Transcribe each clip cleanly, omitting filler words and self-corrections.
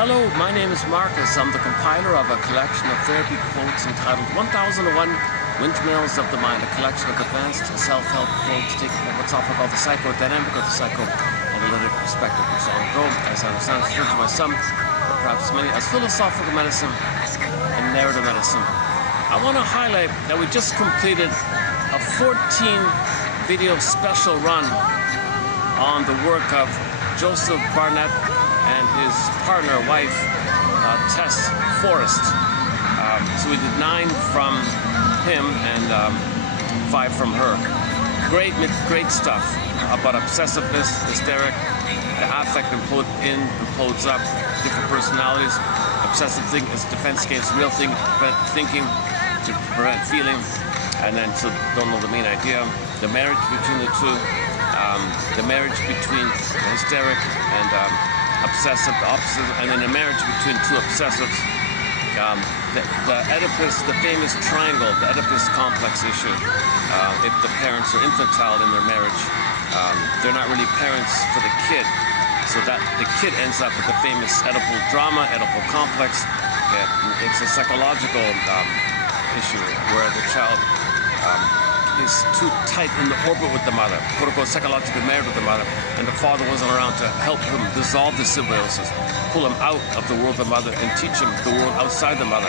Hello, my name is Marcus. I'm the compiler of a collection of therapy quotes entitled 1001 Windmills of the Mind, a collection of advanced self-help quotes taken from what's often called the psychodynamic or the psychoanalytic perspective, which long ago, as I understand, referred to by some, or perhaps many, as philosophical medicine and narrative medicine. I want to highlight that we just completed a 14-video special run on the work of Joseph Barnett and his partner, wife, Tess Forrest. So we did 9 from him and 5 from her. Great stuff about obsessiveness, hysteric, the affect implodes up, different personalities. Obsessive thinking is defense against real thinking to prevent feeling, and then so don't know the main idea. The marriage between the two, the marriage between hysteric and obsessive, the opposite, and then the marriage between two obsessives. The Oedipus, the famous triangle, the Oedipus complex issue. If the parents are infantile in their marriage, they're not really parents for the kid, so that the kid ends up with the famous Oedipal drama, Oedipal complex. It's a psychological issue where the child is too tight in the orbit with the mother, quote-unquote psychologically married with the mother, and the father wasn't around to help him dissolve the symbiosis, pull him out of the world of the mother and teach him the world outside the mother.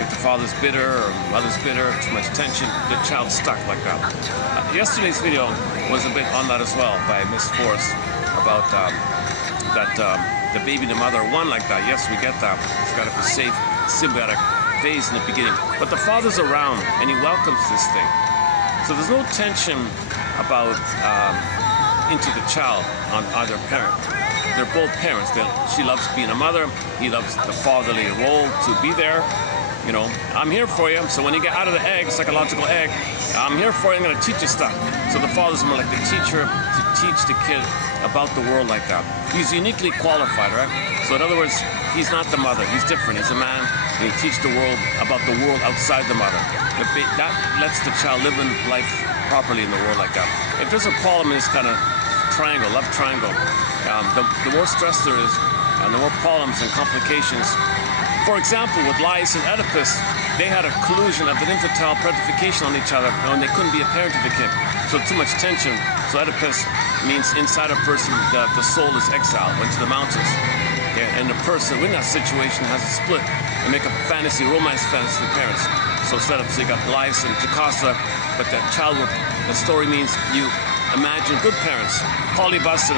If the father's bitter or mother's bitter, too much tension, the child's stuck like that. Yesterday's video was a bit on that as well by Miss Forrest about that the baby and the mother are one like that. Yes, we get that. It's got to be safe, symbiotic phase in the beginning. But the father's around and he welcomes this thing. So there's no tension about into the child on either parent. They're both parents. She loves being a mother. He loves the fatherly role to be there. You know, I'm here for you. So when you get out of the egg, psychological egg, I'm here for you. I'm going to teach you stuff. So the father's more like the teacher to teach the kid about the world like that. He's uniquely qualified, right? So in other words, he's not the mother. He's different. He's a man. And he teaches the world about the world outside the mother. That lets the child live in life properly in the world like that. If there's a problem in this kind of triangle, love triangle, the more stress there is, and the more problems and complications. For example, with Laius and Oedipus, they had a collusion of an infantile parentification on each other, and they couldn't be a parent to the kid. So too much tension. So Oedipus means inside a person, the soul is exiled, went to the mountains. Okay? And the person in that situation has a split and make a fantasy, romance fantasy with parents. So set up, so you got Laius and Jocasta, but that child, the story means you imagine good parents. Polybus and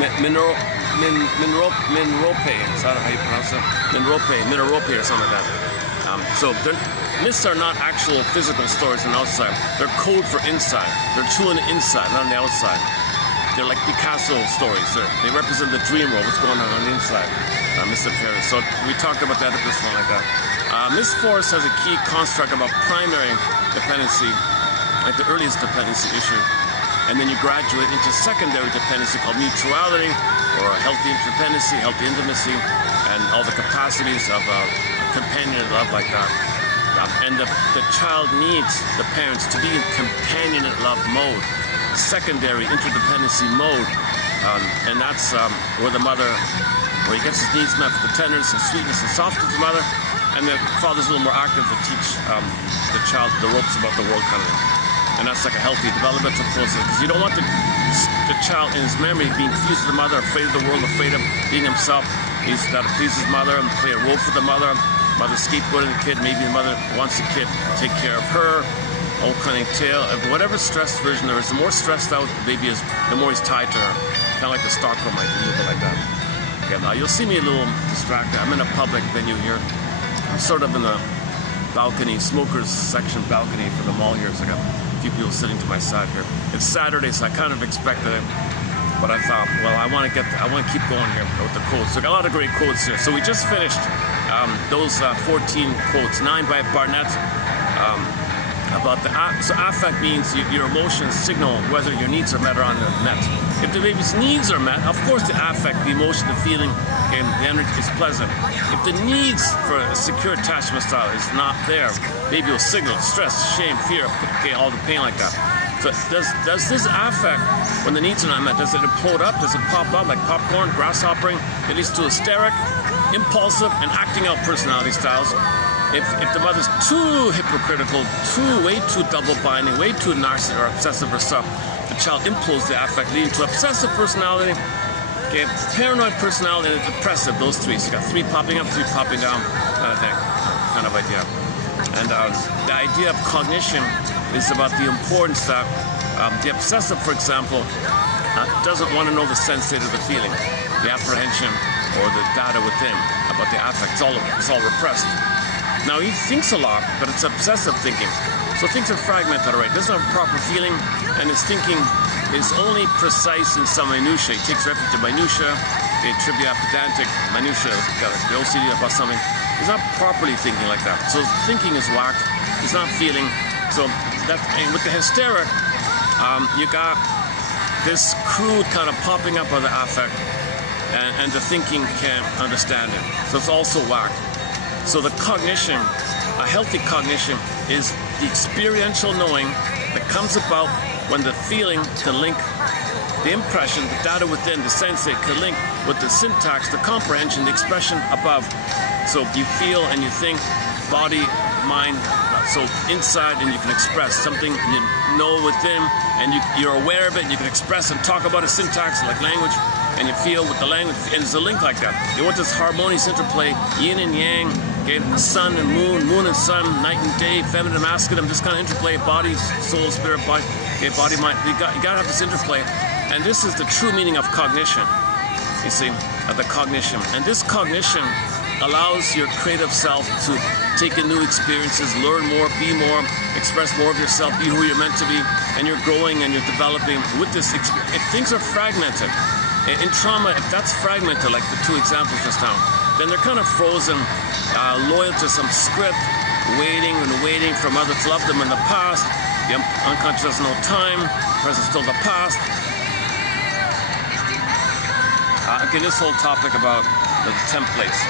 Minrope, is that how you pronounce it? Minrope or something like that. So myths are not actual physical stories on the outside. They're code for inside. They're true on the inside, not on the outside. They're like Picasso stories. They represent the dream world, what's going on the inside. Mr. Paris. So we talked about that this one like that. Miss Forrest has a key construct about primary dependency, like the earliest dependency issue, and then you graduate into secondary dependency called mutuality, or a healthy interdependency, healthy intimacy, and all the capacities of companion love like that. And the child needs the parents to be in companionate love mode, secondary interdependency mode, and that's where the mother, where he gets his needs met for the tenderness and sweetness and softness of the mother, and the father's a little more active to teach the child the ropes about the world kind of thing. And that's like a healthy developmental process, because you don't want the child in his memory being fused to the mother, afraid of the world, afraid of being himself. He's got to please his mother and play a role for the mother. Mother scapegoating the kid, maybe the mother wants the kid to take care of her. Old cunning tale of whatever stressed version there is. The more stressed out the baby is, the more he's tied to her. Kind of like the Stockholm, like a little bit like that. Okay, now you'll see me a little distracted. I'm in a public venue here. I'm sort of in the balcony, smokers section balcony for the mall here. So I got a few people sitting to my side here. It's Saturday, so I kind of expected it, but I thought, well, I want to keep going here with the quotes. So I got a lot of great quotes here. So we just finished those 14 quotes, 9 by Barnett. About so affect means your emotions signal whether your needs are met or unmet. If the baby's needs are met, of course the affect, the emotion, the feeling, okay, the energy is pleasant. If the needs for a secure attachment style is not there, baby will signal stress, shame, fear, okay, all the pain like that. So So does this affect, when the needs are not met, does it implode up? Does it pop up like popcorn, grasshoppering? It leads to hysteric, impulsive, and acting out personality styles. If the mother's too hypocritical, way too double-binding, way too narcissistic or obsessive herself, the child implodes the affect, leading to obsessive personality, okay, paranoid personality, and depressive, those three. So you got 3 popping up, 3 popping down, kind of thing, kind of idea. And the idea of cognition is about the importance that the obsessive, for example, doesn't want to know the sense state of the feeling, the apprehension, or the data within about the affect. It's all repressed. Now, he thinks a lot, but it's obsessive thinking. So things are fragmented, right? Doesn't have a proper feeling, and his thinking is only precise in some minutiae. He takes refuge in minutiae, the trivia, pedantic, minutiae, the OCD about something. He's not properly thinking like that. So thinking is whacked. He's not feeling. So that, and with the hysteric, you got this crude kind of popping up of the affect, and the thinking can't understand it. So it's also whacked. So the cognition, a healthy cognition, is the experiential knowing that comes about when the feeling can link the impression, the data within, the sensate can link with the syntax, the comprehension, the expression above. So you feel and you think, body, mind, so inside, and you can express something you know within, and you're aware of it, and you can express and talk about a syntax like language, and you feel with the language, and there's a link like that. You want this harmonious interplay, yin and yang, okay, sun and moon, moon and sun, night and day, feminine, masculine, this kind of interplay, body, soul, spirit, body, okay, body, mind. You gotta have this interplay, and this is the true meaning of cognition. You see, of the cognition, and this cognition allows your creative self to take in new experiences, learn more, be more, express more of yourself, be who you're meant to be, and you're growing and you're developing with this experience. If things are fragmented, in trauma, if that's fragmented, like the 2 examples just now, then they're kind of frozen, loyal to some script, waiting for mother to love them in the past. The unconscious has no time, present's still the past. Again, this whole topic about the templates.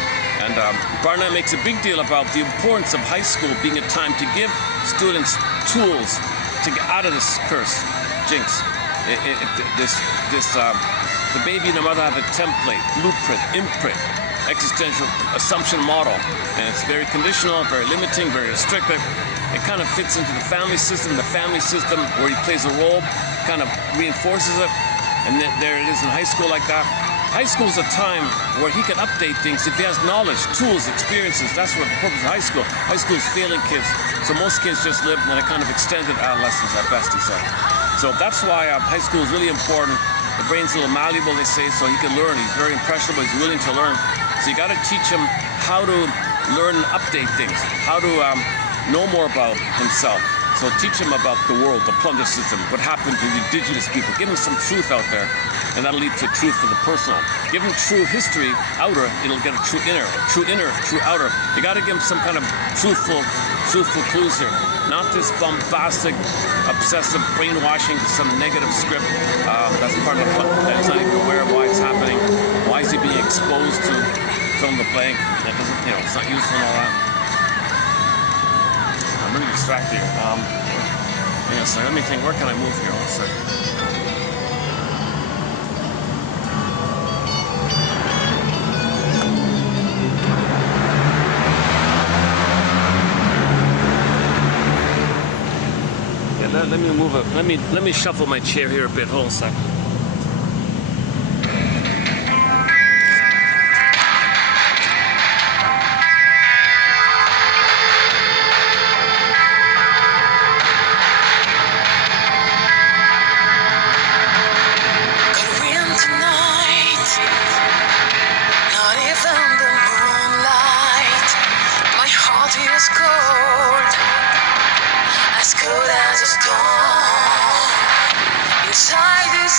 And Barnett makes a big deal about the importance of high school being a time to give students tools to get out of this curse, jinx. The baby and the mother have a template, blueprint, imprint, existential assumption model. And it's very conditional, very limiting, very restrictive. It kind of fits into the family system where he plays a role, kind of reinforces it. And then there it is in high school like that. High school is a time where he can update things if he has knowledge, tools, experiences. That's what the purpose of high school. High school is failing kids. So most kids just live in a kind of extended adolescence at best, he said. So that's why high school is really important. The brain's a little malleable, they say, so he can learn. He's very impressionable. He's willing to learn. So you got to teach him how to learn and update things, how to know more about himself. So teach him about the world, the plunder system, what happened to the indigenous people. Give him some truth out there, and that'll lead to truth for the personal. Give him true history, outer, it'll get a true inner, true outer. You got to give him some kind of truthful clues here. Not this bombastic, obsessive brainwashing to some negative script. That's part of the fun. That's not even aware of why it's happening. Why is he being exposed to fill in the blank? That doesn't, it's not useful and all that. I'm really distracted. So let me think. Where can I move here? 1 second. Let me move up. Let me shuffle my chair here a bit. Hold on a second. Inside this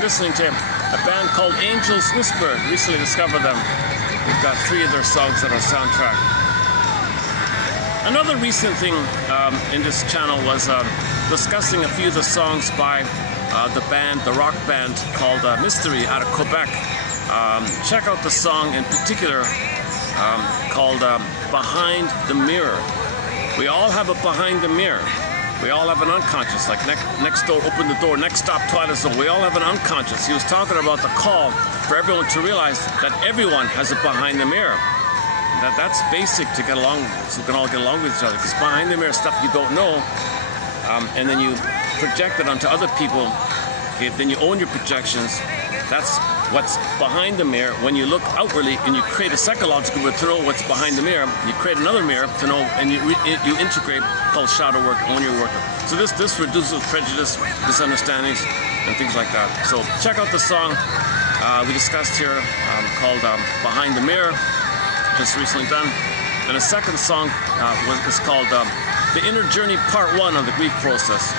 been listening to a band called Angel's Whisper. Recently discovered them. We've got 3 of their songs on our soundtrack. Another recent thing in this channel was discussing a few of the songs by the rock band called Mystery out of Quebec. Check out the song in particular called Behind the Mirror. We all have a behind the mirror. We all have an unconscious, like next door, open the door, next stop, toilet zone. We all have an unconscious. He was talking about the call for everyone to realize that everyone has a behind the mirror. That's basic to get along, so we can all get along with each other. Because behind the mirror stuff you don't know, and then you project it onto other people. Okay, then you own your projections. That's what's behind the mirror. When you look outwardly and you create a psychological mirror to know what's behind the mirror, you create another mirror to know, and you integrate, called shadow work, own your work. So this reduces prejudice, misunderstandings, and things like that. So check out the song we discussed here called Behind the Mirror, just recently done. And the second song is called The Inner Journey Part 1 of the Grief Process.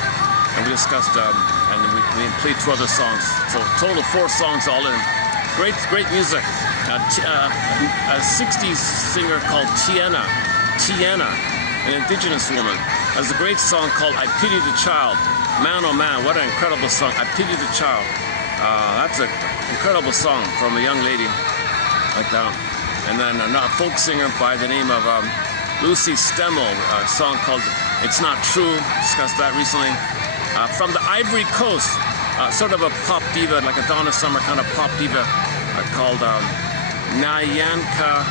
And we discussed, and we played 2 other songs. So total 4 songs all in. Great music. A 60s singer called Tiana, an indigenous woman, has a great song called I Pity the Child. Man, oh man, what an incredible song. I Pity the Child. That's an incredible song from a young lady like that. And then a folk singer by the name of Lucy Stemmel, a song called It's Not True. Discussed that recently. From the Ivory Coast, sort of a pop diva, like a Donna Summer kind of pop diva, called Nyanka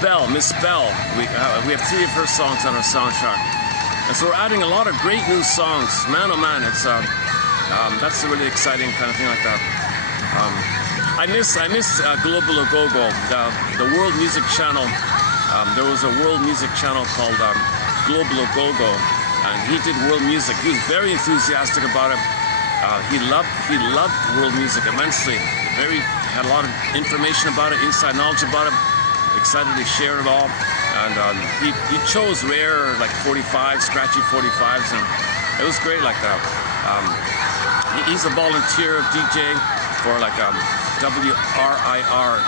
Bell, Miss Bell. We have 3 of her songs on our soundtrack. And so we're adding a lot of great new songs. Man, oh man, it's that's a really exciting kind of thing like that. I miss Global Go-Go, the world music channel. There was a world music channel called Global Go-Go, and he did world music. He was very enthusiastic about it. He loved world music immensely. Had a lot of information about it, inside knowledge about it. Excited to share it all. And he chose rare, like 45, scratchy 45s, and it was great like that. He's a volunteer DJ for like WRIR,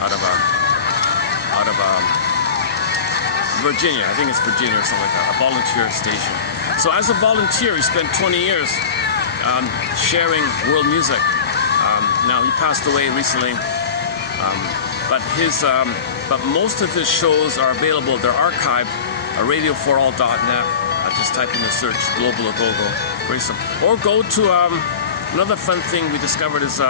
out of Virginia. I think it's Virginia or something like that, a volunteer station. So as a volunteer, he spent 20 years sharing world music. Now he passed away recently, but most of his shows are available. They're archived at radio4all.net. Just type in the search Global Go-Go. Or go to another fun thing we discovered is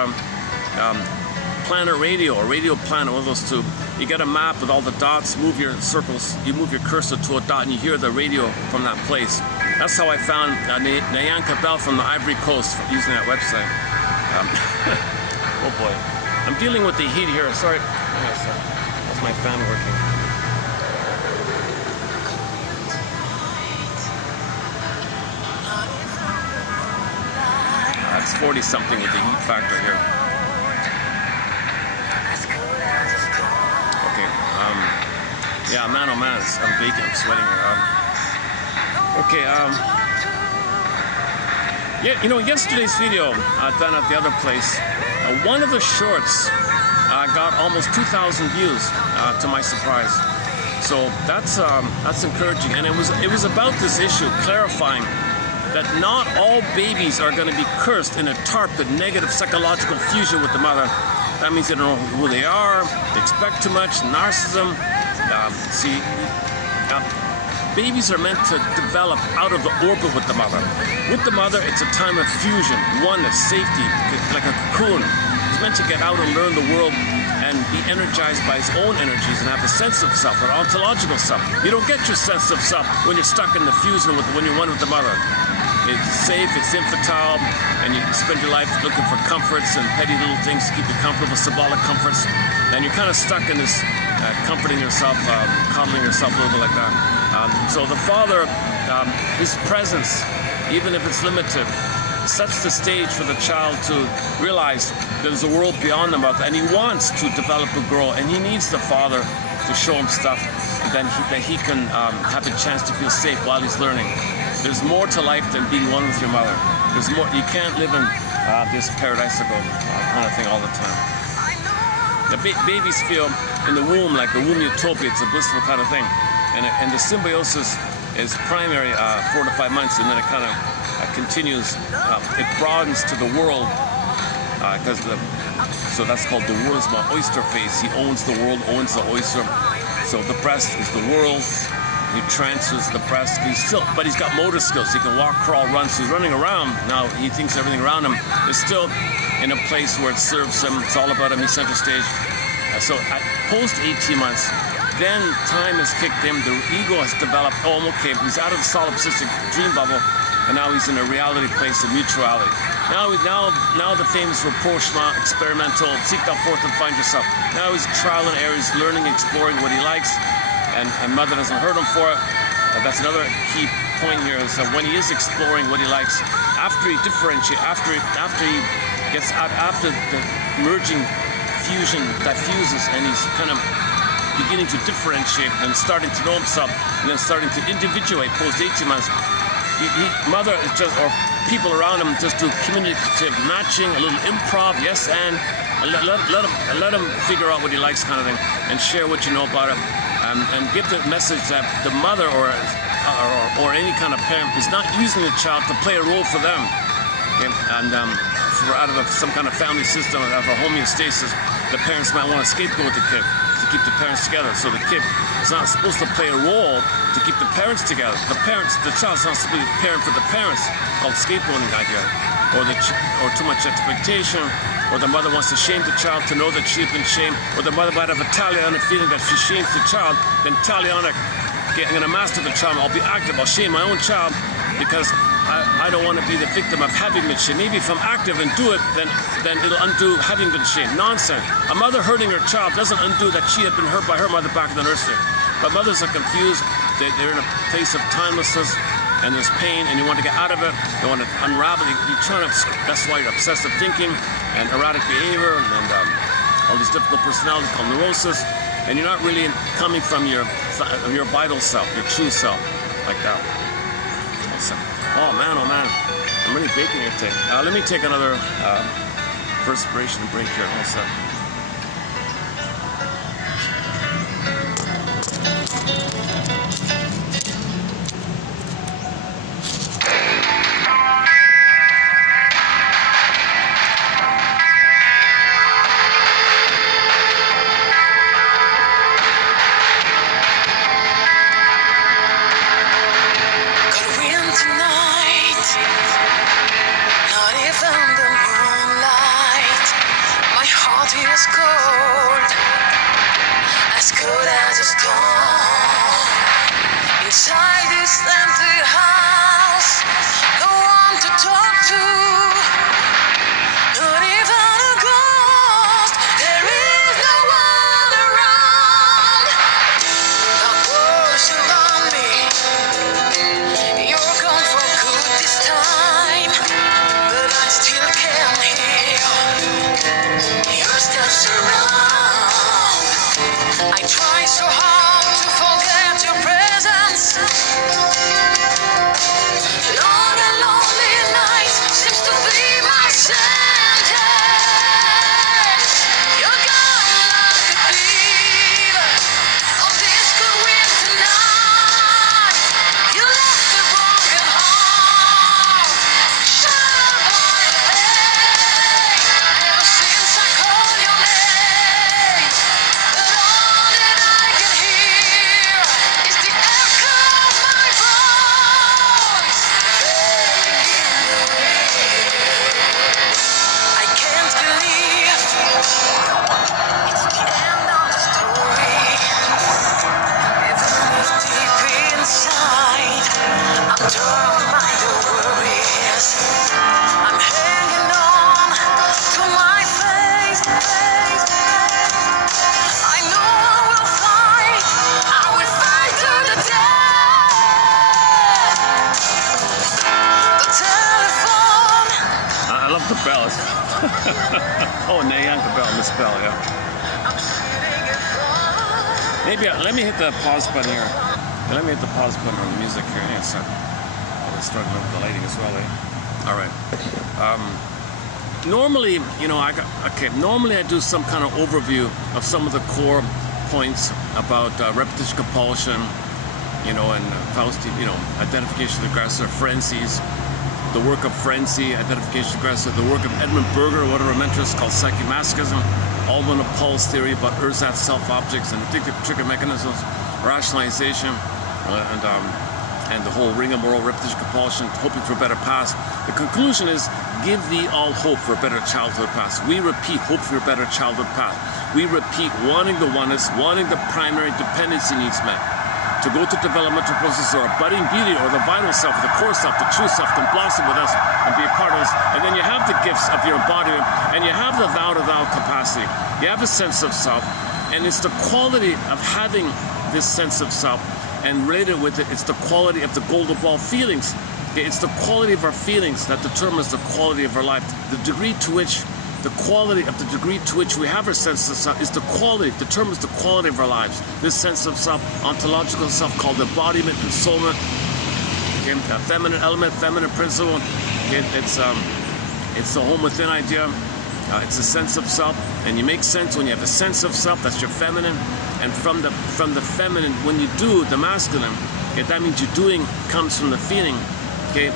Planet Radio or Radio Planet, one of those 2. You get a map with all the dots, move your circles, you move your cursor to a dot and you hear the radio from that place. That's how I found Nyanka Bell from the Ivory Coast using that website. Oh boy. I'm dealing with the heat here. Sorry. That's my fan working. It's 40 something with the heat factor here. Okay. Yeah, man, oh man, I'm baking, I'm sweating here. Okay. Yeah, you know, yesterday's video done at the other place, one of the shorts got almost 2,000 views, to my surprise. So that's encouraging, and it was about this issue, clarifying that not all babies are going to be cursed in a tarp with negative psychological fusion with the mother. That means they don't know who they are, they expect too much, narcissism. Babies are meant to develop out of the orbit with the mother. With the mother, it's a time of fusion, oneness, safety, like a cocoon. He's meant to get out and learn the world and be energized by his own energies and have a sense of self, an ontological self. You don't get your sense of self when you're stuck in the fusion when you're one with the mother. It's safe, it's infantile, and you spend your life looking for comforts and petty little things to keep you comfortable, symbolic comforts, and you're kind of stuck in this comforting yourself, coddling yourself a little bit like that. So the father, his presence, even if it's limited, sets the stage for the child to realize there's a world beyond the mother, and he wants to develop and grow, and he needs the father to show him stuff, and then he can have a chance to feel safe while he's learning. There's more to life than being one with your mother. There's more. You can't live in this paradisical kind of thing all the time. The babies feel in the womb like the womb utopia. It's a blissful kind of thing, and the symbiosis is primary 4 to 5 months, and then it kind of continues. It broadens to the world because so that's called the world's my oyster face. He owns the world, owns the oyster. So the breast is the world. He transfers the breast. But he's got motor skills. He can walk, crawl, run. So he's running around. Now he thinks everything around him is still in a place where it serves him. It's all about him. He's center stage. So at post 18 months, then time has kicked in. The ego has developed. Oh, okay. He's out of the solipsistic dream bubble, and now he's in a reality place of mutuality. Now the famous rapprochement, experimental, seek thou forth and find yourself. Now he's trial and error, he's learning, exploring what he likes, and mother doesn't hurt him for it. That's another key point here, is that when he is exploring what he likes, after he differentiates, after he gets out, after the merging fusion diffuses, and he's kind of beginning to differentiate and starting to know himself, and then starting to individuate post 18 months. Mother is just, or people around him just do communicative matching, a little improv, yes, and let him figure out what he likes, kind of thing, and share what you know about it, and give the message that the mother or any kind of parent is not using the child to play a role for them, okay? And out of some kind of family system, out of a homeostasis, the parents might want to scapegoat the kid to keep the parents together. So the kid is not supposed to play a role to keep the parents together. The child's not supposed to be a parent for the parents, called scapegoating idea, or too much expectation, or the mother wants to shame the child to know that she's been shamed, or the mother might have a Talionic feeling that if she shames the child, then Talionic, okay, I'm going to master the child, I'll be active, I'll shame my own child because I don't want to be the victim of having been shamed. Maybe if I'm active and do it, then it'll undo having been shamed. Nonsense. A mother hurting her child doesn't undo that she had been hurt by her mother back in the nursery. But mothers are confused. They're in a place of timelessness, and there's pain, and you want to get out of it. You want to unravel. You're trying to. That's why you're obsessive thinking and erratic behavior and all these difficult personalities called neurosis. And you're not really coming from your vital self, your true self, like that. Oh man, I'm really baking it today. Let me take another perspiration break here. All set. Oh, Nayanka bell, Miss Bell, yeah. Maybe let me hit the pause button here. Let me hit the pause button on the music here. Yes, I was struggling with the lighting as well, eh? All right. normally, you know, normally I do some kind of overview of some of the core points about repetition compulsion, you know, and Fausti, you know, identification of the aggressor, Ferenczi's, the work of Ferenczi, identification of the aggressor, the work of Edmund Berger, one of our mentors, called psychomasochism, Alban of Paul's theory about ersatz self-objects and addictive trigger mechanisms, rationalization, and the whole ring of moral repetition compulsion, hoping for a better past. The conclusion is, give thee all hope for a better childhood past. We repeat, hope for a better childhood past. We repeat, wanting the oneness, wanting the primary dependency needs met. To go to developmental processes or a budding beauty or the vital self, the core self, the true self can blossom with us and be a part of us. And then you have the gifts of your embodiment, and you have the thou-to-thou capacity. You have a sense of self, and it's the quality of having this sense of self, and related with it, it's the quality of the golden ball feelings. It's the quality of our feelings that determines the quality of our life. The degree to which we have our sense of self is the quality, determines the quality of our lives. This sense of self, ontological self, called embodiment, ensoulment, okay, feminine element, feminine principle. Okay, it's the home within idea. It's a sense of self, and you make sense when you have a sense of self. That's your feminine, and from the feminine, when you do the masculine, okay, that means your doing comes from the feeling, okay,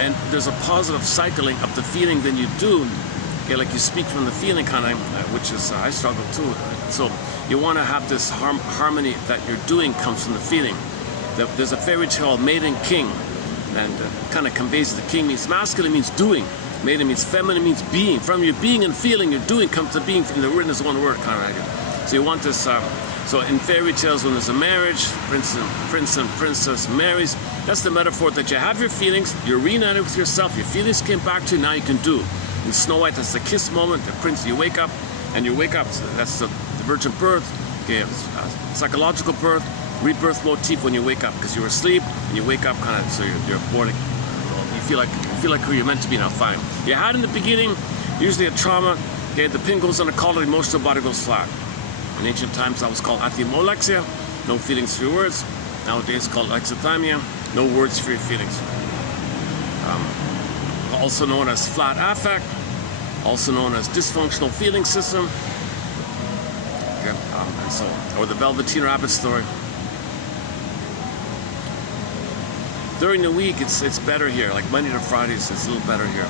and there's a positive cycling of the feeling, then you do. Okay, like you speak from the feeling kind of, which is, I struggle too. So you want to have this harmony that your doing comes from the feeling. There's a fairy tale, Maiden King, and kind of conveys the king means masculine means doing, maiden means feminine means being. From your being and feeling, your doing comes to being. The written is one word kind of idea. So you want this. So in fairy tales, when there's a marriage, prince and princess marries. That's the metaphor that you have your feelings, you're reunited with yourself, your feelings came back to you, now you can do. In Snow White, that's the kiss moment. The prince, you wake up, and you wake up. That's the virgin birth, okay, psychological birth, rebirth motif when you wake up, because you were asleep and you wake up, kind of, so you're born. You feel like who you're meant to be now. Fine. You had in the beginning, usually a trauma. Okay, the pin goes on the collar, the emotional body goes flat. In ancient times, that was called athemolexia, no feelings for your words. Nowadays, called alexithymia, no words for your feelings. Also known as flat affect, also known as dysfunctional feeling system, okay, and so on. Or the Velveteen Rabbit story. During the week, it's better here. Like Monday to Fridays, it's a little better here.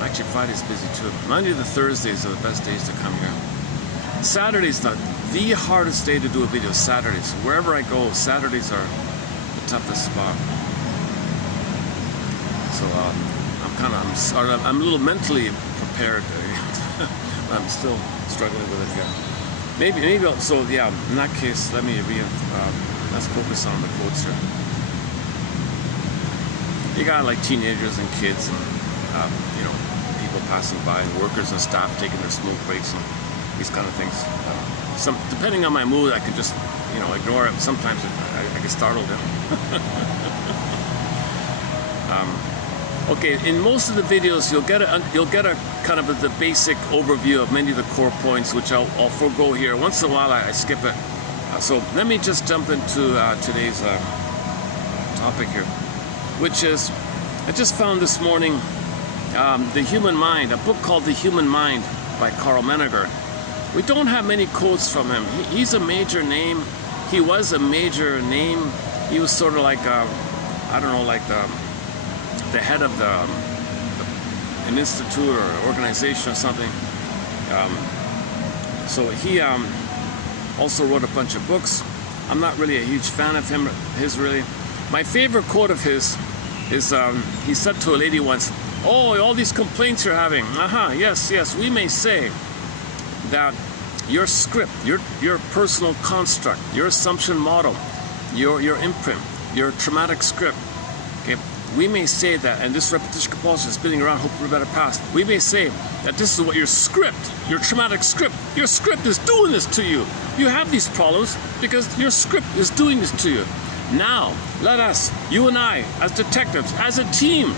Actually, Friday's busy too. Monday to Thursdays are the best days to come here. Saturday's the hardest day to do a video. Saturdays, wherever I go, Saturdays are the toughest spot. So I'm a little mentally prepared. I'm still struggling with it. Yeah. Maybe. So yeah. In that case, let's focus on the quotes here. You got like teenagers and kids, and you know, people passing by, and workers and staff taking their smoke breaks, and these kind of things. Depending on my mood, I could just, you know, ignore it. Sometimes I get startled. Okay, in most of the videos, you'll get a kind of the basic overview of many of the core points, which I'll forego here. Once in a while, I skip it. So let me just jump into today's topic here, which is, I just found this morning The Human Mind, a book called The Human Mind by Carl Menninger. We don't have many quotes from him. He's a major name. He was a major name. He was sort of like, I don't know, like the head of an institute or organization or something. So he also wrote a bunch of books. I'm not really a huge fan of his really. My favorite quote of his is, he said to a lady once, "Oh, all these complaints you're having. Yes, we may say that your script, your personal construct, your assumption model, your imprint, your traumatic script, okay, we may say that, and this repetition compulsion is spinning around, hope for a better past, we may say that this is what your script, your traumatic script, your script is doing this to you. You have these problems because your script is doing this to you. Now, let us, you and I, as detectives, as a team,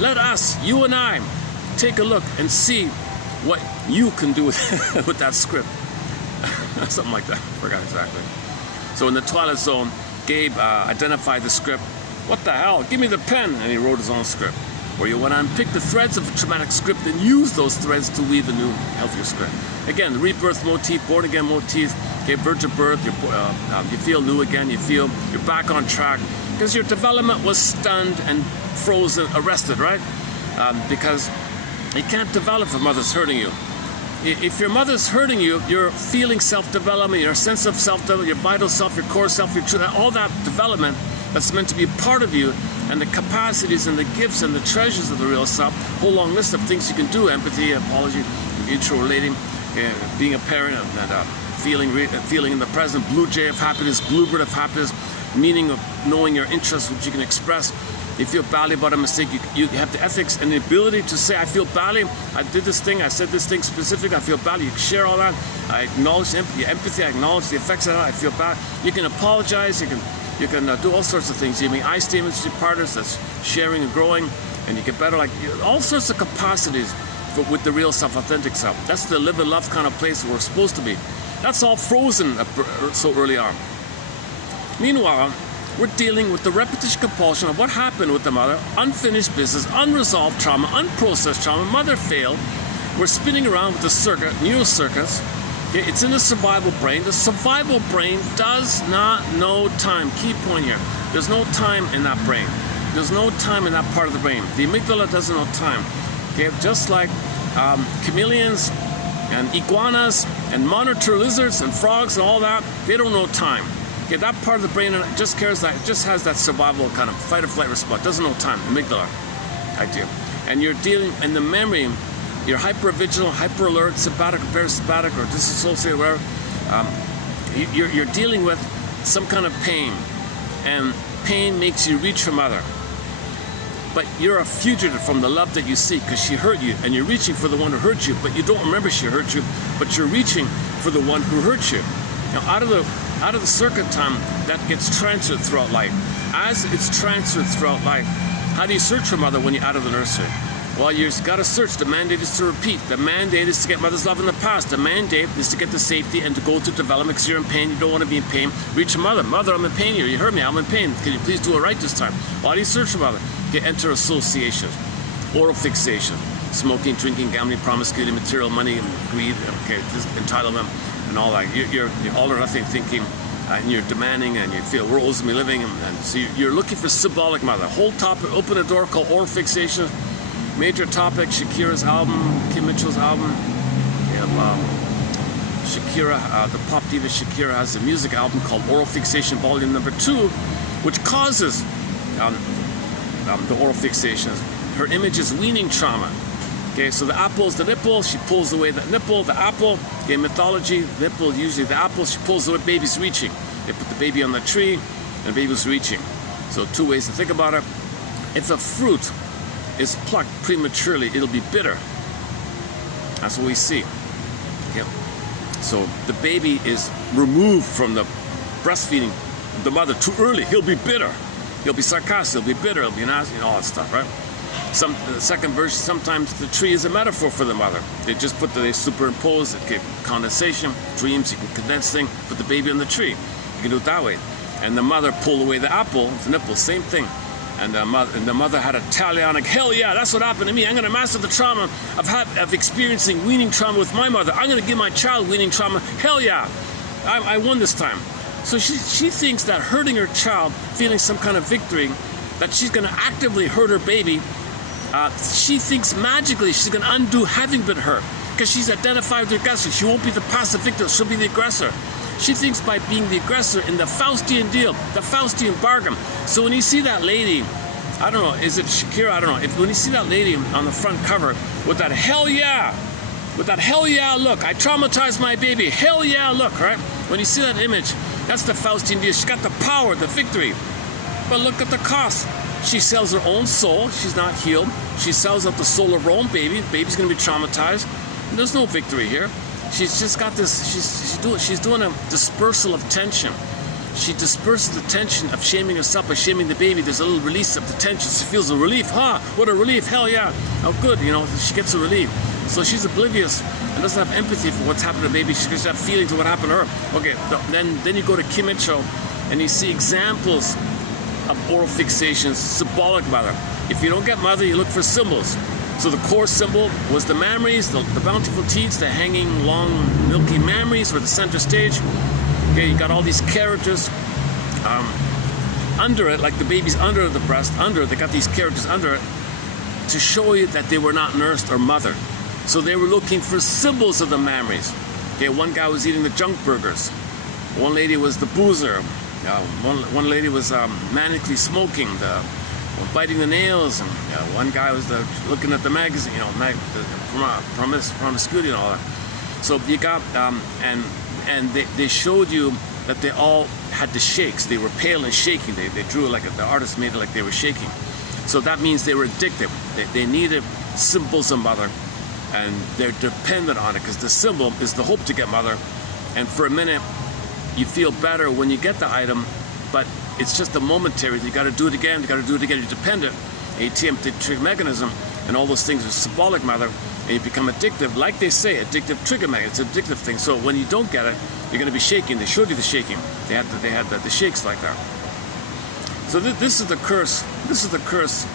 let us, you and I, take a look and see what you can do with that script." Something like that. I forgot exactly. So in the Twilight Zone, Gabe identified the script. "What the hell? Give me the pen." And he wrote his own script. where you want to unpick the threads of a traumatic script and use those threads to weave a new, healthier script. Again, the rebirth motif, born again motif, okay, virgin birth, you feel new again, you feel you're back on track, because your development was stunned and frozen, arrested, right? Because you can't develop if a mother's hurting you. If your mother's hurting you, your feeling self-development, your sense of self-development, your vital self, your core self, your truth, all that development that's meant to be a part of you, and the capacities and the gifts and the treasures of the real self, a whole long list of things you can do: empathy, apology, mutual relating, being a parent, and feeling in the present, blue jay of happiness, bluebird of happiness, meaning of knowing your interests, which you can express. You feel badly about a mistake, you have the ethics and the ability to say, I feel badly, I did this thing, I said this thing specific, I feel badly. You can share all that. I acknowledge empathy, I acknowledge the effects of that, I feel bad. You can apologize, you can do all sorts of things. You make I statements to your partners, that's sharing and growing, and you get better, all sorts of capacities with the real self, authentic self. That's the live and love kind of place where we're supposed to be. That's all frozen so early on. Meanwhile, we're dealing with the repetition compulsion of what happened with the mother, unfinished business, unresolved trauma, unprocessed trauma, mother failed. We're spinning around with the circuit, neural circuits. Okay, it's in the survival brain. The survival brain does not know time. Key point here. There's no time in that brain. There's no time in that part of the brain. The amygdala doesn't know time. Okay, just like chameleons and iguanas and monitor lizards and frogs and all that, they don't know time. Okay, that part of the brain just has that survival kind of fight or flight response. Doesn't know time, amygdala idea. And you're dealing in the memory, you're hyper-vigilant, hyper-alert, sympathetic, parasympathetic, or dissociated, whatever. You're dealing with some kind of pain, and pain makes you reach for mother. But you're a fugitive from the love that you seek, because she hurt you, and you're reaching for the one who hurt you, but you don't remember she hurt you, but you're reaching for the one who hurt you. Now, out of the circuit time, that gets transferred throughout life. As it's transferred throughout life, how do you search for mother when you're out of the nursery? Well, you've got to search. The mandate is to repeat. The mandate is to get mother's love in the past. The mandate is to get the safety and to go through development, because you're in pain. You don't want to be in pain. Reach your mother. Mother, I'm in pain here. You heard me. I'm in pain. Can you please do it right this time? Why do you search for mother? You enter association, oral fixation, smoking, drinking, gambling, promiscuity, material, money, greed, okay, entitlement, and all that. You're all or nothing thinking, and you're demanding, and you feel roles of me living, and so you're looking for symbolic mother. Whole topic, open a door called oral fixation. Major topic, Shakira's album, Kim Mitchell's album. Shakira, the pop diva Shakira has a music album called Oral Fixation Volume Number 2, which causes the oral fixations. Her image is weaning trauma. Okay, so the apple's the nipple, she pulls away the nipple, the apple. Okay, mythology, nipple, usually the apple, she pulls away, baby's reaching. They put the baby on the tree, and baby's reaching. So two ways to think about it. If a fruit is plucked prematurely, it'll be bitter. That's what we see. Okay. So the baby is removed from the breastfeeding the mother too early. He'll be bitter. He'll be sarcastic. He'll be bitter. He'll be nasty, and all that stuff, right? The second verse, sometimes the tree is a metaphor for the mother. They just they superimpose, okay, condensation, dreams. You can condense things, put the baby on the tree. You can do it that way. And the mother pulled away the apple, the nipple, same thing. And the mother had a talionic, hell yeah, that's what happened to me. I'm going to master the trauma of experiencing weaning trauma with my mother. I'm going to give my child weaning trauma, hell yeah. I won this time. So she thinks that hurting her child, feeling some kind of victory, that she's going to actively hurt her baby. She thinks magically she's going to undo having been hurt, because she's identified with the aggressor. She won't be the passive victim, she'll be the aggressor. She thinks by being the aggressor in the Faustian deal, the Faustian bargain. So when you see that lady, I don't know, is it Shakira? I don't know. When you see that lady on the front cover with that hell yeah look, I traumatized my baby, hell yeah look, right? When you see that image, that's the Faustian deal. She's got the power, the victory. But look at the cost. She sells her own soul. She's not healed. She sells out the soul of her own baby. The baby's going to be traumatized. And there's no victory here. She's just got this, she's doing a dispersal of tension. She disperses the tension of shaming herself by shaming the baby. There's a little release of the tension. She feels a relief. What a relief, hell yeah. Oh good, she gets a relief. So she's oblivious and doesn't have empathy for what's happened to the baby. She doesn't have feeling to what happened to her. Okay, then you go to Kim Mitchell and you see examples of oral fixations, symbolic mother. If you don't get mother, you look for symbols. So the core symbol was the mammaries, the bountiful teats, the hanging, long, milky mammaries were the center stage. Okay, you got all these characters under it, like the baby's under the breast, they got these characters under it to show you that they were not nursed or mothered. So they were looking for symbols of the mammaries. Okay, one guy was eating the junk burgers. One lady was the boozer. One lady was manically smoking, biting the nails, and one guy was looking at the magazine, the promiscuity and all that. So you got, and they showed you that they all had the shakes. They were pale and shaking. They drew it like the artist made it like they were shaking. So that means they were addicted. They needed symbols of mother, and they're dependent on it because the symbol is the hope to get mother. And for a minute, you feel better when you get the item, but it's just a momentary. You got to do it again. You got to do it again. You're dependent. ATM trigger mechanism, and all those things are symbolic mother, and you become addictive. Like they say, addictive trigger mechanism. It's an addictive thing. So when you don't get it, you're going to be shaking. They showed you the shaking. They had the shakes like that. So this is the curse. This is the curse.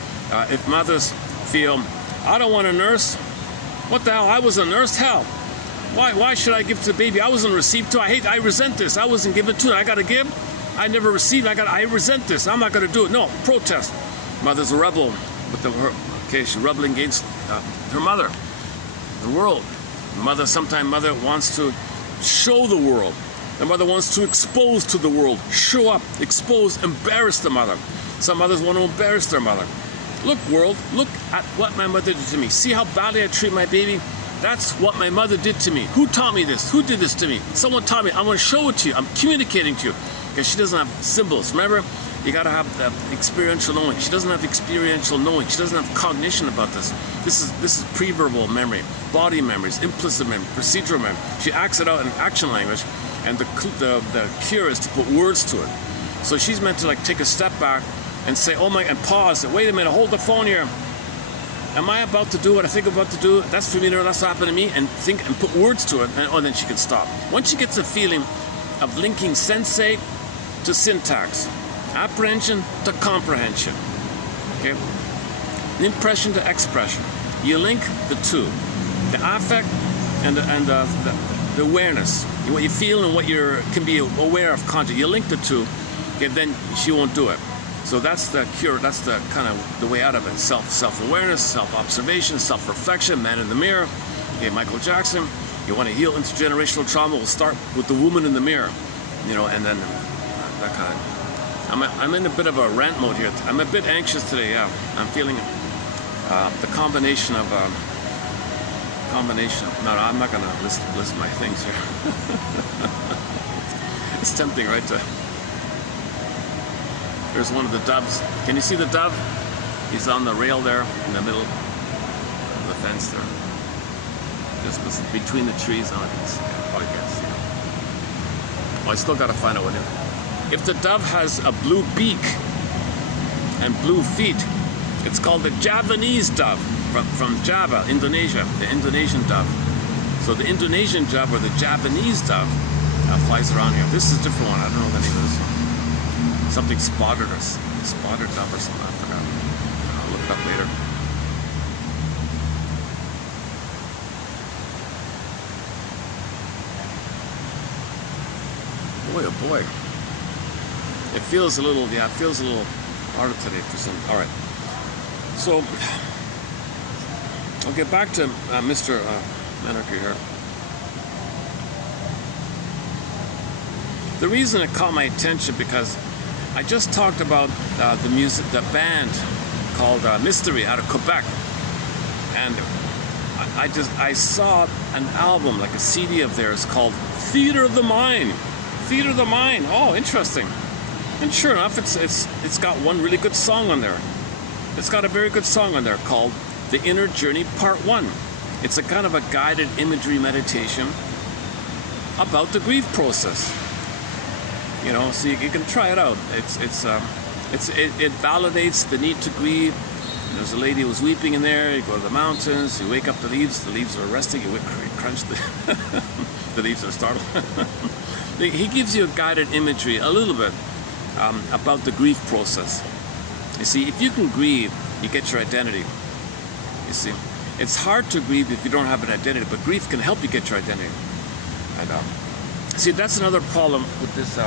If mothers feel, I don't want to nurse. What the hell? I was a nurse. Hell. Why should I give to the baby? I wasn't received to. I resent this. I wasn't given to. I got to give. I never received. I resent this. I'm not going to do it. No, protest. Mother's a rebel. She's rebelling against her mother, the world. Sometimes mother wants to show the world. The mother wants to expose to the world, show up, expose, embarrass the mother. Some mothers want to embarrass their mother. Look, world, look at what my mother did to me. See how badly I treat my baby? That's what my mother did to me. Who taught me this? Who did this to me? Someone taught me. I'm going to show it to you. I'm communicating to you. Because she doesn't have symbols. Remember, you got to have experiential knowing. She doesn't have experiential knowing. She doesn't have cognition about this. This is pre-verbal memory, body memories, implicit memory, procedural memory. She acts it out in action language, and the cure is to put words to it. So she's meant to like take a step back and say, oh my, and pause. Wait a minute, hold the phone here. Am I about to do what I think I'm about to do? That's familiar, that's happened to me, and think and put words to it, and then she can stop. Once she gets a feeling of linking sensate to syntax, apprehension to comprehension, okay? Impression to expression. You link the two, the affect and the awareness, what you feel and what you can be aware of content. You link the two, okay? Then she won't do it. So that's the cure. That's the kind of the way out of it. Self-awareness, self-observation, self-reflection. Man in the mirror. Okay, Michael Jackson. You want to heal intergenerational trauma? We'll start with the woman in the mirror, and then that kind of. I'm in a bit of a rant mode here. I'm a bit anxious today. Yeah, I'm feeling the combination of. No, I'm not gonna list my things here. It's tempting, right? There's one of the doves. Can you see the dove? He's on the rail there in the middle of the fence there. Just between the trees. Oh, probably can't see it. Oh, I still got to find out what it is. If the dove has a blue beak and blue feet, it's called the Javanese dove from Java, Indonesia, the Indonesian dove. So the Indonesian dove or the Japanese dove flies around here. This is a different one. I don't know the name of this one. Something spotted dove or something. I forgot. I'll look it up later. Boy, oh boy. It feels a little harder today for some. All right. So I'll get back to Mr. Menarche here. The reason it caught my attention because I just talked about the band called Mystery out of Quebec, and I saw an album, like a CD of theirs called Theater of the Mind. Theater of the Mind. Oh, interesting. And sure enough, it's got one really good song on there. It's got a very good song on there called The Inner Journey Part 1. It's a kind of a guided imagery meditation about the grief process. So you can try it out. It validates the need to grieve. There's a lady who was weeping in there. You go to the mountains. You wake up the leaves are resting. You crunch the leaves are startled. He gives you a guided imagery, a little bit, about the grief process. You see, if you can grieve, you get your identity. You see, it's hard to grieve if you don't have an identity, but grief can help you get your identity. And see, that's another problem with this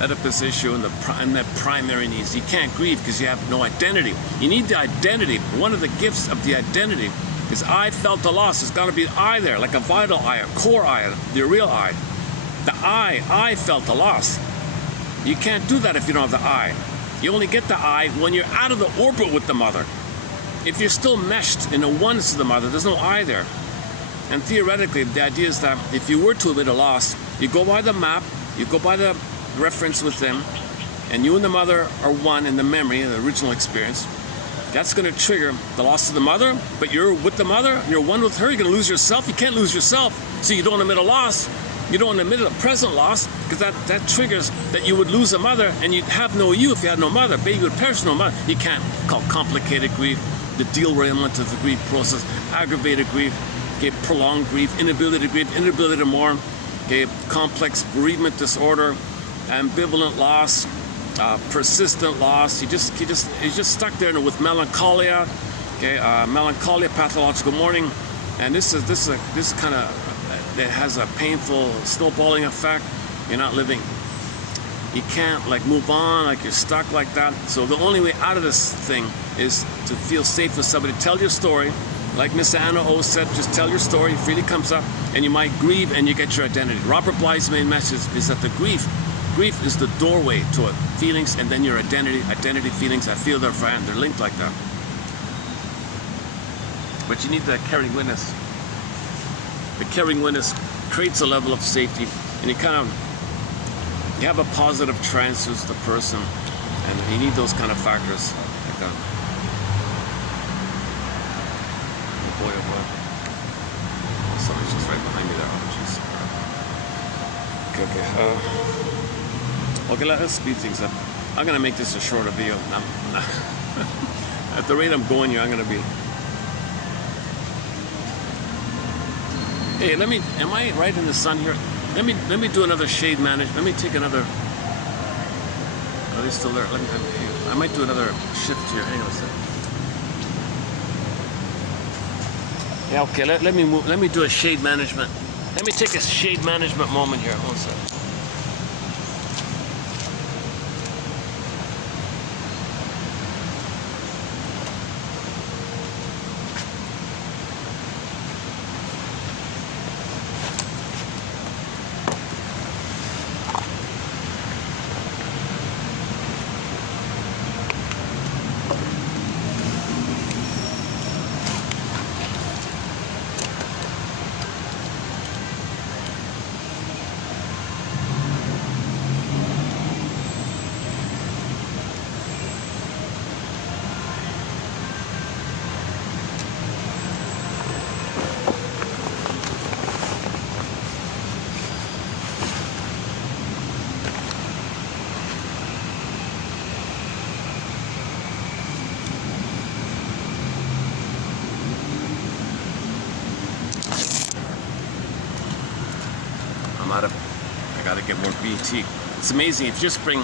Oedipus issue and the primary needs. You can't grieve because you have no identity. You need the identity. One of the gifts of the identity is I felt the loss. There's got to be an I there, like a vital I, a core I, the real I. The I felt the loss. You can't do that if you don't have the I. You only get the I when you're out of the orbit with the mother. If you're still meshed in a oneness of the mother, there's no I there. And theoretically, the idea is that if you were to admit a loss, you go by the map, you go by the reference with them, and you and the mother are one in the memory, the original experience. That's going to trigger the loss of the mother, but you're with the mother, you're one with her, you're going to lose yourself. You can't lose yourself, so you don't admit a loss. You don't admit a present loss, because that triggers that you would lose a mother, and you'd have no you if you had no mother. Baby would perish, no mother. You can't call complicated grief, the derailment of the grief process, aggravated grief, okay, prolonged grief, inability to grieve, inability to mourn, okay, complex bereavement disorder, ambivalent loss, persistent loss. You're just stuck there with melancholia, okay, melancholia, pathological mourning, and this kind of that has a painful snowballing effect. You're not living. You can't like move on, like you're stuck like that. So the only way out of this thing is to feel safe with somebody. Tell your story, like Miss Anna O said. Just tell your story. It freely comes up, and you might grieve, and you get your identity. Robert Bly's main message is that the grief is the doorway to it. Feelings, and then your identity, feelings. I feel they're friend. They're linked like that. But you need the caring witness. The caring witness creates a level of safety, and you have a positive trance with the person, and you need those kind of factors like that. Oh boy, oh boy. Oh, somebody's just right behind me there. Oh, jeez. Okay, let's speed things up. I'm gonna make this a shorter video. At the rate I'm going here, I'm gonna be. Hey, am I right in the sun here? Let me do another shade management. Let me take another. Are they still there? I might do another shift here. Hang on a second. Yeah, okay. Let me move. Let me do a shade management. Let me take a shade management moment here. One second. I gotta get more green tea. It's amazing. If you just bring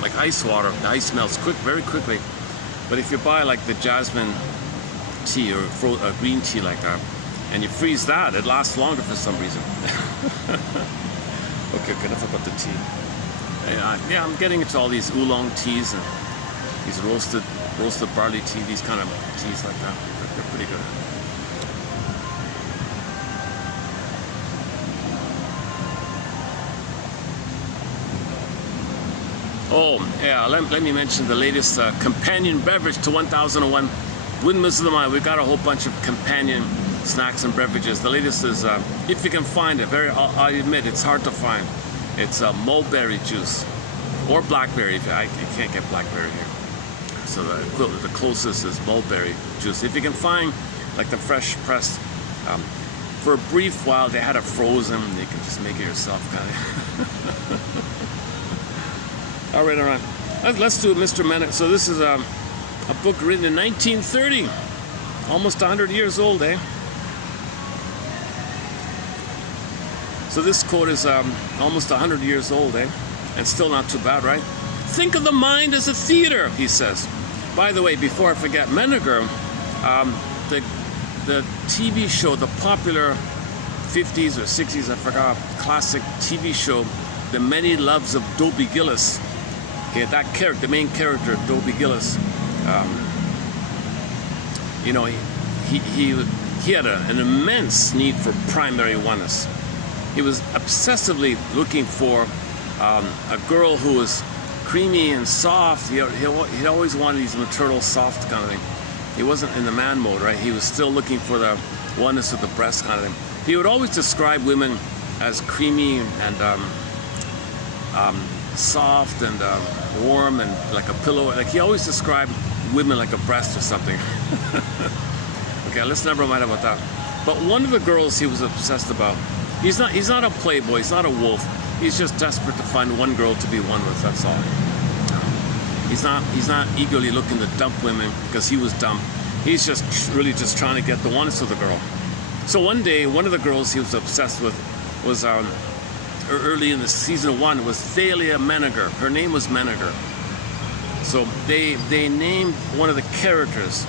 like ice water, the ice melts very quickly. But if you buy like the jasmine tea or green tea like that, and you freeze that, it lasts longer for some reason. Okay, enough about the tea. Yeah, I'm getting into all these oolong teas and these roasted barley tea, these kind of teas like that. They're pretty good. Oh, yeah, let me mention the latest companion beverage to 1001 Windmills of the Mind. We've got a whole bunch of companion snacks and beverages. The latest is, if you can find it, I admit it's hard to find. It's mulberry juice or blackberry. You can't get blackberry here. So the closest is mulberry juice. If you can find like the fresh pressed, for a brief while they had it frozen. You can just make it yourself, kind of. All right. Let's do Mr. Menace. So this is a book written in 1930, almost 100 years old, eh? So this quote is almost 100 years old, eh? And still not too bad, right? Think of the mind as a theater, he says. By the way, before I forget, Menninger, the TV show, the popular 50s or 60s, I forgot, classic TV show, The Many Loves of Dobie Gillis. Okay, that character, the main character, Dobie Gillis, you know, he had an immense need for primary oneness. He was obsessively looking for a girl who was creamy and soft. He always wanted these maternal soft kind of thing. He wasn't in the man mode, right? He was still looking for the oneness of the breast kind of thing. He would always describe women as creamy and soft and warm and like a pillow. Like he always described women like a breast or something. Okay, let's never mind about that. But one of the girls he was obsessed about, he's not a playboy, he's not a wolf. He's just desperate to find one girl to be one with, that's all. He's not eagerly looking to dump women because he was dumb. He's just really just trying to get the oneness of the girl. So one day, one of the girls he was obsessed with was early in the season 1 was Thalia Menninger. Her name was Menninger. So they named one of the characters,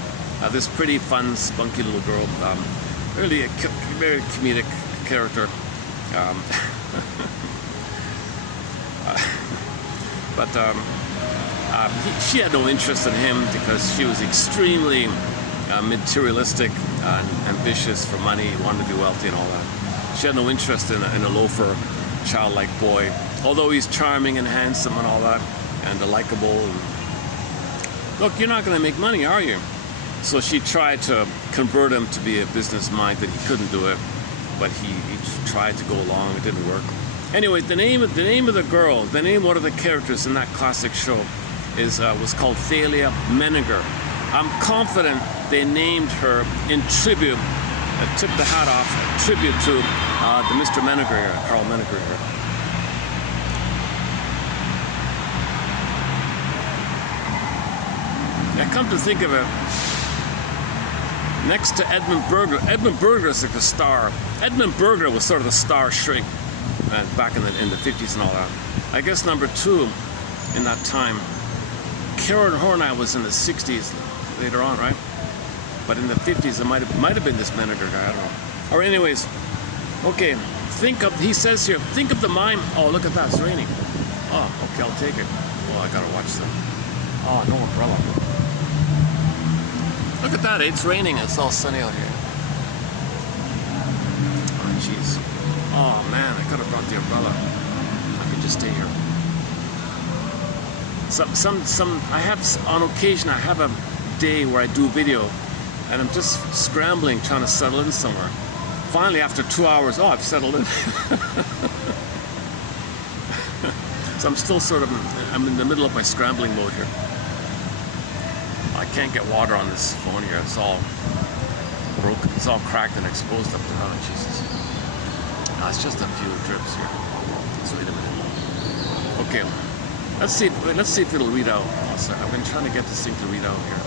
this pretty fun, spunky little girl, really a very comedic character. She had no interest in him because she was extremely materialistic and ambitious for money, wanted to be wealthy and all that. She had no interest in a loafer, childlike boy, although he's charming and handsome and all that, and likable. Look, you're not going to make money, are you? So she tried to convert him to be a business minded. He couldn't do it, but he tried to go along. It didn't work. Anyway, the name of the girl, the name of one of the characters in that classic show was called Thalia Menninger. I'm confident they named her in tribute, took the hat off, tribute to the Mr. Menninger here, Carl Menninger here. Yeah, come to think of it, next to Edmund Berger is like a star. Edmund Berger was sort of the star shrink back in the 50s and all that. I guess number 2 in that time. Karen Horney was in the 60s later on, right? But in the 50s, it might have been this Menninger guy, I don't know. Or anyways, okay, he says here, think of the mind. Oh, look at that, it's raining. Oh, okay, I'll take it. Oh, I gotta watch them. Oh, no umbrella. Look at that, it's raining, it's all sunny out here. Oh, jeez. Oh, man, I could have brought the umbrella. I could just stay here. I have, on occasion, I have a day where I do video, and I'm just scrambling, trying to settle in somewhere. Finally, after 2 hours, oh, I've settled in. So I'm still I'm in the middle of my scrambling mode here. I can't get water on this phone here. It's all broken. It's all cracked and exposed up to now. Jesus. No, it's just a few drips here. Just wait a minute. Okay. Let's see if it'll read out. Also, I've been trying to get this thing to read out here.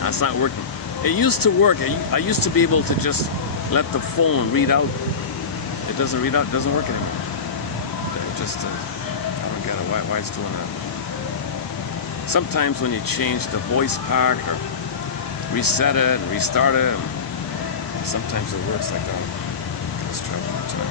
No, it's not working. It used to work. I used to be able to just let the phone read out. It doesn't read out. It doesn't work anymore. It just, I don't get it. Why it's doing that. Sometimes when you change the voice pack or reset it and restart it, sometimes it works like that. Let's try one more time.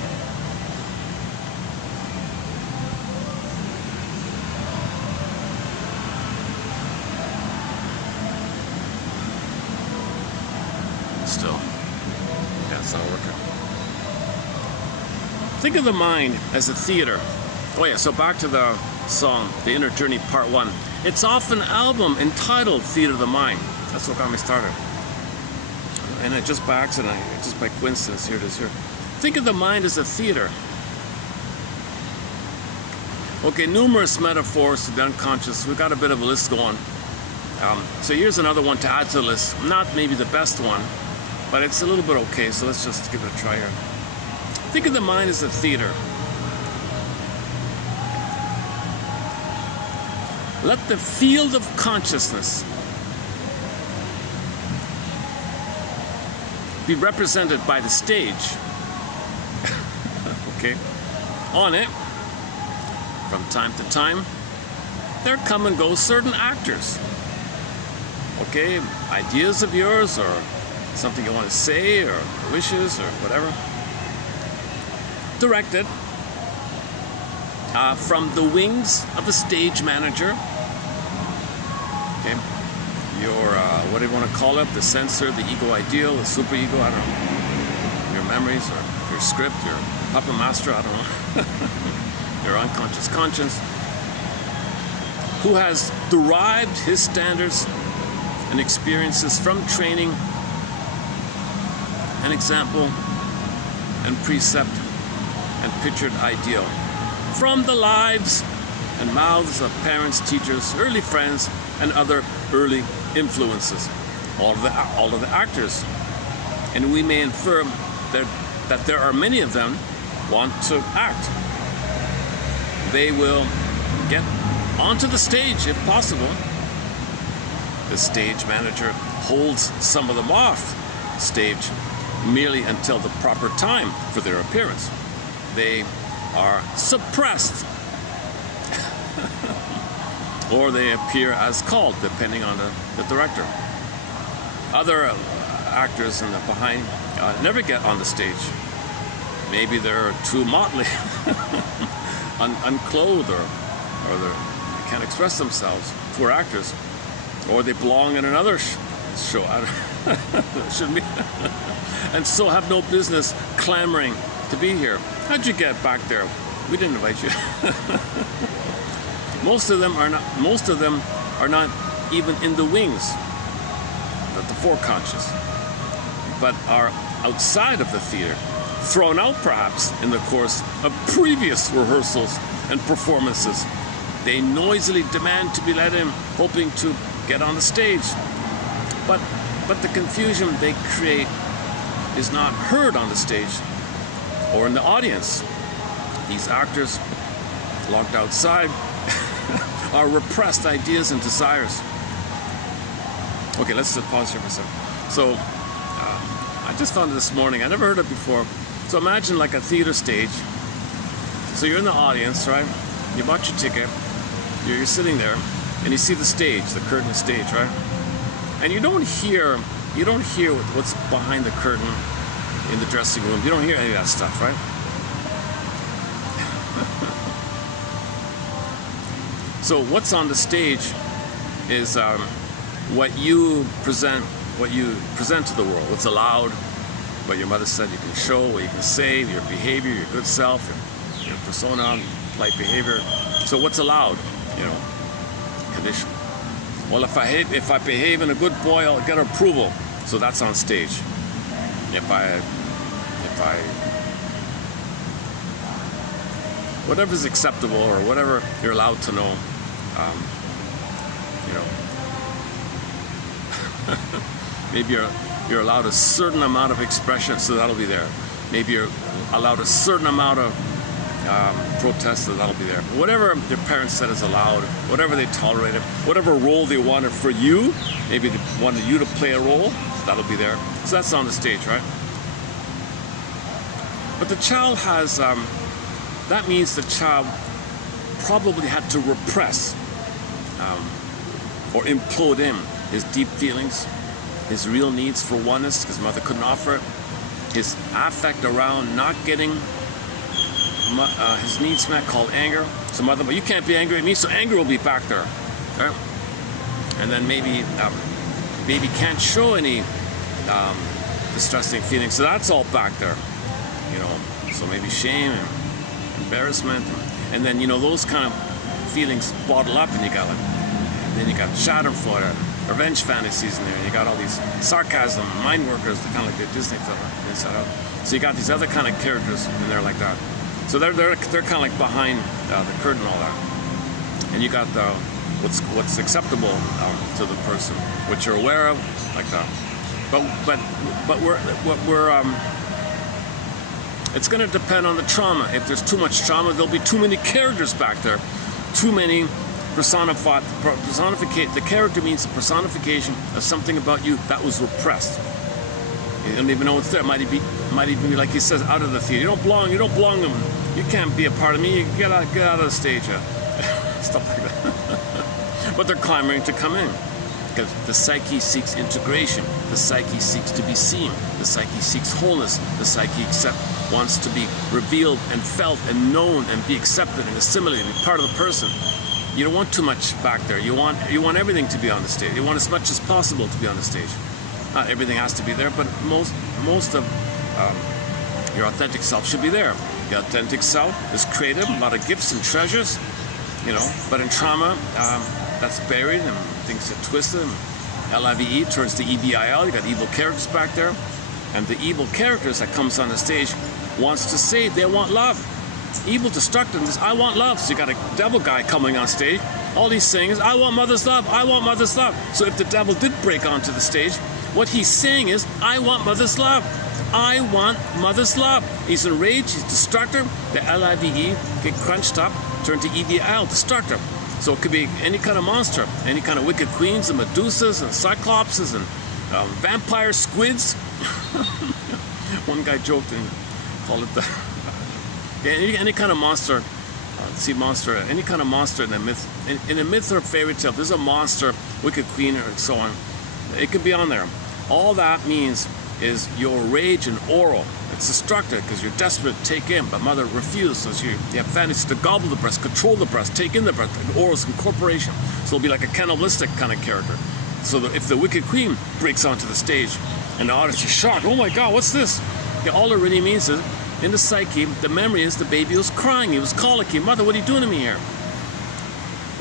Still, yeah, it's not working. Think of the mind as a theater. Oh yeah, so back to the song, The Inner Journey Part 1. It's off an album entitled Theater of the Mind. That's what got me started. And it just by accident, just by coincidence, here it is here. Think of the mind as a theater. Okay, numerous metaphors to the unconscious. We've got a bit of a list going. So here's another one to add to the list. Not maybe the best one, but it's a little bit okay, so let's just give it a try here. Think of the mind as a theater. Let the field of consciousness be represented by the stage. Okay? On it, from time to time, there come and go certain actors. Okay, ideas of yours, or something you want to say, or wishes, or whatever. Directed from the wings of the stage manager. Okay, your, what do you want to call it? The censor, the ego ideal, the super ego, I don't know. Your memories, or your script, your puppet master, I don't know. Your unconscious conscience. Who has derived his standards and experiences from training and example and precept and pictured ideal, from the lives and mouths of parents, teachers, early friends, and other early influences, all of the actors. And we may infer that there are many of them want to act. They will get onto the stage if possible. The stage manager holds some of them off stage merely until the proper time for their appearance. They are suppressed or they appear as called, depending on the director. Other actors in the behind never get on the stage. Maybe they're too motley, unclothed, or they can't express themselves. Poor actors. Or they belong in another show. Shouldn't be. And so have no business clamoring to be here. How'd you get back there? We didn't invite you. Most of them are not even in the wings, the foreconscious, but are outside of the theater, thrown out perhaps in the course of previous rehearsals and performances. They noisily demand to be let in, hoping to get on the stage. But the confusion they create is not heard on the stage or in the audience. These actors, locked outside, are repressed ideas and desires. Okay, let's just pause here for a second. So, I just found it this morning. I never heard it before. So imagine like a theater stage. So you're in the audience, right? You bought your ticket. You're sitting there, and you see the stage, the curtain stage, right? And you don't hear what's behind the curtain in the dressing room. You don't hear any of that stuff, right? So what's on the stage is what you present to the world. What's allowed, what your mother said you can show, what you can say, your behavior, your good self, your persona, polite behavior. So what's allowed, condition. Well, if I behave in a good boy, I'll get approval. So that's on stage. If I whatever's acceptable or whatever you're allowed to know, maybe you're allowed a certain amount of expression, so that'll be there. Maybe you're allowed a certain amount of protest, so that'll be there. Whatever their parents said is allowed, whatever they tolerated, whatever role they wanted for you, maybe they wanted you to play a role, that'll be there. So that's on the stage, right? But the child has, that means the child probably had to repress or implode in his deep feelings, his real needs for oneness, because mother couldn't offer it, his affect around not getting his needs met, called anger. So mother, but you can't be angry at me, so anger will be back there. Right? And then maybe baby can't show any distressing feelings, so that's all back there. So maybe shame and embarrassment, and then those kind of feelings bottle up, and you got Schadenfreude, revenge fantasies in there, and you got all these sarcasm, mind workers, kind of like the Disney film inside out. So you got these other kind of characters in there like that. So they're kind of like behind the curtain, all that, and you got what's acceptable to the person, what you're aware of, like that. But it's going to depend on the trauma. If there's too much trauma, there'll be too many characters back there, too many personificate. The character means the personification of something about you that was repressed. You don't even know it's there. It might even be, like he says, out of the theater. You don't belong. You can't be a part of me. You get out of the stage. Stuff like that. But they're clamoring to come in. Because the psyche seeks integration. The psyche seeks to be seen. The psyche seeks wholeness. The psyche wants to be revealed and felt and known and be accepted and assimilated, part of the person. You don't want too much back there. You want everything to be on the stage. You want as much as possible to be on the stage. Not everything has to be there, but most of your authentic self should be there. The authentic self is creative, a lot of gifts and treasures, but in trauma, that's buried and things get twisted. L-I-V-E turns to E-V-I-L. You got evil characters back there. And the evil characters that comes on the stage wants to say they want love. Evil destructiveness, I want love. So you got a devil guy coming on stage. All he's saying is, I want mother's love. I want mother's love. So if the devil did break onto the stage, what he's saying is, I want mother's love. I want mother's love. He's enraged, he's destructive. The L-I-V-E get crunched up, turn to E-V-I-L, destructive. So it could be any kind of monster, any kind of wicked queens and Medusas and Cyclopses and vampire squids. One guy joked and called it any kind of monster. Any kind of monster in a myth, in a myth or fairy tale. There's a monster, wicked queen, or so on. It could be on there. All that means is your rage and oral. It's destructive because you're desperate to take in, but mother refused. So you have fantasies to gobble the breast, control the breast, take in the breast. Oral is incorporation. So it'll be like a cannibalistic kind of character. So if the wicked queen breaks onto the stage and the audience is shocked, oh my God, what's this? All it really means is, in the psyche, the memory is the baby was crying, he was colicky. Mother, what are you doing to me here?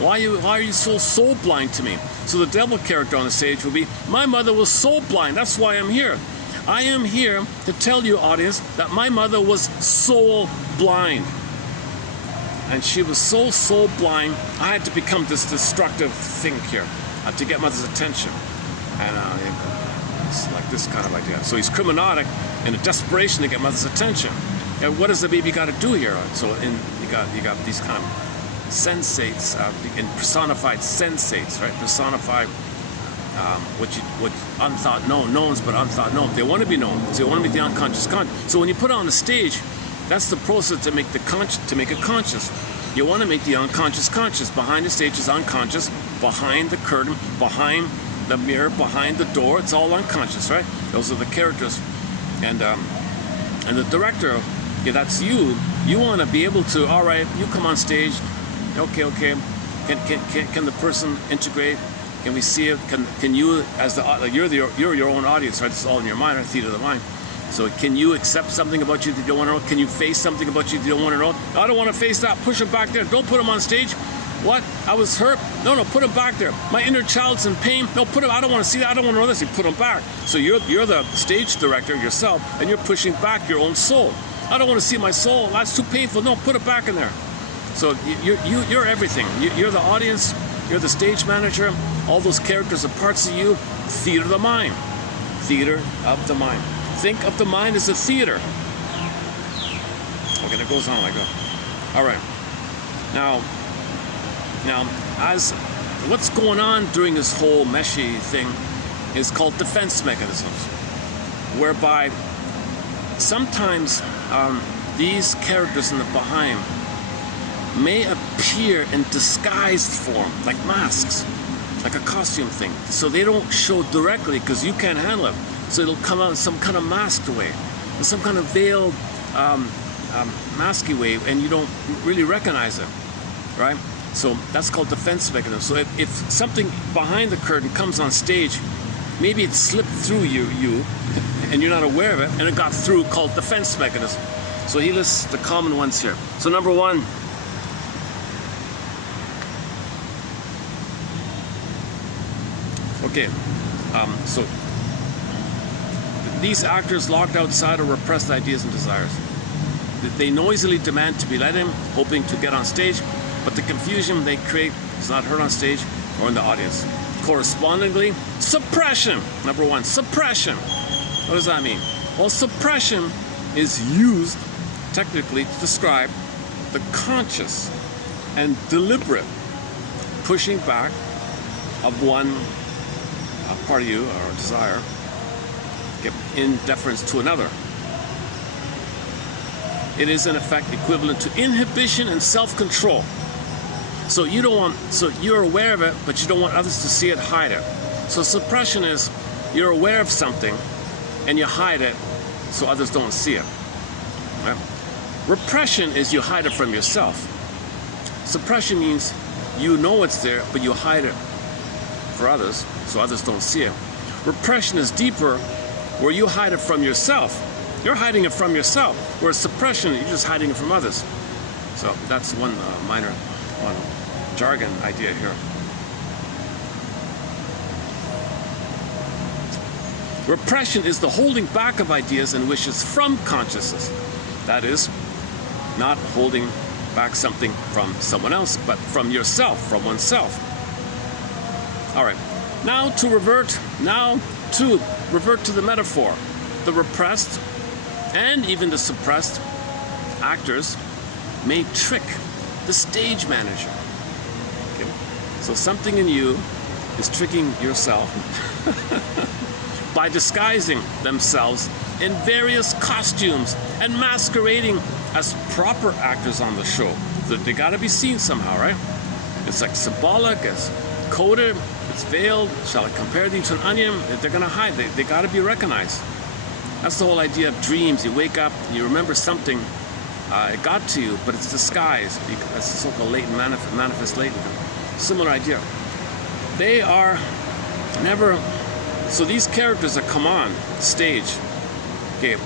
Why are you so soul blind to me? So the devil character on the stage will be, my mother was soul blind, that's why I'm here. I am here to tell you, audience, that my mother was soul blind. And she was so soul blind, I had to become this destructive thing here to get mother's attention. And it's like this kind of idea. So he's criminalic in a desperation to get mother's attention. And what does the baby got to do here? So you got these kind of sensates, and personified sensates, right? Personified what unthought knowns, but unthought known. They want to be known, so they want to be the unconscious conscious. So when you put it on the stage, that's the process to make it conscious. You want to make the unconscious conscious. Behind the stage is unconscious. Behind the curtain, behind the mirror, behind the door, it's all unconscious, right? Those are the characters, and the director, yeah, that's you. You want to be able to, all right, you come on stage, okay. Can the person integrate? Can we see it? Can you, as you're your own audience, right? It's all in your mind, right? Theater of the mind. So can you accept something about you that you don't want to know? Can you face something about you that you don't want to know? I don't want to face that. Push him back there. Don't put him on stage. What? I was hurt? No, put him back there. My inner child's in pain. No, put him. I don't want to see that. I don't want to know this. You put him back. So you're the stage director yourself, and you're pushing back your own soul. I don't want to see my soul. That's too painful. No, put it back in there. So you're everything. You're the audience. You're the stage manager. All those characters are parts of you. Theater of the mind. Theater of the mind. Think of the mind as a theater. Okay, it goes on like that. All right. Now, as what's going on during this whole meshy thing is called defense mechanisms, whereby sometimes these characters in the behind may appear in disguised form, like masks, like a costume thing. So they don't show directly because you can't handle it. So it'll come out in some kind of masked way, in some kind of veiled, masky way, and you don't really recognize it, right? So that's called defense mechanism. So if something behind the curtain comes on stage, maybe it slipped through you, and you're not aware of it, and it got through, called defense mechanism. So he lists the common ones here. So number one, okay, so these actors locked outside or repressed ideas and desires. They noisily demand to be let in, hoping to get on stage, but the confusion they create is not heard on stage or in the audience. Correspondingly, suppression. Number one, suppression. What does that mean? Well, suppression is used technically to describe the conscious and deliberate pushing back of one part of you or desire in deference to another. It is in effect equivalent to inhibition and self-control. So you're aware of it, but you don't want others to see it, hide it. So suppression is you're aware of something and you hide it so others don't see it. Right? Repression is you hide it from yourself. Suppression means you know it's there, but you hide it for others so others don't see it. Repression is deeper, where you hide it from yourself. You're hiding it from yourself, whereas suppression, you're just hiding it from others. So that's one minor jargon idea here. Repression is the holding back of ideas and wishes from consciousness. That is, not holding back something from someone else, but from yourself, from oneself. All right, now to revert to the metaphor. The repressed and even the suppressed actors may trick the stage manager. Okay? So something in you is tricking yourself by disguising themselves in various costumes and masquerading as proper actors on the show. They gotta be seen somehow, right? It's like symbolic, it's coded, it's veiled. Shall I compare these to an onion? They're gonna hide, they gotta be recognized. That's the whole idea of dreams. You wake up and you remember something, it got to you, but it's disguised. That's the so-called latent manifest latent. Similar idea. They are never, so these characters that come on stage, okay,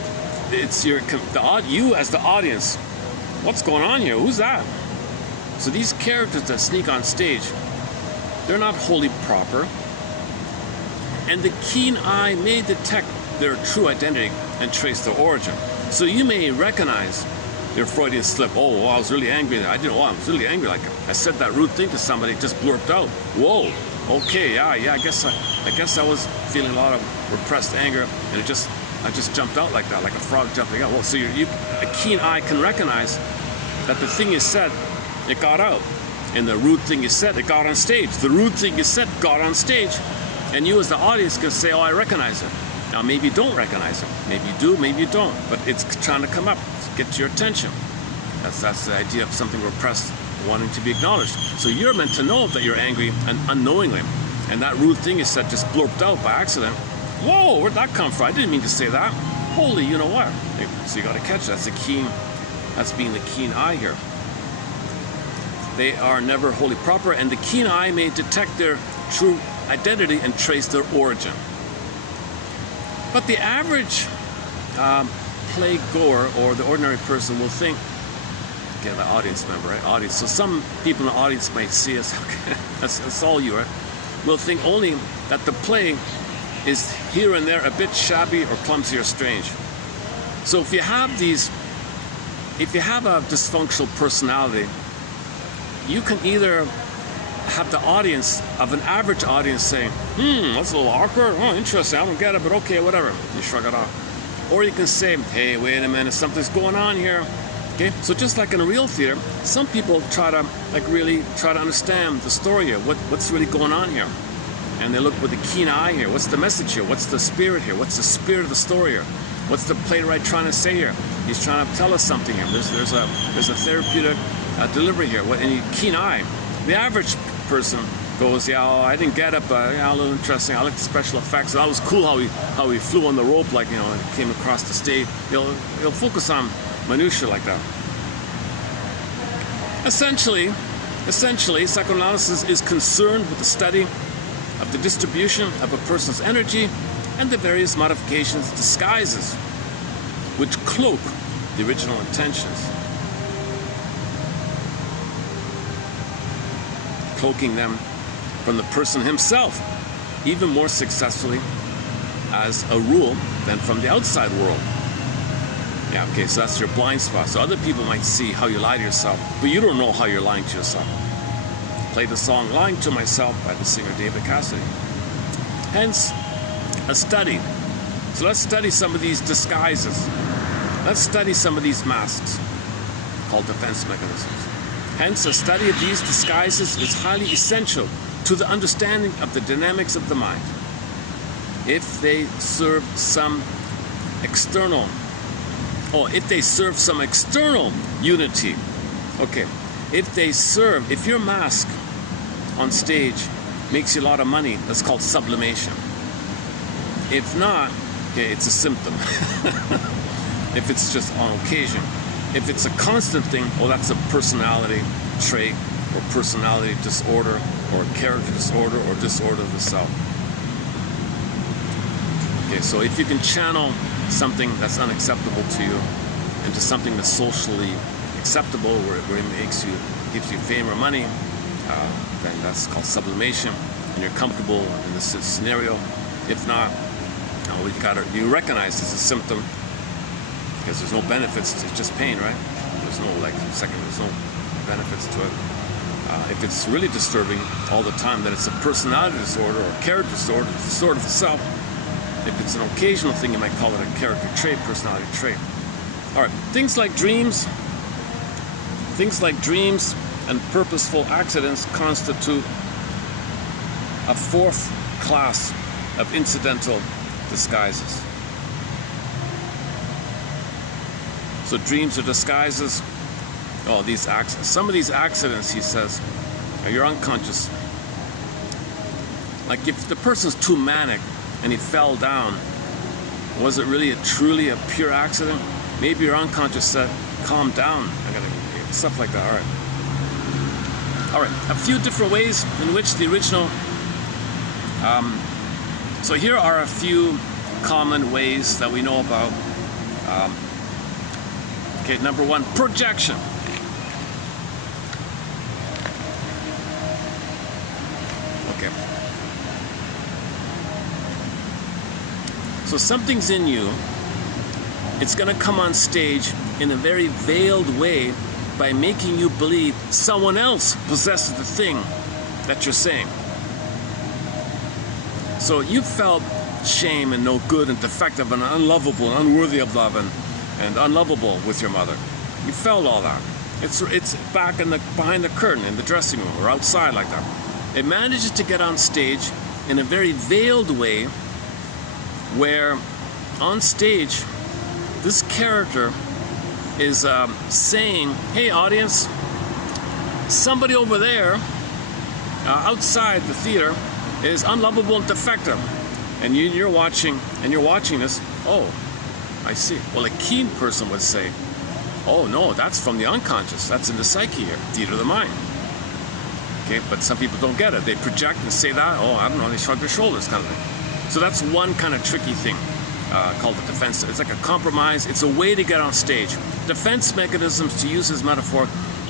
it's you as the audience. What's going on here? Who's that? So these characters that sneak on stage, they're not wholly proper, and the keen eye may detect their true identity and trace their origin. So you may recognize your Freudian slip. Oh, I was really angry. I was really angry. Like I said that rude thing to somebody, just blurted out. Whoa. Okay. Yeah. I guess I was feeling a lot of repressed anger, and I just jumped out like that, like a frog jumping out. Well, so a keen eye can recognize that the thing you said, it got out, and the rude thing you said, it got on stage. The rude thing you said got on stage, and you as the audience can say, "Oh, I recognize it." Now, maybe you don't recognize it. Maybe you do, maybe you don't. But it's trying to come up, get your attention. That's the idea of something repressed, wanting to be acknowledged. So you're meant to know that you're angry and unknowingly. And that rude thing you said just blurped out by accident. Whoa, where'd that come from? I didn't mean to say that. Holy, you know what? So you got to catch that. That's being the keen eye here. They are never wholly proper, and the keen eye may detect their true identity and trace their origin. But the average playgoer or the ordinary person will think, again, the audience member, right? Audience. So some people in the audience might see us, okay, that's all you, right? Will think only that the play is here and there a bit shabby or clumsy or strange. So if you have a dysfunctional personality, you can either have the audience of an average audience saying, that's a little awkward, oh, interesting, I don't get it, but okay, whatever. You shrug it off. Or you can say, hey, wait a minute, something's going on here. Okay, so just like in a real theater, some people try to really try to understand the story here, what's really going on here. And they look with a keen eye here. What's the message here? What's the spirit here? What's the spirit of the story here? What's the playwright trying to say here? He's trying to tell us something here. There's a therapeutic delivery here. Any keen eye. The average person goes, yeah, oh, I didn't get it, but yeah, a little interesting. I like the special effects. That was cool how he flew on the rope, like, and came across the stage. He'll focus on minutiae like that. Essentially, psychoanalysis is concerned with the study of the distribution of a person's energy and the various modifications, disguises, which cloak the original intentions. Cloaking them from the person himself, even more successfully as a rule than from the outside world. Yeah, okay, so that's your blind spot. So other people might see how you lie to yourself, but you don't know how you're lying to yourself. Play the song Lying to Myself by the singer David Cassidy. Hence, a study. So let's study some of these disguises. Let's study some of these masks called defense mechanisms. Hence, a study of these disguises is highly essential to the understanding of the dynamics of the mind. If they serve some external Oh, if they serve some external unity. Okay, if your mask on stage makes you a lot of money, that's called sublimation. If not, okay, it's a symptom. If it's just on occasion. If it's a constant thing, oh, that's a personality trait or personality disorder or character disorder or disorder of the self. Okay, so if you can channel something that's unacceptable to you into something that's socially acceptable, where it gives you fame or money, then that's called sublimation, and you're comfortable in this scenario. If not, you recognize it's a symptom, because there's no benefits, it's just pain, right? There's no benefits to it. If it's really disturbing all the time, then it's a personality disorder or character disorder, disorder of the self. If it's an occasional thing, you might call it a character trait, personality trait. All right, things like dreams and purposeful accidents constitute a fourth class of incidental disguises. So dreams are disguises. Oh, these accidents. Some of these accidents, he says, are your unconscious. Like if the person's too manic and he fell down, was it really truly a pure accident? Maybe your unconscious said, calm down. Stuff like that. All right. A few different ways in which the original. So here are a few common ways that we know about. Okay, number one, projection. Okay. So something's in you. It's going to come on stage in a very veiled way by making you believe someone else possesses the thing that you're saying. So you felt shame and no good and defective and unlovable and unworthy of love and unlovable with your mother. You felt all that. It's back behind the curtain in the dressing room or outside like that. It manages to get on stage in a very veiled way where on stage this character is saying, hey audience, somebody over there outside the theater is unlovable and defective. And you're watching this. Oh, I see. Well, a keen person would say, oh no, that's from the unconscious. That's in the psyche here, theater of the mind. Okay, but some people don't get it. They project and say that. Oh, I don't know, they shrug their shoulders kind of thing. So that's one kind of tricky thing called the defense. It's like a compromise. It's a way to get on stage. Defense mechanisms, to use his metaphor,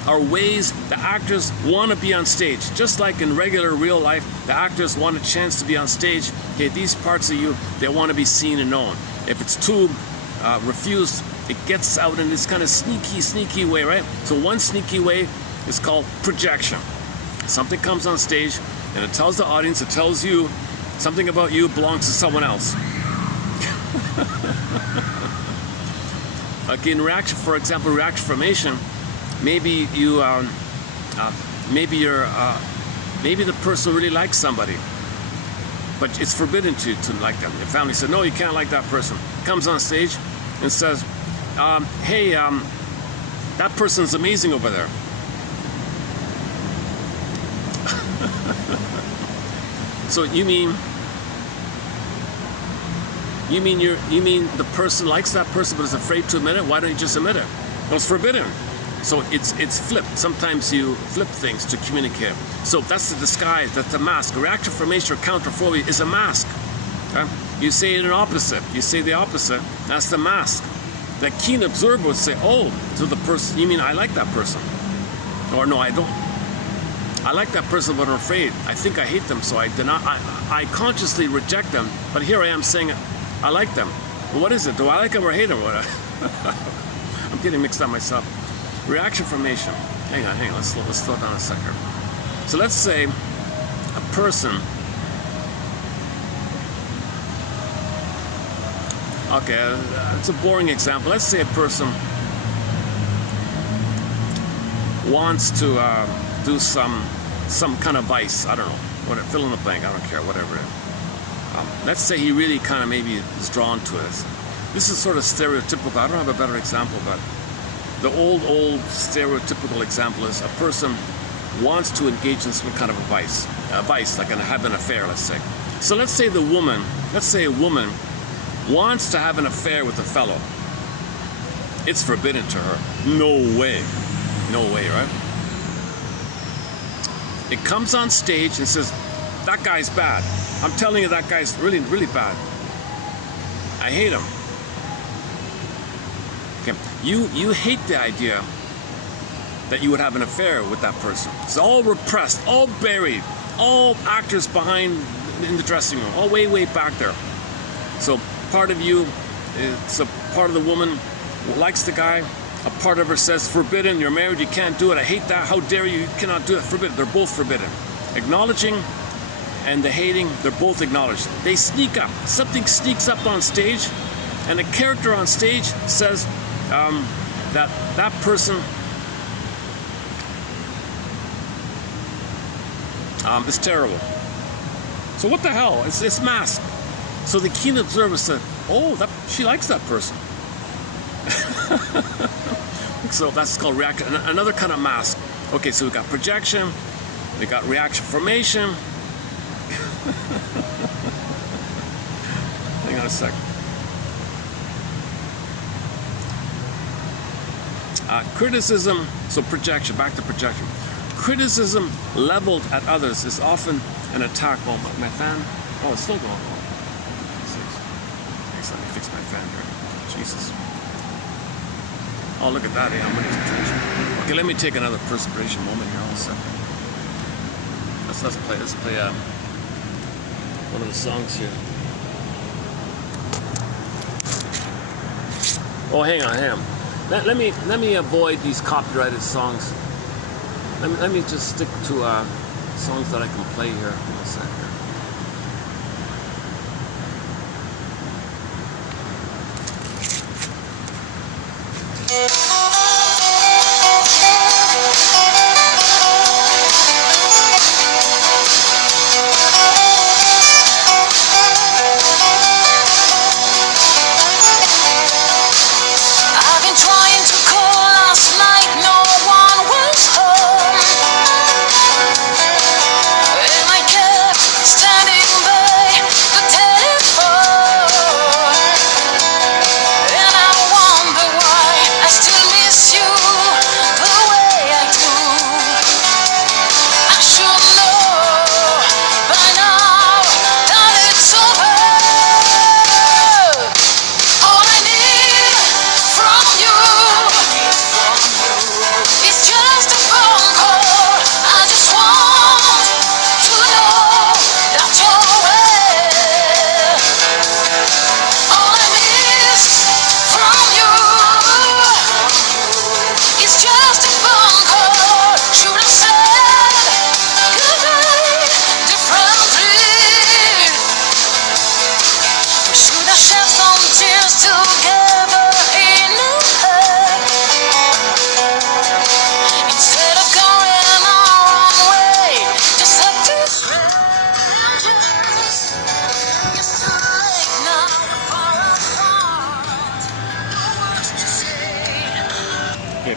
are ways the actors want to be on stage. Just like in regular real life, the actors want a chance to be on stage. Okay, these parts of you, they want to be seen and known. If it's too refused, it gets out in this kind of sneaky way, right? So one sneaky way is called projection. Something comes on stage and it tells the audience, it tells you something about you belongs to someone else. Like in reaction, for example, reaction formation, maybe you, maybe the person really likes somebody, but it's forbidden to like them. The family said, no, you can't like that person. Comes on stage and says, hey, that person's amazing over there. So you mean the person likes that person but is afraid to admit it? Why don't you just admit it? Well, it's forbidden. So it's flipped. Sometimes you flip things to communicate. So that's the disguise, that's the mask. Reaction formation or counterphobia is a mask. Okay? You say it in opposite. You say the opposite. That's the mask. The keen observer would say, oh, to the person, you mean I like that person? Or no, I don't. I like that person, but I'm afraid. I think I hate them, so I consciously reject them. But here I am saying, I like them. Well, what is it? Do I like them or hate them? I'm getting mixed up myself. Reaction formation. Hang on. Let's slow down a second. So let's say a person. Okay, it's a boring example. Let's say a person wants to do some kind of vice. I don't know. Whatever, fill in the blank. I don't care. Whatever it is. Let's say he really kind of maybe is drawn to it. This is sort of stereotypical. I don't have a better example, but the old stereotypical example is a person wants to engage in some kind of a vice, like have an affair, let's say. So let's say a woman wants to have an affair with a fellow. It's forbidden to her. No way, right? It comes on stage and says, that guy's bad. I'm telling you, that guy's really, really bad. I hate him. Okay. You hate the idea that you would have an affair with that person. It's all repressed, all buried, all actors behind in the dressing room, all way back there. So part of you, so part of the woman likes the guy, a part of her says, forbidden, you're married, you can't do it, I hate that, how dare you, you cannot do it, forbidden. They're both forbidden. Acknowledging and the hating, they're both acknowledged. They sneak up, something sneaks up on stage, and a character on stage says that person is terrible. So what the hell? It's masked. So the keen observer said, oh, she likes that person. So that's called reaction. Another kind of mask. Okay, so we got projection, we got reaction formation. Hang on a sec. Criticism, so projection, back to projection. Criticism leveled at others is often an attack. Oh, my fan, oh, it's still going on. Let me fix my fan here. Jesus. Oh, look at that, I'm going to okay, let me take another perspiration moment here. All set. Let's play one of the songs here. Oh, hang on. Let me avoid these copyrighted songs. Let me just stick to songs that I can play here. In a sec here.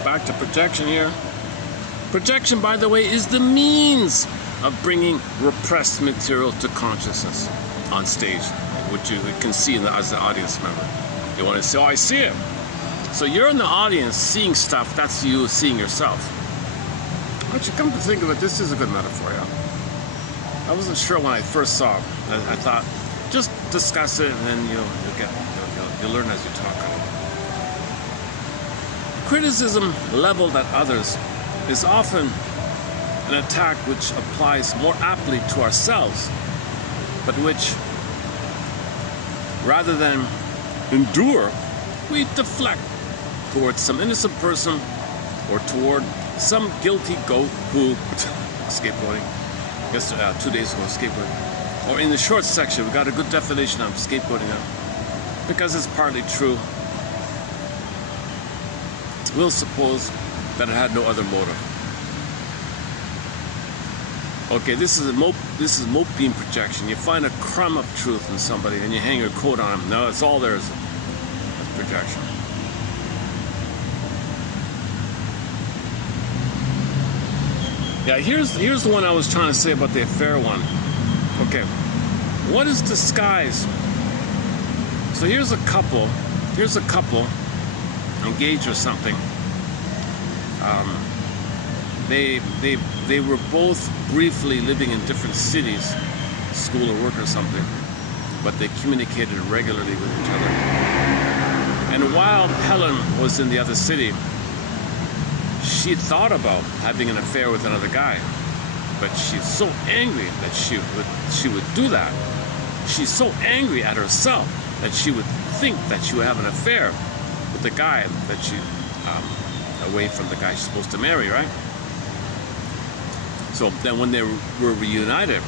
Back to projection here. Projection, by the way, is the means of bringing repressed material to consciousness on stage, which you can see as the audience member. You want to say, oh, I see it. So you're in the audience seeing stuff, that's you seeing yourself. Actually, come to think of it, this is a good metaphor, yeah. I wasn't sure when I first saw it. I thought, just discuss it and then you'll learn as you talk on it. Criticism leveled at others is often an attack which applies more aptly to ourselves, but which, rather than endure, we deflect towards some innocent person or toward some guilty goat who, scapegoating, I guess 2 days ago, scapegoating. Or in the short section, we got a good definition of scapegoating now, because it's partly true. We'll suppose that it had no other motive. Okay, this is mope beam projection. You find a crumb of truth in somebody and you hang your coat on them. No, it's all there is. projection. Yeah, here's the one I was trying to say about the affair one. Okay, what is disguise? So here's a couple engaged or something. They were both briefly living in different cities, school or work or something, but they communicated regularly with each other. And while Helen was in the other city, she thought about having an affair with another guy, but she's so angry that she would do that. She's so angry at herself that she would think that she would have an affair with the guy that she away from the guy she's supposed to marry, right? So then when they were reunited,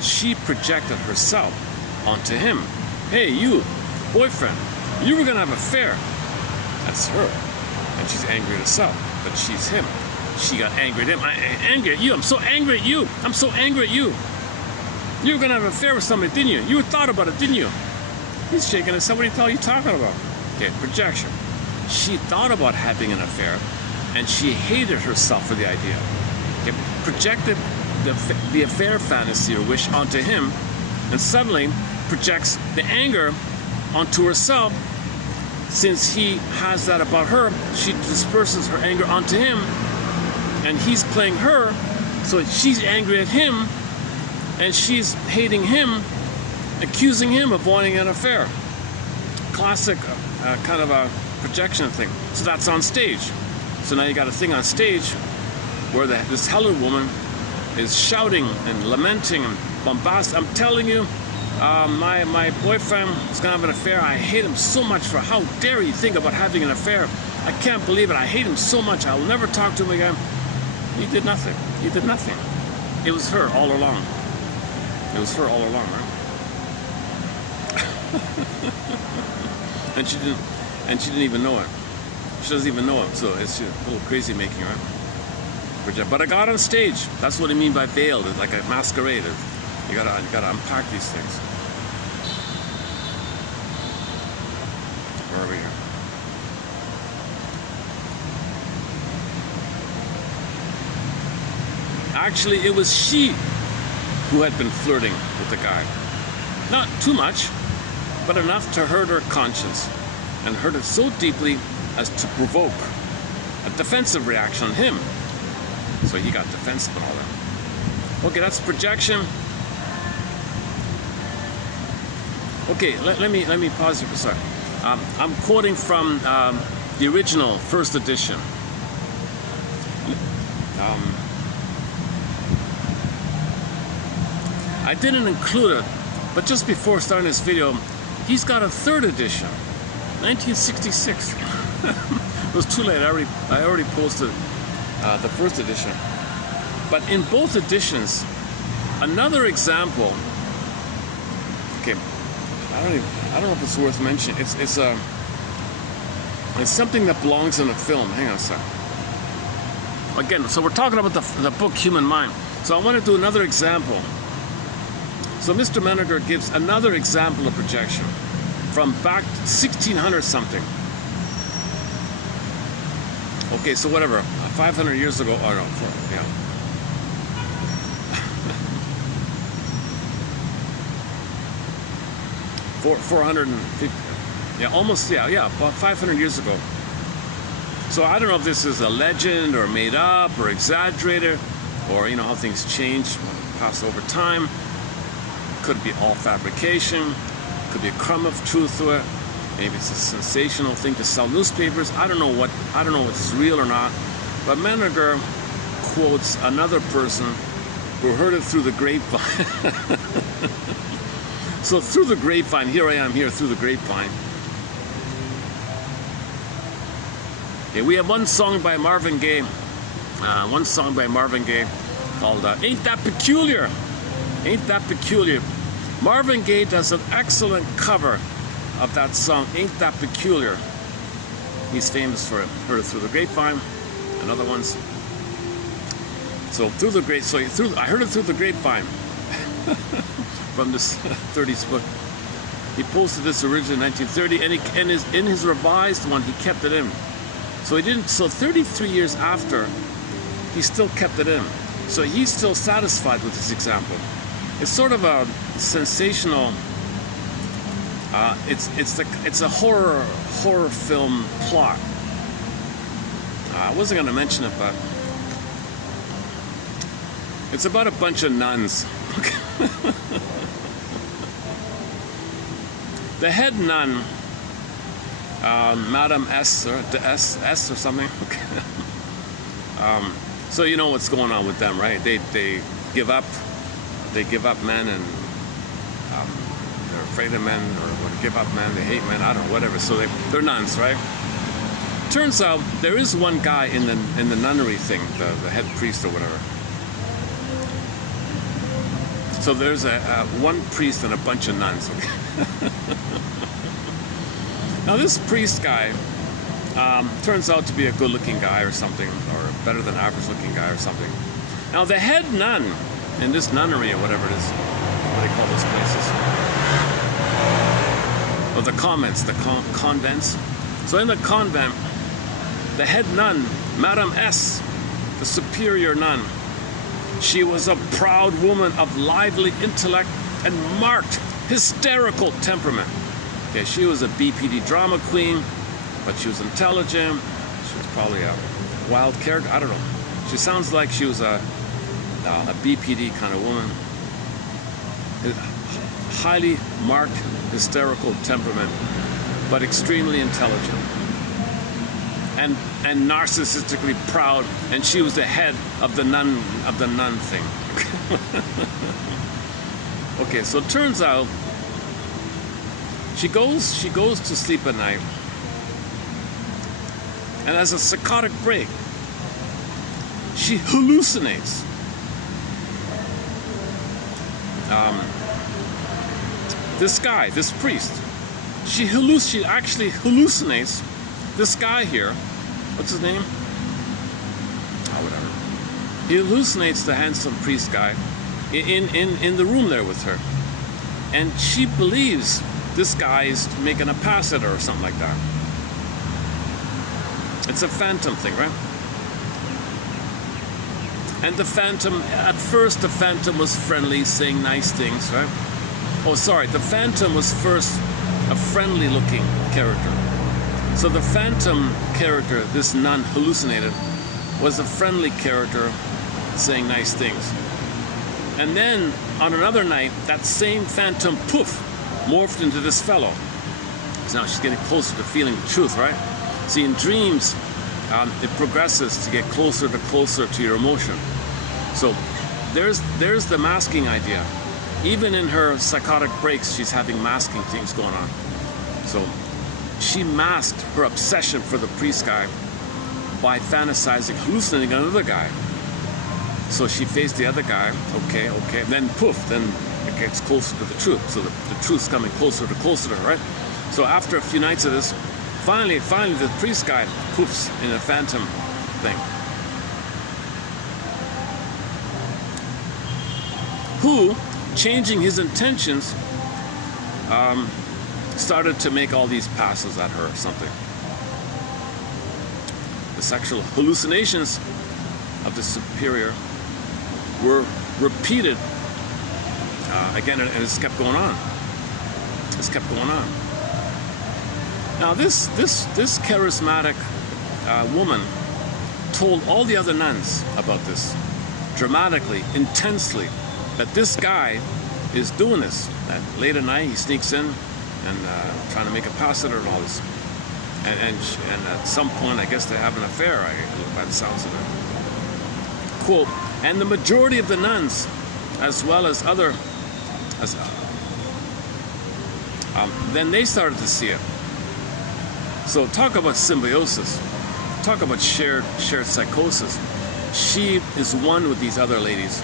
she projected herself onto him. Hey, you, boyfriend, you were gonna have an affair. That's her. And she's angry at herself, but she's him. She got angry at him. I'm angry at you. I'm so angry at you. I'm so angry at you. You were gonna have an affair with somebody, didn't you? You thought about it, didn't you? He's shaking his head. What are you talking about? Okay, projection. She thought about having an affair, and she hated herself for the idea. Okay, projected the affair fantasy or wish onto him, and suddenly projects the anger onto herself. Since he has that about her, she disperses her anger onto him, and he's playing her, so she's angry at him, and she's hating him, accusing him of wanting an affair. Classic kind of a projection thing. So that's on stage. So now you got a thing on stage where this Helen woman is shouting and lamenting and bombastic. I'm telling you, my boyfriend is gonna have an affair. I hate him so much for how dare he think about having an affair. I can't believe it. I hate him so much. I will never talk to him again. He did nothing. He did nothing. It was her all along. It was her all along, right? and she didn't even know it. She doesn't even know it. So it's a little crazy making, right? But I got on stage. That's what I mean by veiled. It's like a masquerade. You gotta unpack these things. Where are we here? Actually, it was she who had been flirting with the guy. Not too much, but enough to hurt her conscience, and hurt it so deeply as to provoke a defensive reaction on him. So he got defensive and all that. Okay, that's projection. Okay, let me pause here for a second. I'm quoting from the original first edition. I didn't include it, but just before starting this video, he's got a third edition, 1966. It was too late. I already posted the first edition. But in both editions, another example. Okay, I don't know if it's worth mentioning. It's something that belongs in a film. Hang on a second. Again, so we're talking about the book Human Mind. So I want to do another example. So Mr. Menninger gives another example of projection from back 1600 something. Okay, so whatever, 500 years ago, or no, yeah. 450, yeah, almost, yeah, about 500 years ago. So I don't know if this is a legend or made up or exaggerated, or you know how things change, pass over time. Could be all fabrication, could be a crumb of truth to it. Maybe it's a sensational thing to sell newspapers. I don't know what it's real or not. But Menninger quotes another person who heard it through the grapevine. So through the grapevine, here I am here through the grapevine. Okay, we have one song by Marvin Gaye. Called Ain't That Peculiar? Ain't That Peculiar? Marvin Gaye does an excellent cover of that song, Ain't That Peculiar. He's famous for it. Heard it through the grapevine and other ones. So I heard it through the grapevine from this 30s book. He posted this originally in 1930, and in his revised one, he kept it in. So he didn't. So 33 years after, he still kept it in. So he's still satisfied with this example. It's sort of a sensational. It's a horror film plot. I wasn't going to mention it, but it's about a bunch of nuns. The head nun, Madame S or S or something. So you know what's going on with them, right? They give up men, and they're afraid of men, or give up men, they hate men, I don't know, whatever. So they're nuns, right? Turns out there is one guy in the nunnery thing, the head priest or whatever. So there's one priest and a bunch of nuns. Now this priest guy turns out to be a good-looking guy or something, or a better than average-looking guy or something. Now the head nun in this nunnery or whatever it is, what do they call those places? Or the convents, the convents. So in the convent, the head nun, Madame S, the superior nun, she was a proud woman of lively intellect and marked hysterical temperament. Okay, she was a BPD drama queen, but she was intelligent. She was probably a wild character. I don't know. She sounds like she was a BPD kind of woman. Highly marked hysterical temperament, but extremely intelligent. And narcissistically proud, and she was the head of the nun thing. Okay, so it turns out she goes to sleep at night, and as a psychotic break, she hallucinates. This guy, this priest, she actually hallucinates this guy here. What's his name? Oh, whatever. He hallucinates the handsome priest guy in the room there with her. And she believes this guy is making a pass at her or something like that. It's a phantom thing, right? And the phantom, at first the phantom was friendly, saying nice things, right? Oh, sorry, the phantom was first a friendly looking character. So the phantom character, this nun hallucinated, was a friendly character saying nice things. And then on another night, that same phantom, poof, morphed into this fellow. So now she's getting closer to feeling the truth, right? See, in dreams, it progresses to get closer to your emotion. So there's the masking idea. Even in her psychotic breaks, she's having masking things going on. So she masked her obsession for the priest guy by fantasizing, hallucinating another guy. So she faced the other guy, okay, and then poof, then it gets closer to the truth. So the truth's coming closer to her, right? So after a few nights of this, finally the priest guy poofs in a phantom thing. Who, changing his intentions, started to make all these passes at her or something. The sexual hallucinations of the superior were repeated again, and it's kept going on. Now this charismatic woman told all the other nuns about this, dramatically, intensely, that this guy is doing this. That late at night he sneaks in and trying to make a pass at her and all this. And at some point, I guess they have an affair, by the sounds of it. Quote, and the majority of the nuns, as well as other, then they started to see it. So talk about symbiosis. Talk about shared psychosis. She is one with these other ladies,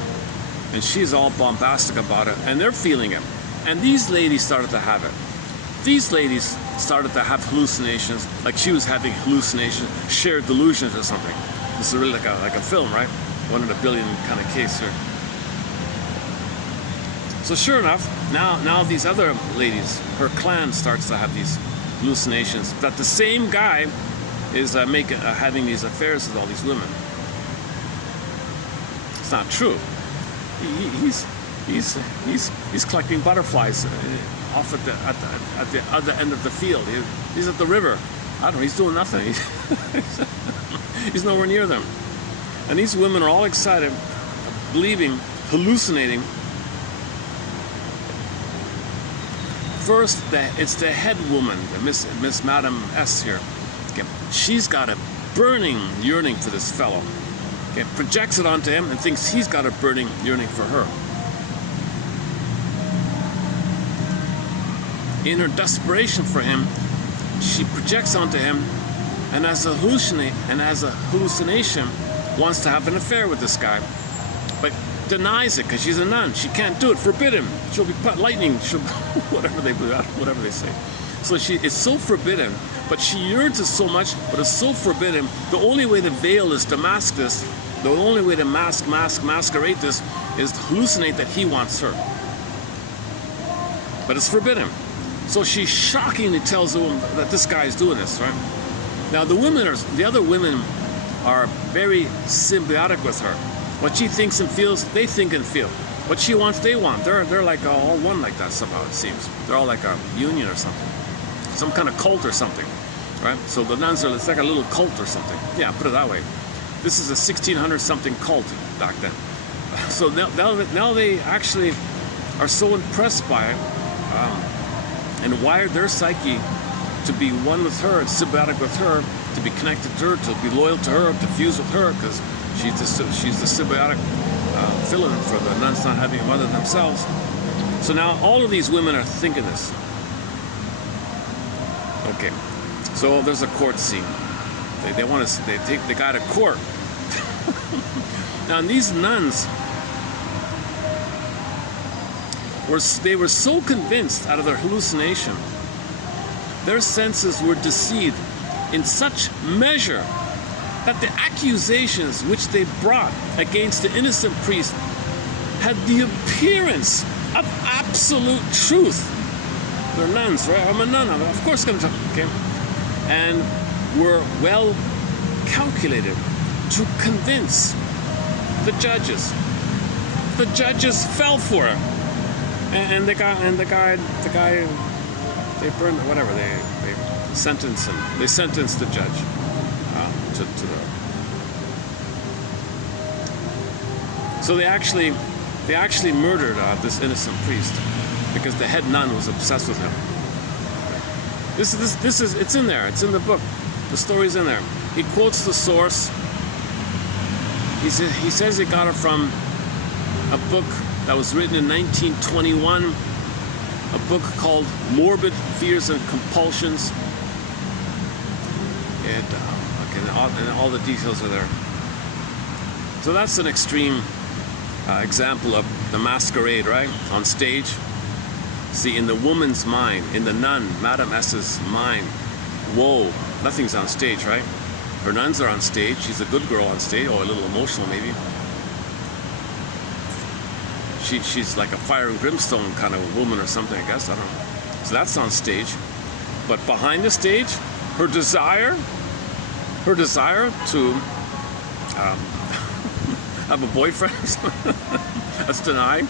and she's all bombastic about it, and they're feeling it. And these ladies started to have it. These ladies started to have hallucinations, like she was having hallucinations, shared delusions or something. This is really like a film, right? 1 in a billion kind of case here. So sure enough, now these other ladies, her clan starts to have these hallucinations that the same guy is having these affairs with all these women. It's not true. He's collecting butterflies off at the other end of the field. He's at the river. I don't know. He's doing nothing. He's nowhere near them. And these women are all excited, believing, hallucinating. First, it's the head woman, Miss Madam S here. Okay. She's got a burning yearning for this fellow. Okay. Projects it onto him and thinks he's got a burning yearning for her. In her desperation for him, she projects onto him, and as a hallucination, wants to have an affair with this guy, but denies it because she's a nun. She can't do it. Forbidden. She'll be lightning. She'll whatever they say. So it's so forbidden, but she yearns it so much, but it's so forbidden. The only way to veil this, to mask this, the only way to masquerade this, is to hallucinate that he wants her. But it's forbidden. So she shockingly tells the woman that this guy is doing this, right? Now the other women are very symbiotic with her. What she thinks and feels, they think and feel. What she wants, they want. They're like all one like that somehow, it seems. They're all like a union or something. Some kind of cult or something, right? So the nuns are, it's like a little cult or something. Yeah, put it that way. This is a 1600 something cult back then. So now they actually are so impressed by it, and wired their psyche to be one with her, and symbiotic with her, to be connected to her, to be loyal to her, to fuse with her, because she's the symbiotic fill-in for the nuns not having a mother themselves. So now all of these women are thinking this. Okay, so there's a court scene. They take the guy to court. Now these nuns were so convinced out of their hallucination, their senses were deceived in such measure that the accusations which they brought against the innocent priest had the appearance of absolute truth. They're nuns, right? I'm a nun, I'm of course going to talk, okay? And were well calculated to convince the judges. The judges fell for it. And the guy, they burned, whatever, they sentenced him. They sentenced the judge to the. So they actually murdered this innocent priest because the head nun was obsessed with him. This is it's in there. It's in the book. The story's in there. He quotes the source. He says he got it from a book that was written in 1921, a book called Morbid Fears and Compulsions. And all the details are there. So that's an extreme example of the masquerade, right? On stage. See, in the woman's mind, in the nun, Madame S's mind, whoa, nothing's on stage, right? Her nuns are on stage. She's a good girl on stage, or a little emotional maybe. She's like a fire and brimstone kind of woman or something, I guess. I don't know. So that's on stage. But behind the stage, her desire to have a boyfriend, that's denied.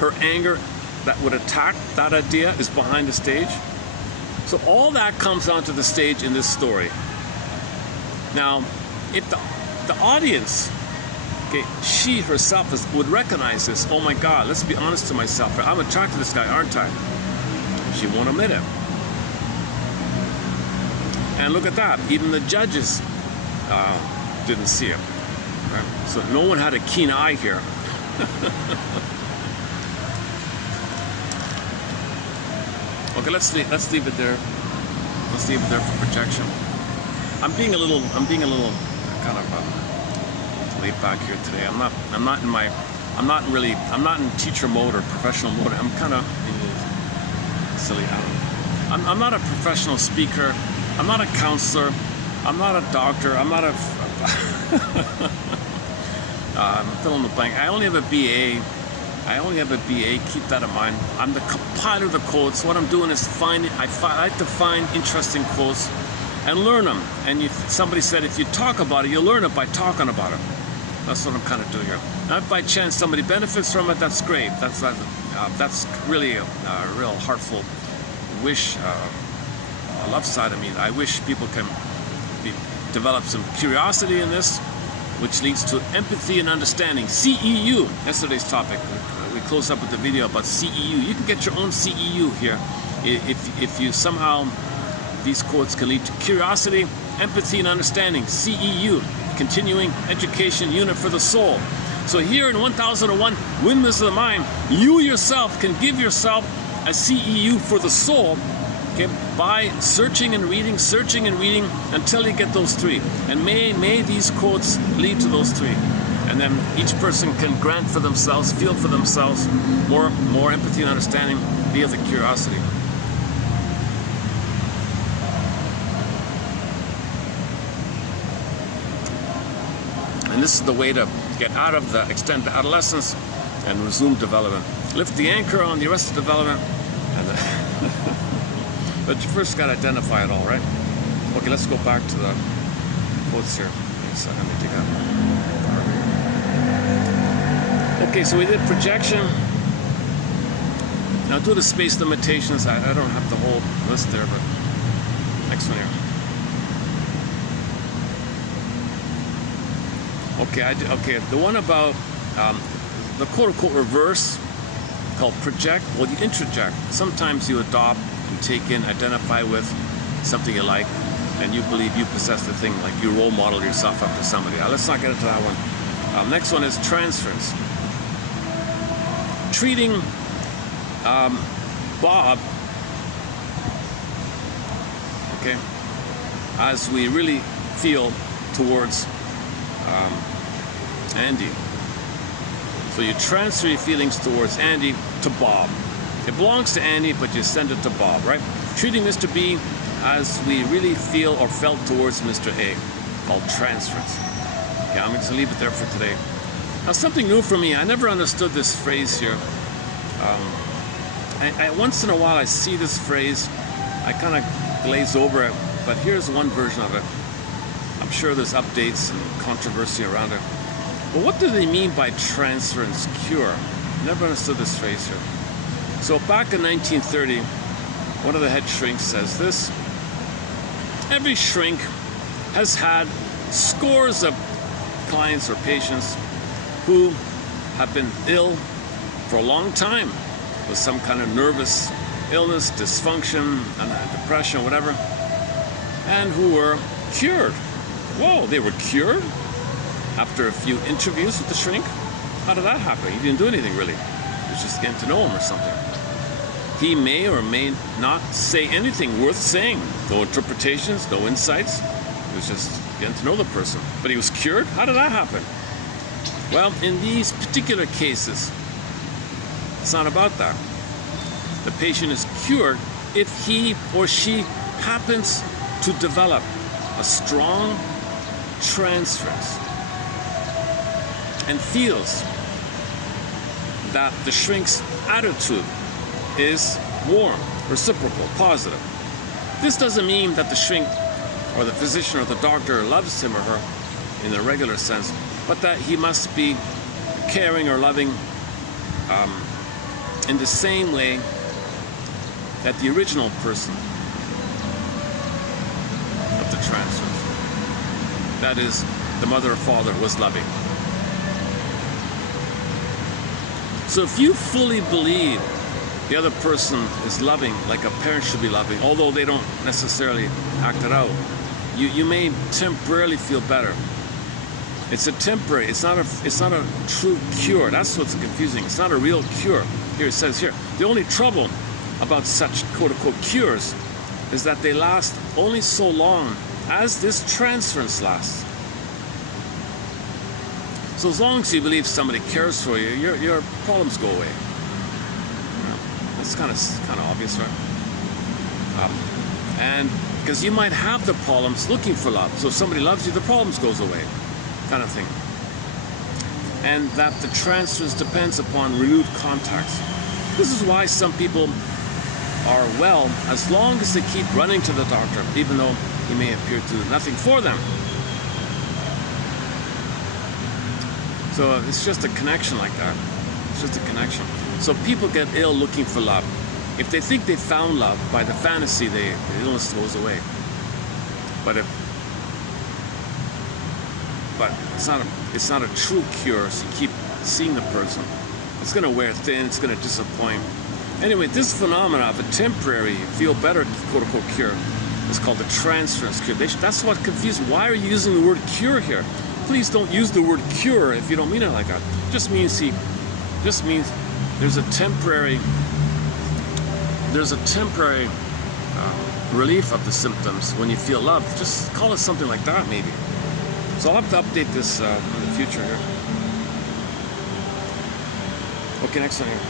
Her anger that would attack that idea is behind the stage. So all that comes onto the stage in this story. Now, if the audience, okay, she herself would recognize this. Oh my God, let's be honest to myself. I'm attracted to this guy, aren't I? She won't admit it. And look at that. Even the judges didn't see it. Right? So no one had a keen eye here. Okay, let's leave it there. Let's leave it there for projection. I'm being a little kind of laid back here today. I'm not in teacher mode or professional mode. I'm kind of silly. I'm not a professional speaker. I'm not a counselor. I'm not a doctor. I'm not a. I'm filling the blank. I only have a BA I only have a BA, keep that in mind. I'm the compiler of the quotes. What I'm doing is I like to find interesting quotes and learn them. And somebody said if you talk about it, you learn it by talking about it. That's what I'm kind of doing here. Now, if by chance somebody benefits from it, that's great. That's really a real heartful wish, a love side of me. I wish people can develop some curiosity in this, which leads to empathy and understanding. CEU, yesterday's topic. We close up with the video about CEU. You can get your own CEU here if you somehow, these quotes can lead to curiosity, empathy, and understanding. CEU, continuing education unit for the soul. So here in 1001 Windmills of the Mind, you yourself can give yourself a CEU for the soul, okay, by searching and reading until you get those three. And may these quotes lead to those three. And then each person can grant for themselves, feel for themselves more empathy and understanding via the curiosity. And this is the way to get out of the extended adolescence and resume development. Lift the anchor on the arrested development. But you first got to identify it all, right? Okay, let's go back to the quotes here. Let me dig up. Okay, so we did projection. Now do the space limitations. I don't have the whole list there, but next one here. Okay, the one about the quote-unquote reverse, called project. Well, you introject. Sometimes you adopt, you take in, identify with something you like, and you believe you possess the thing, like you role model yourself after somebody. Let's not get into that one. Next one is transference. Treating Bob, okay, as we really feel towards Andy. So you transfer your feelings towards Andy to Bob. It belongs to Andy, but you send it to Bob, right? Treating Mr. B as we really feel or felt towards Mr. A, called transference. Okay, I'm going to leave it there for today. Now, something new for me. I never understood this phrase here. Once in a while I see this phrase, I kind of glaze over it, but here's one version of it. I'm sure there's updates and controversy around it. But what do they mean by transference cure? Never understood this phrase here. So back in 1930, one of the head shrinks says this: every shrink has had scores of clients or patients who have been ill for a long time with some kind of nervous illness, dysfunction, depression, whatever, and who were cured. Whoa, they were cured? After a few interviews with the shrink? How did that happen? He didn't do anything really. He was just getting to know him or something. He may or may not say anything worth saying. No interpretations, no insights. He was just getting to know the person. But he was cured? How did that happen? Well, in these particular cases, it's not about that. The patient is cured if he or she happens to develop a strong transference and feels that the shrink's attitude is warm, reciprocal, positive. This doesn't mean that the shrink or the physician or the doctor loves him or her in the regular sense, but that he must be caring or loving in the same way that the original person of the transference, that is, the mother or father, was loving. So if you fully believe the other person is loving like a parent should be loving, although they don't necessarily act it out, you may temporarily feel better. It's a temporary, it's not a true cure. That's what's confusing. It's not a real cure. Here it says here, the only trouble about such quote-unquote cures is that they last only so long as this transference lasts. So as long as you believe somebody cares for you, your problems go away. That's kind of obvious, right? And because you might have the problems looking for love. So if somebody loves you, the problems goes away, kind of thing. and that the transference depends upon renewed contacts. This is why some people are well as long as they keep running to the doctor, even though he may appear to do nothing for them. So it's just a connection like that. It's just a connection. So people get ill looking for love. If they think they found love by the fantasy, the illness goes away. But it's not a true cure. So you keep seeing the person. It's going to wear thin. It's going to disappoint. Anyway, this phenomena of a temporary feel better quote-unquote cure is called the transference cure. That's what confused. Why are you using the word cure here? Please don't use the word cure if you don't mean it like that. It just means there's a temporary relief of the symptoms when you feel love. Just call it something like that, maybe. So I'll have to update this in the future here. Okay, next one here.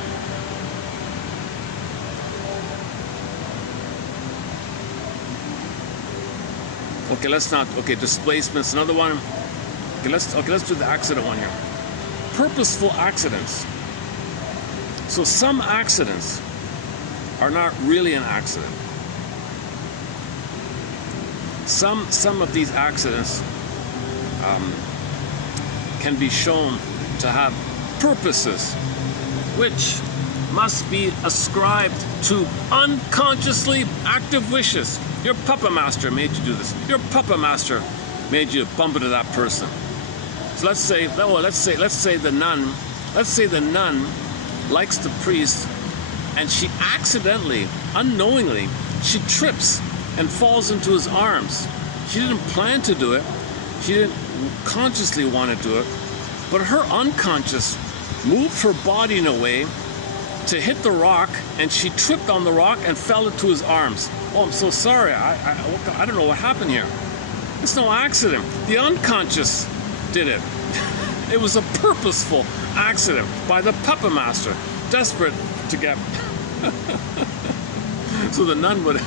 Okay, let's not. Okay, displacements. Another one. Okay, let's do the accident one here. Purposeful accidents. So some accidents are not really an accident. Some of these accidents can be shown to have purposes which must be ascribed to unconsciously active wishes. Your puppet master made you do this. Your puppet master made you bump into that person. So let's say the nun likes the priest, and she accidentally, unknowingly, she trips and falls into his arms. She didn't plan to do it. She didn't consciously want to do it, but her unconscious moved her body in a way to hit the rock, and she tripped on the rock and fell into his arms. Oh, I'm so sorry. I don't know what happened here. It's no accident. The unconscious did it. It was a purposeful accident by the puppet master, desperate to get. So the nun would.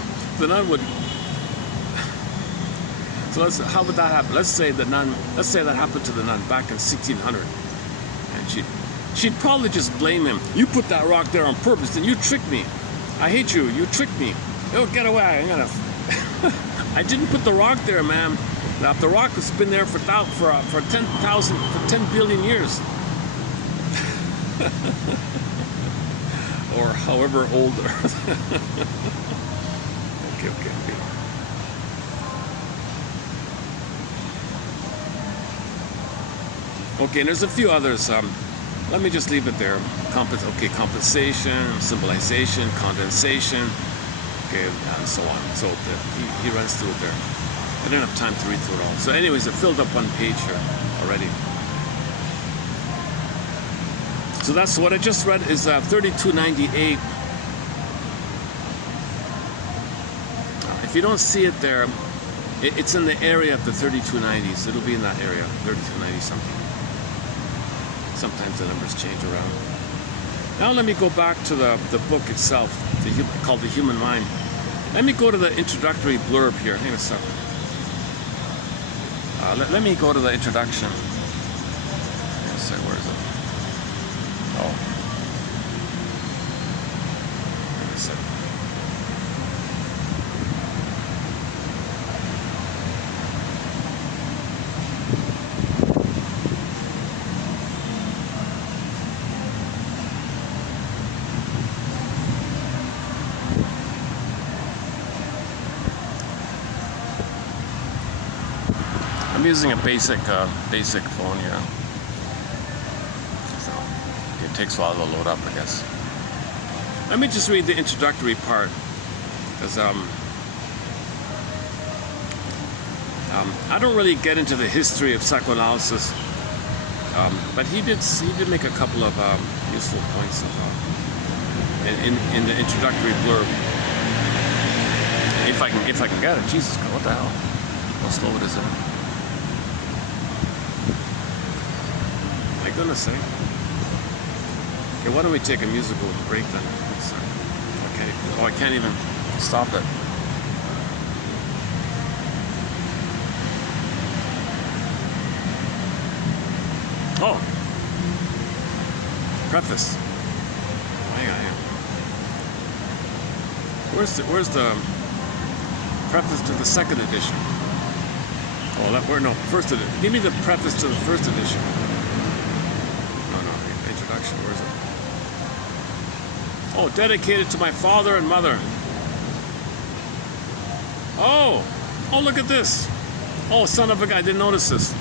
So how would that happen? Let's say that happened to the nun back in 1600, and she'd probably just blame him. You put that rock there on purpose, and you tricked me. I hate you. You tricked me. Oh, get away! I didn't put the rock there, man. Now the rock has been there for 10 billion years, or however old the Earth. Okay. Okay, and there's a few others. Let me just leave it there. Compensation, symbolization, condensation, okay, and so on. So he runs through it there. I didn't have time to read through it all. So anyways, it filled up one page here already. So that's what I just read is 3298. If you don't see it there, it's in the area of the 3290s. It'll be in that area, 3290 something. Sometimes the numbers change around. Now let me go back to the book itself, called The Human Mind. Let me go to the introductory blurb here. Hang on a second. Let me go to the introduction. Let's see, where is it? Oh. Hang on a second. I'm using a basic phone here, so it takes a while to load up, I guess. Let me just read the introductory part, because I don't really get into the history of psychoanalysis, but he did make a couple of useful points in the introductory blurb. If I can get it, Jesus, what the hell? How slow it is. My goodness sake. Okay, why don't we take a musical break then? Okay. Oh, I can't even stop it. Oh, Preface. Hang on here. Where's the preface to the second edition? Oh, no, first edition. Give me the preface to the first edition. No, introduction. Where is it? Oh, dedicated to my father and mother. Oh, look at this. Oh, son of a guy, I didn't notice this.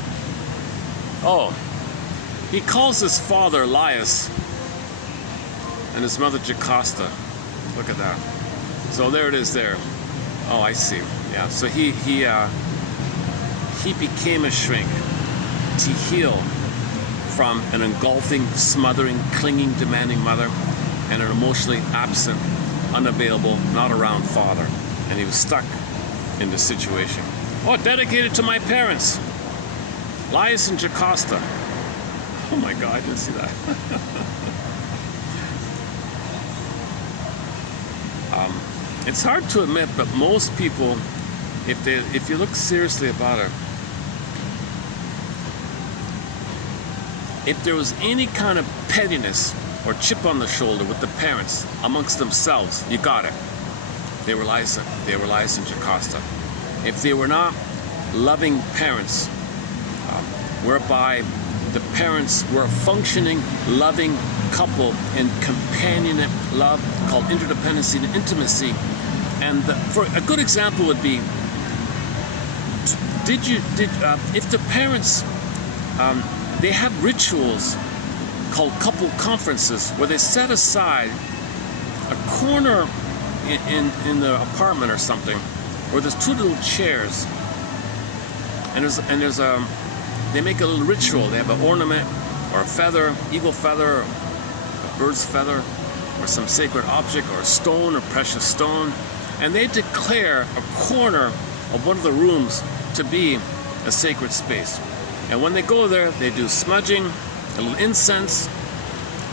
Oh, he calls his father Laius and his mother Jocasta. Look at that. So there it is there. Oh, I see. Yeah, so he became a shrink to heal from an engulfing, smothering, clinging, demanding mother and an emotionally absent, unavailable, not around father. And he was stuck in this situation. Oh, dedicated to my parents, Laius and Jocasta. Oh my God, I didn't see that. It's hard to admit, but most people, if you look seriously about it, if there was any kind of pettiness or chip on the shoulder with the parents amongst themselves, you got it. They were Laius and Jocasta. If they were not loving parents, whereby the parents were a functioning, loving couple in companionate love called interdependency and intimacy, and for a good example would be, if the parents, they have rituals called couple conferences where they set aside a corner in the apartment or something where there's two little chairs, and they make a little ritual. They have an ornament or a feather, eagle feather, a bird's feather, or some sacred object, or a stone or precious stone, and they declare a corner of one of the rooms to be a sacred space. And when they go there, they do smudging, a little incense,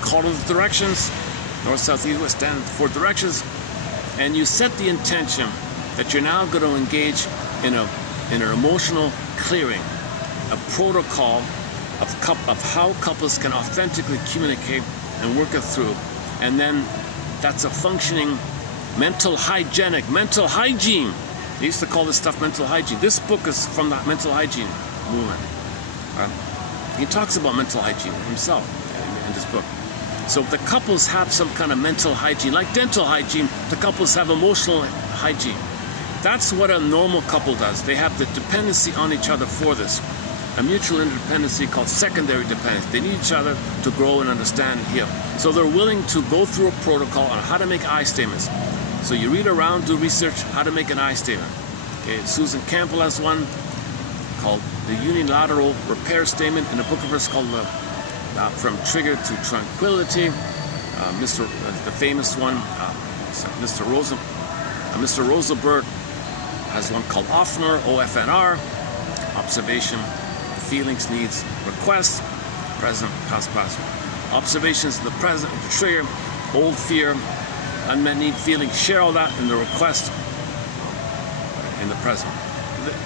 call to the directions, north, south, east, west, and 4 directions, and you set the intention that you're now going to engage in an emotional clearing, a protocol of how couples can authentically communicate and work it through. And then that's a functioning mental hygiene. They used to call this stuff mental hygiene. This book is from the mental hygiene movement. He talks about mental hygiene himself in this book. So the couples have some kind of mental hygiene, like dental hygiene, the couples have emotional hygiene. That's what a normal couple does. They have the dependency on each other for this. A mutual interdependency called secondary dependence. They need each other to grow and understand and heal. So they're willing to go through a protocol on how to make I statements. So you read around, do research, how to make an I statement. Okay, Susan Campbell has one called the unilateral repair statement in a book of hers called From Trigger to Tranquility. The famous one, Mr. Rosenberg has one called OFNR, OFNR, observation, feelings, needs, requests, present, past. Observations in the present, the trigger, old fear, unmet need, feeling, share all that in the request in the present.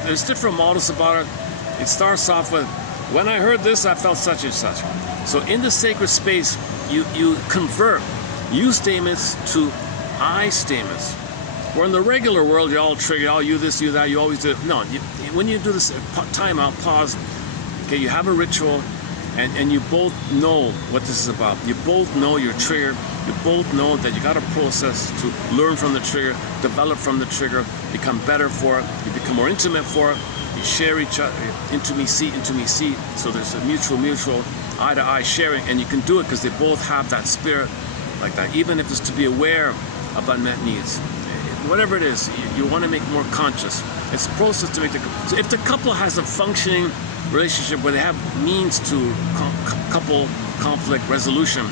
There's different models about it. It starts off with, when I heard this, I felt such and such. So in the sacred space, you convert you statements to I statements. Where in the regular world, you're all triggered, oh, you this, you that, you always do it. No, when you do this, time out, pause, okay, you have a ritual, and you both know what this is about. You both know your trigger. You both know that you got a process to learn from the trigger, develop from the trigger, become better for it, you become more intimate for it, you share each other, intimacy, so there's a mutual, eye-to-eye sharing, and you can do it because they both have that spirit like that, even if it's to be aware of unmet needs. Whatever it is, you want to make more conscious. It's a process to make the couple. So if the couple has a functioning relationship where they have means to couple conflict resolution,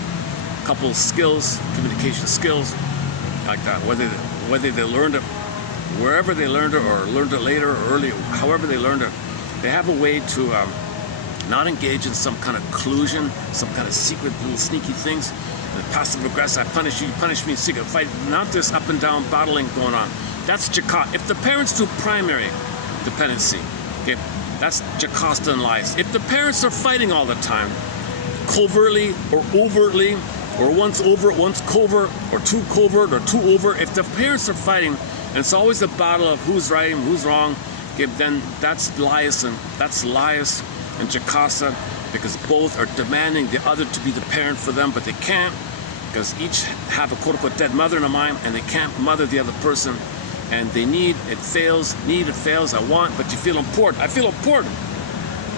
couple skills, communication skills, like that, whether they learned it wherever they learned it or learned it later or early, however they learned it, they have a way to not engage in some kind of collusion, some kind of secret little sneaky things. Passive aggressive, I punish you, you punish me, secret fight, not this up and down battling going on. That's Jocasta. If the parents do primary dependency, okay, that's Jocasta and Laius. If the parents are fighting all the time, covertly or overtly, or once overt, once covert, or too overt. If the parents are fighting, and it's always a battle of who's right and who's wrong, okay, then that's Laius and Jocasta, because both are demanding the other to be the parent for them, but they can't, because each have a quote-unquote dead mother in their mind, and they can't mother the other person, and they need it fails, I want, but you feel important. I feel important,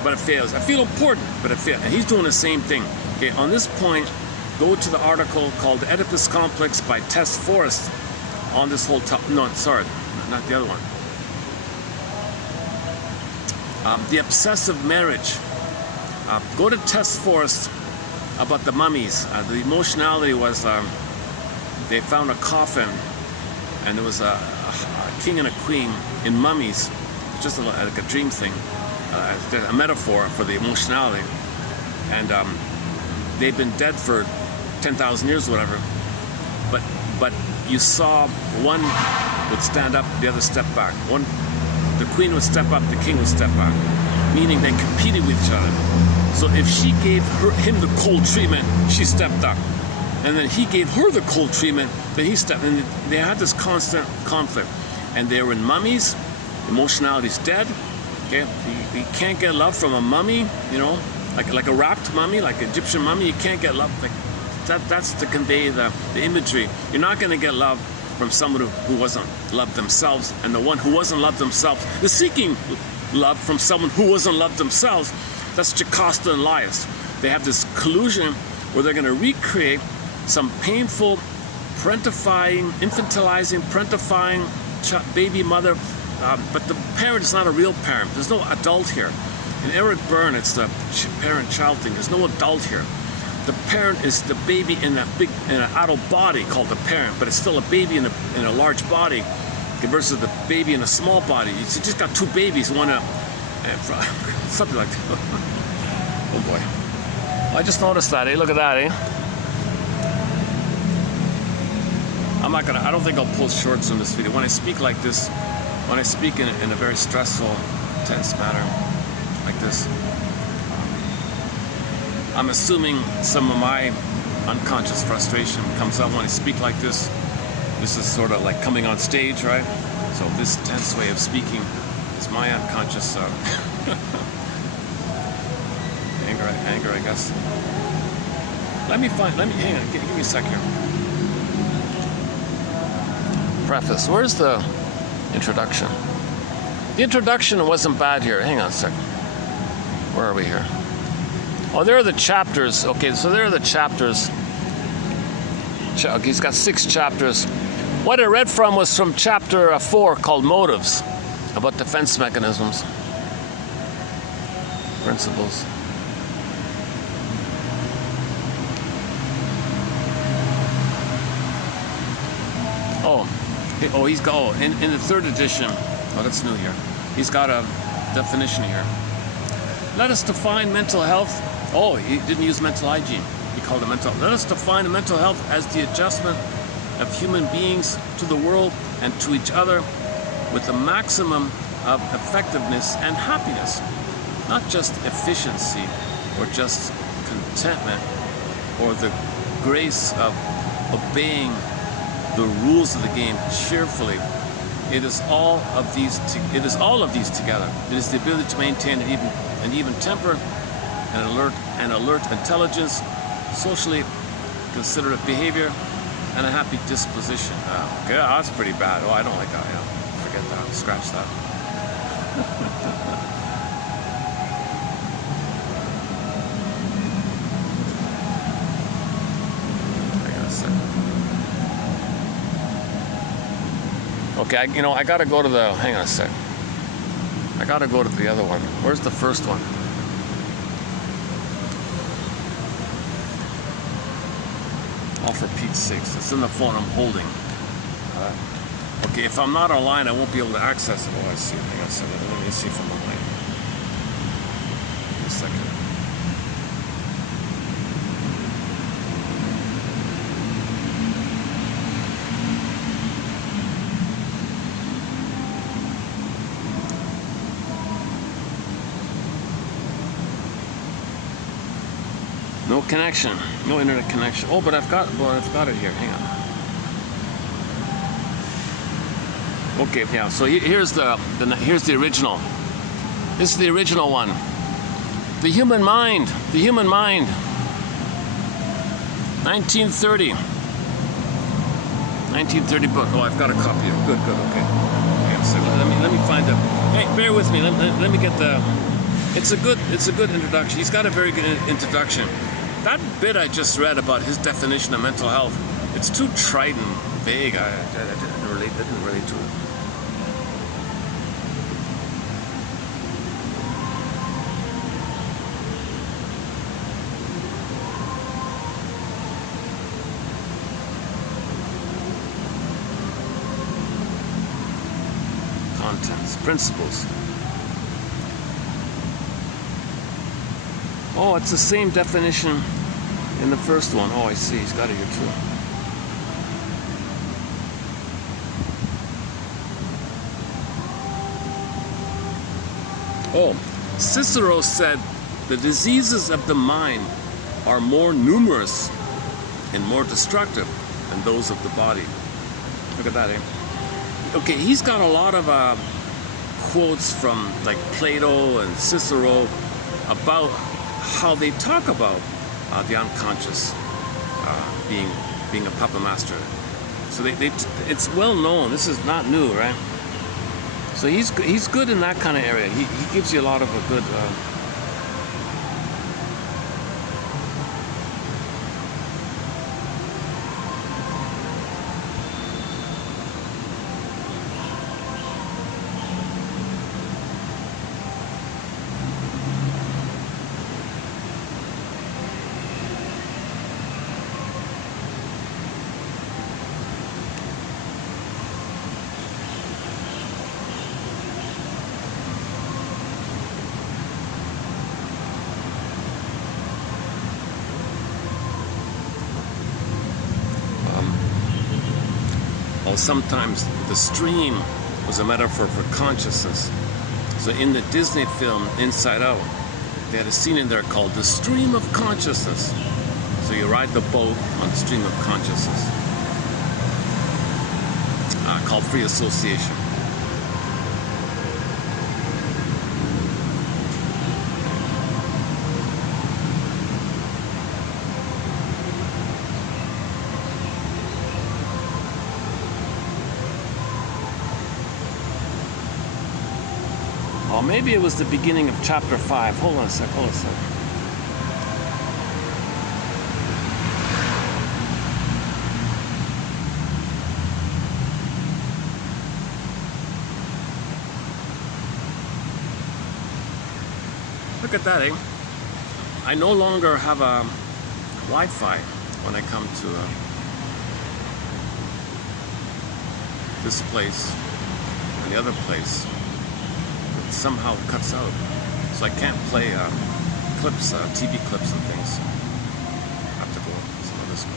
but it fails. I feel important, but it fails. And he's doing the same thing. Okay, on this point, go to the article called The Oedipus Complex by Tess Forrest on this whole topic. No, sorry, not the other one. The Obsessive Marriage. Go to Tess Forrest about the mummies. The emotionality was they found a coffin, and there was a king and a queen in mummies. It's just like a dream thing, a metaphor for the emotionality. And they've been dead for 10,000 years or whatever. But you saw one would stand up, the other step back. The queen would step up, the king would step back, meaning they competed with each other. So if she gave him the cold treatment, she stepped up. And then he gave her the cold treatment, then he stepped. And they had this constant conflict. And they were in mummies. Emotionality's dead. Okay, you can't get love from a mummy, you know, like a wrapped mummy, like an Egyptian mummy. You can't get love. Like that's to convey the imagery. You're not going to get love from someone who wasn't loved themselves, and the one who wasn't loved themselves is seeking love from someone who wasn't loved themselves. That's Jocasta and Laius. They have this collusion where they're going to recreate some painful, parentifying, infantilizing, baby mother, but the parent is not a real parent. There's no adult here. In Eric Byrne, it's the parent-child thing. There's no adult here. The parent is the baby in an adult body called the parent, but it's still a baby in a large body versus the baby in a small body. You just got two babies, one something like that. Oh boy. I just noticed that, eh? Look at that, eh? I don't think I'll post shorts on this video. When I speak like this, when I speak in a very stressful, tense manner like this, I'm assuming some of my unconscious frustration comes out when I speak like this. This is sort of like coming on stage, right? So this tense way of speaking is my unconscious anger, I guess. Hang on, give me a sec here. Preface, where's the introduction? The introduction wasn't bad here. Hang on a second. Where are we here? Oh, there are the chapters. Okay, so there are the chapters. He's got 6 chapters. What I read from was from chapter 4 called Motives, about defense mechanisms, principles. He's got, in the 3rd edition, that's new here. He's got a definition here. Let us define mental health. He didn't use mental hygiene. He called it mental. Let us define mental health as the adjustment of human beings to the world and to each other with the maximum of effectiveness and happiness, not just efficiency or just contentment or the grace of obeying the rules of the game cheerfully. It is all of these together. It is the ability to maintain an even temper, an alert intelligence, socially considerate behavior, and a happy disposition. Okay, that's pretty bad. I don't like that. Yeah, forget that. Scratch that. Hang on a second. Okay, I gotta go to the. Hang on a sec. I gotta go to the other one. Where's the first one? Oh, for Pete's sakes, it's in the phone I'm holding. Okay, if I'm not online, I won't be able to access it. I see. Hang on a second. Let me see if I'm online. Give me a second. No connection. No internet connection. Oh, but I've got it here. Hang on. Okay, yeah. So here's the original. This is the original one. The human mind. The human mind. 1930. 1930 book. Oh, I've got a copy of it. Good, okay. Yeah, so let me find it. Hey, bear with me. Let me get the. It's a good introduction. He's got a very good introduction. That bit I just read about his definition of mental health, it's too trite and vague. I didn't relate to it. Contents, principles. Oh, it's the same definition in the first one. Oh, I see. He's got it here too. Oh, Cicero said the diseases of the mind are more numerous and more destructive than those of the body. Look at that, eh? Okay, he's got a lot of quotes from like Plato and Cicero about how they talk about the unconscious being a puppet master. So it's well known. This is not new, right? So he's good in that kind of area. He gives you a lot of a good. Sometimes the stream was a metaphor for consciousness. So in the Disney film Inside Out, they had a scene in there called the stream of consciousness. So you ride the boat on the stream of consciousness, called free association. Or maybe it was the beginning of chapter 5. Hold on a sec. Look at that, eh? I no longer have a Wi-Fi when I come to this place and the other place. Somehow it cuts out, so I can't play clips, TV clips and things. I have to go some other spot.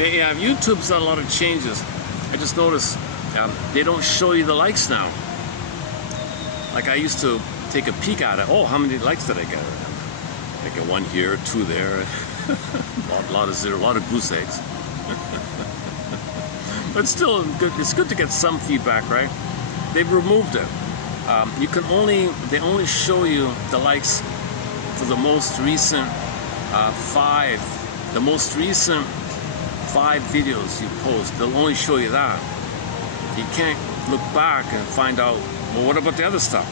Yeah, YouTube's done a lot of changes. I just noticed they don't show you the likes now. Like I used to take a peek at it. Oh, how many likes did I get? I get 1 here, 2 there. a lot of zero, a lot of goose eggs. But still, it's good to get some feedback, right? They've removed it. They only show you the likes for the most recent 5 videos you post. They'll only show you that. You can't look back and find out, well, what about the other stuff?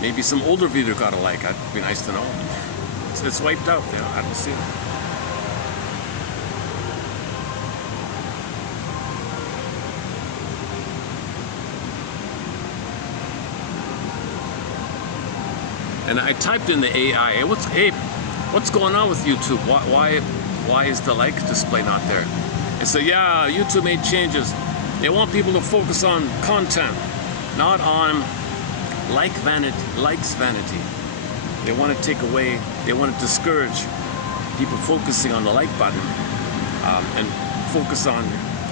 Maybe some older video got a like. That'd be nice to know. It's wiped out. I don't see it. And I typed in the AI. What's going on with YouTube? why is the like display not there? They say, yeah, YouTube made changes. They want people to focus on content, not on likes vanity. They want to take away, they want to discourage people focusing on the like button and focus on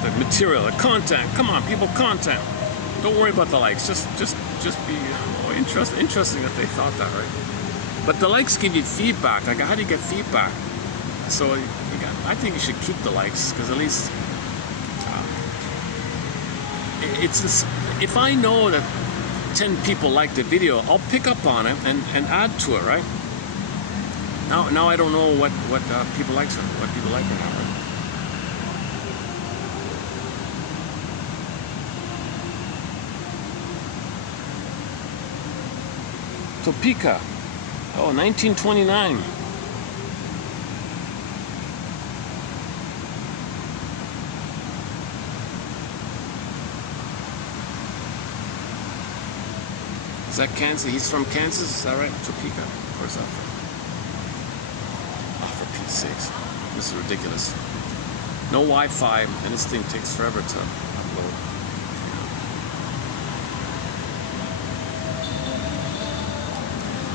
the material, the content. Come on, people, content. Don't worry about the likes. Just be interesting that they thought that, right? But the likes give you feedback. Like, how do you get feedback? So I think you should keep the likes, because at least it's this, if I know that 10 people like the video, I'll pick up on it and add to it, right? Now I don't know what people like, what people like or not, right? Topeka, oh, 1929. Is that Kansas? He's from Kansas, is that right? Topeka? Where's that from? Oh, for Pete's sakes. This is ridiculous. No Wi-Fi, and this thing takes forever to upload.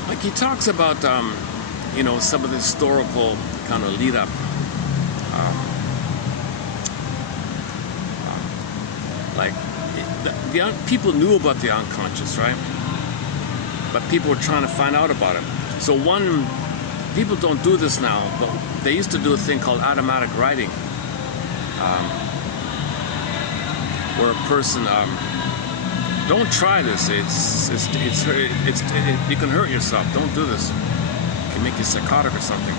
Like, he talks about, you know, some of the historical kind of lead up. Like, the people knew about the unconscious, right? But people were trying to find out about it. So people don't do this now, but they used to do a thing called automatic writing, where a person, don't try this. You can hurt yourself. Don't do this. It can make you psychotic or something.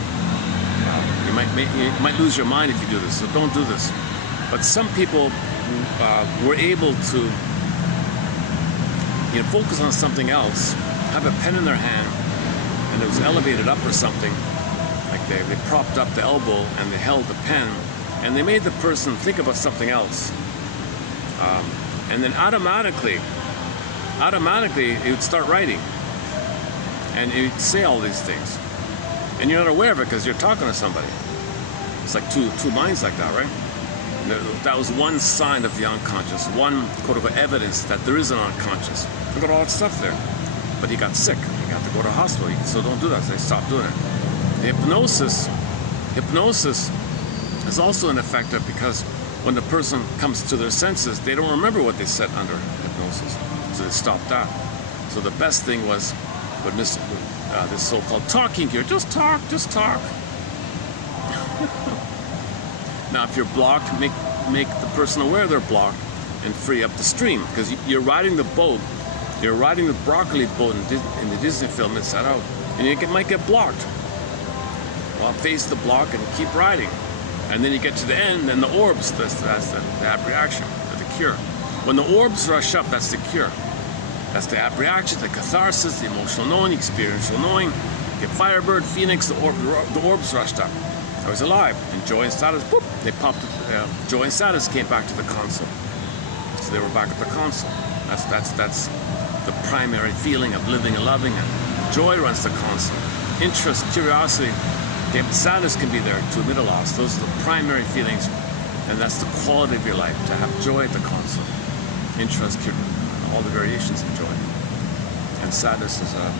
You might lose your mind if you do this. So don't do this. But some people were able to, you know, focus on something else, have a pen in their hand, and it was elevated up or something. Like they propped up the elbow and they held the pen, and they made the person think about something else. And then automatically it would start writing, and it would say all these things, and you're not aware of it because you're talking to somebody. It's like two minds like that, right? And that was one sign of the unconscious, one quote-unquote evidence that there is an unconscious. Look at all that stuff there. But he got sick. He got to go to the hospital. So don't do that. So they stopped doing it. The hypnosis is also ineffective because when the person comes to their senses, they don't remember what they said under hypnosis. So they stopped that. So the best thing was with this so-called talking here. Just talk. Now, if you're blocked, make the person aware they're blocked and free up the stream, because you're riding the boat. You're riding the broccoli boat in the Disney film Inside Out, and you might get blocked. Well, face the block and keep riding. And then you get to the end, and the orbs, that's the reaction, the cure. When the orbs rush up, that's the cure. That's the reaction, the catharsis, the emotional knowing, experiential knowing. You get Firebird, Phoenix, the orbs rushed up. I was alive, and joy and sadness, boop, they popped up. Joy and sadness came back to the console. So they were back at the console. That's the primary feeling of living and loving, and joy runs the console. Interest, curiosity, sadness can be there to admit a loss. Those are the primary feelings, and that's the quality of your life, to have joy at the console. Interest, all the variations of joy. And sadness is a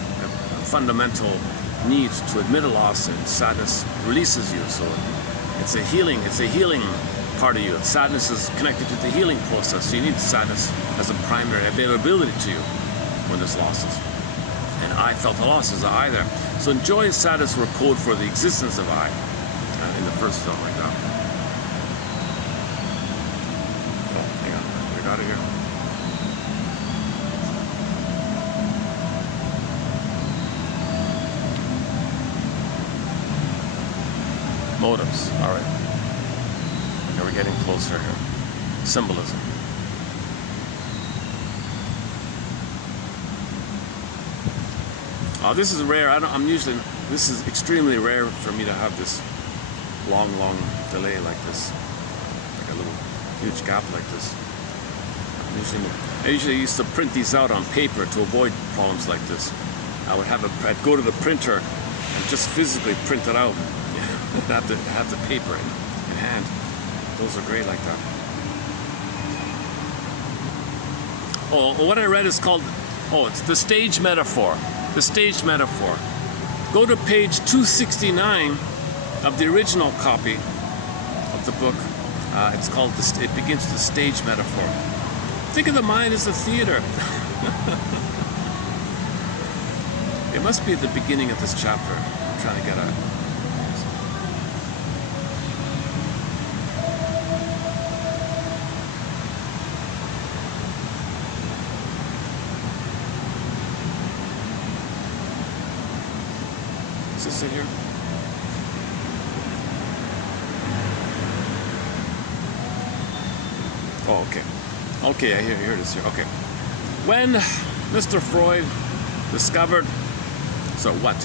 fundamental need to admit a loss, and sadness releases you. So it's a healing part of you. Sadness is connected to the healing process. So you need sadness as a primary availability to you when there's losses. And I felt the losses of I there. So joy and sadness were code for the existence of I in the first film like that. Oh, hang on, get out of here. Motives, all right. Okay, we're getting closer here. Symbolism. This is rare. This is extremely rare for me to have this long delay like this, like a little huge gap like this. I usually used to print these out on paper to avoid problems like this. I'd go to the printer and just physically print it out. have the paper in hand. Those are great like that. Oh, what I read is called, it's the stage metaphor. The stage metaphor. Go to page 269 of the original copy of the book. It's called, it begins with the stage metaphor. Think of the mind as a theater. It must be at the beginning of this chapter. I'm trying to get a... Is this it here? Oh, okay. Okay, here it is here. Okay. When Mr. Freud discovered... So what?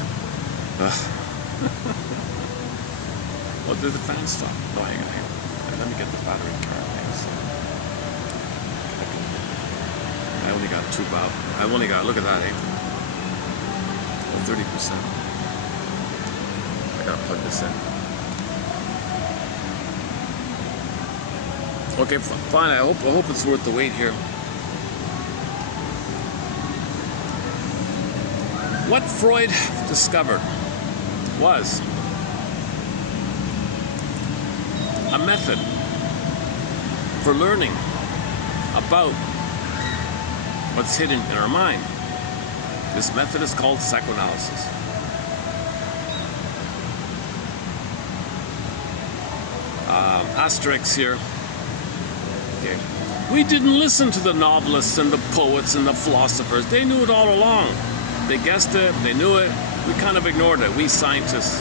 Oh, did the fan stop? No, hang on. Let me get the battery card. I only got look at that, 30%. I gotta plug this in. Okay, fine. I hope it's worth the wait here. What Freud discovered was a method for learning about what's hidden in our mind. This method is called psychoanalysis. Asterisk here. Okay. We didn't listen to the novelists and the poets and the philosophers. They knew it all along. They guessed it, they knew it, we kind of ignored it. We scientists,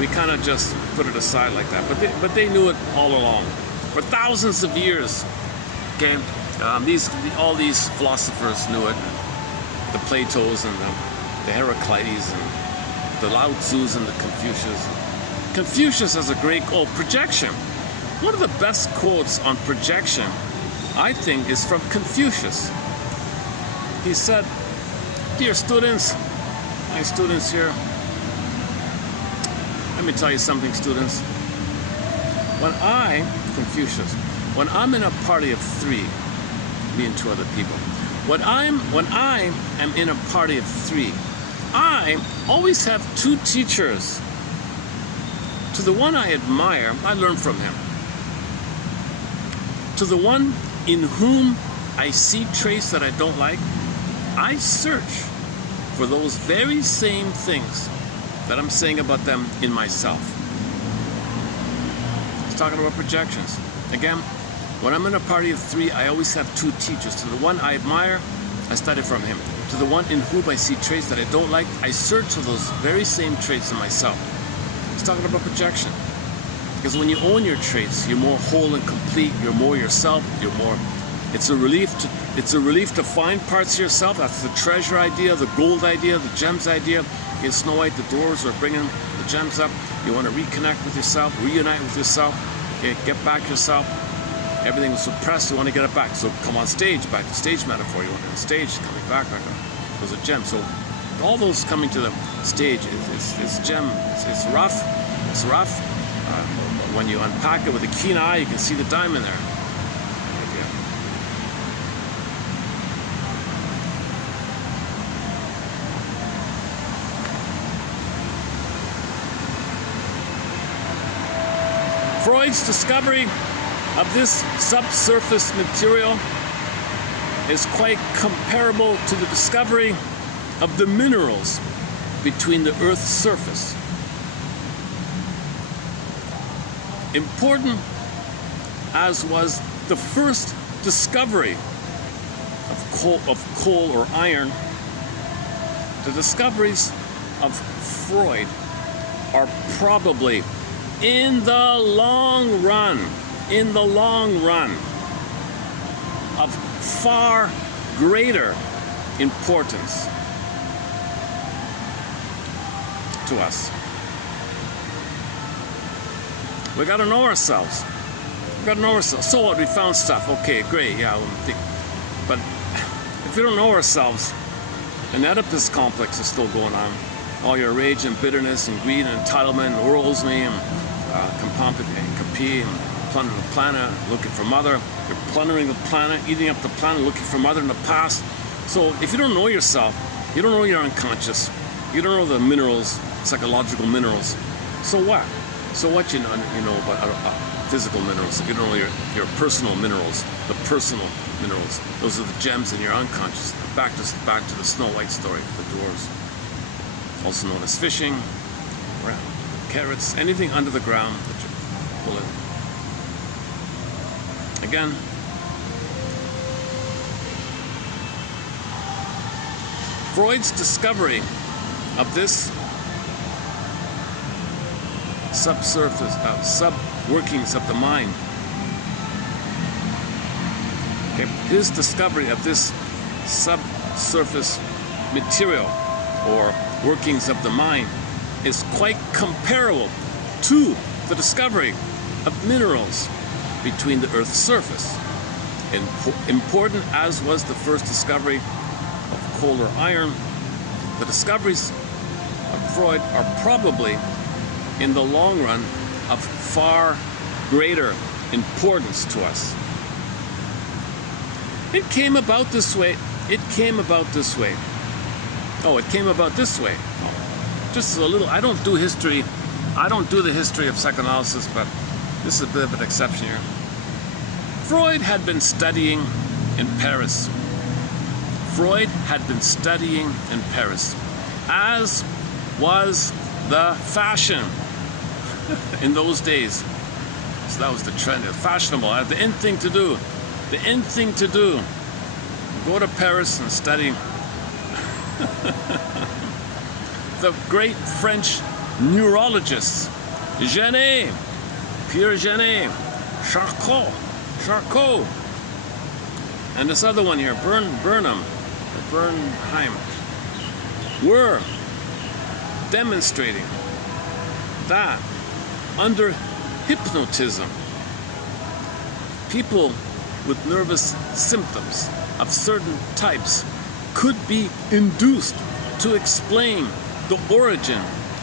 we kind of just put it aside like that. But they knew it all along. For thousands of years, okay, all these philosophers knew it. The Platos and the Heraclides and the Lao Tzus and the Confucius. Confucius has a great quote, projection. One of the best quotes on projection, I think, is from Confucius. He said, "Dear students, my students here, let me tell you something, students. When I'm in a party of 3, me and 2 other people, when I am in a party of 3, I always have 2 teachers. To the one I admire, I learn from him. To the one in whom I see traits that I don't like, I search for those very same things that I'm saying about them in myself." He's talking about projections. Again, when I'm in a party of 3, I always have 2 teachers. To the one I admire, I study from him. To the one in whom I see traits that I don't like, I search for those very same traits in myself. He's talking about projection. Because when you own your traits, you're more whole and complete, you're more yourself, it's a relief to find parts of yourself. That's the treasure idea, the gold idea, the gems idea. In Snow White, the doors are bringing the gems up. You want to reconnect with yourself, reunite with yourself, okay, get back yourself. Everything was suppressed, you want to get it back. So come on stage, back to stage metaphor. You want to stage, coming back. Those are gems. So all those coming to the stage is gem. It's rough. It's rough. When you unpack it with a keen eye, you can see the diamond there. Freud's discovery of this subsurface material is quite comparable to the discovery of the minerals between the Earth's surface. Important as was the first discovery of coal or iron, the discoveries of Freud are probably in the long run, of far greater importance to us. We got to know ourselves. So what? We found stuff. Okay, great. Yeah, but if we don't know ourselves, an Oedipus complex is still going on. all your rage and bitterness and greed and entitlement whirls me and compete and plunder the planet looking for mother. You're plundering the planet, eating up the planet, looking for mother in the past. So if you don't know yourself, you don't know your unconscious, you don't know the minerals, psychological minerals. So what? So what you know about physical minerals? If you don't know your personal minerals, the personal minerals, those are the gems in your unconscious. Back to the Snow White story, the dwarves. Also known as fishing, carrots, anything under the ground that you pull in. Again, Freud's discovery of this sub-workings of the mind. Okay, his discovery of this subsurface material or workings of the mind is quite comparable to the discovery of minerals between the Earth's surface. Important as was the first discovery of coal or iron, the discoveries of Freud are probably, in the long run, of far greater importance to us. It came about this way. It came about this way. Oh, it came about this way. Oh, just a little. I don't do history. I don't do the history of psychoanalysis, but this is a bit of an exception here. Freud had been studying in Paris. Freud had been studying in Paris, as was the fashion in those days. So that was the trend, fashionable, the in thing to do. The in thing to do. Go to Paris and study. The great French neurologists, Genet, Pierre Genet, Charcot, and this other one here, Bernheim, were demonstrating that under hypnotism, people with nervous symptoms of certain types could be induced to explain the origin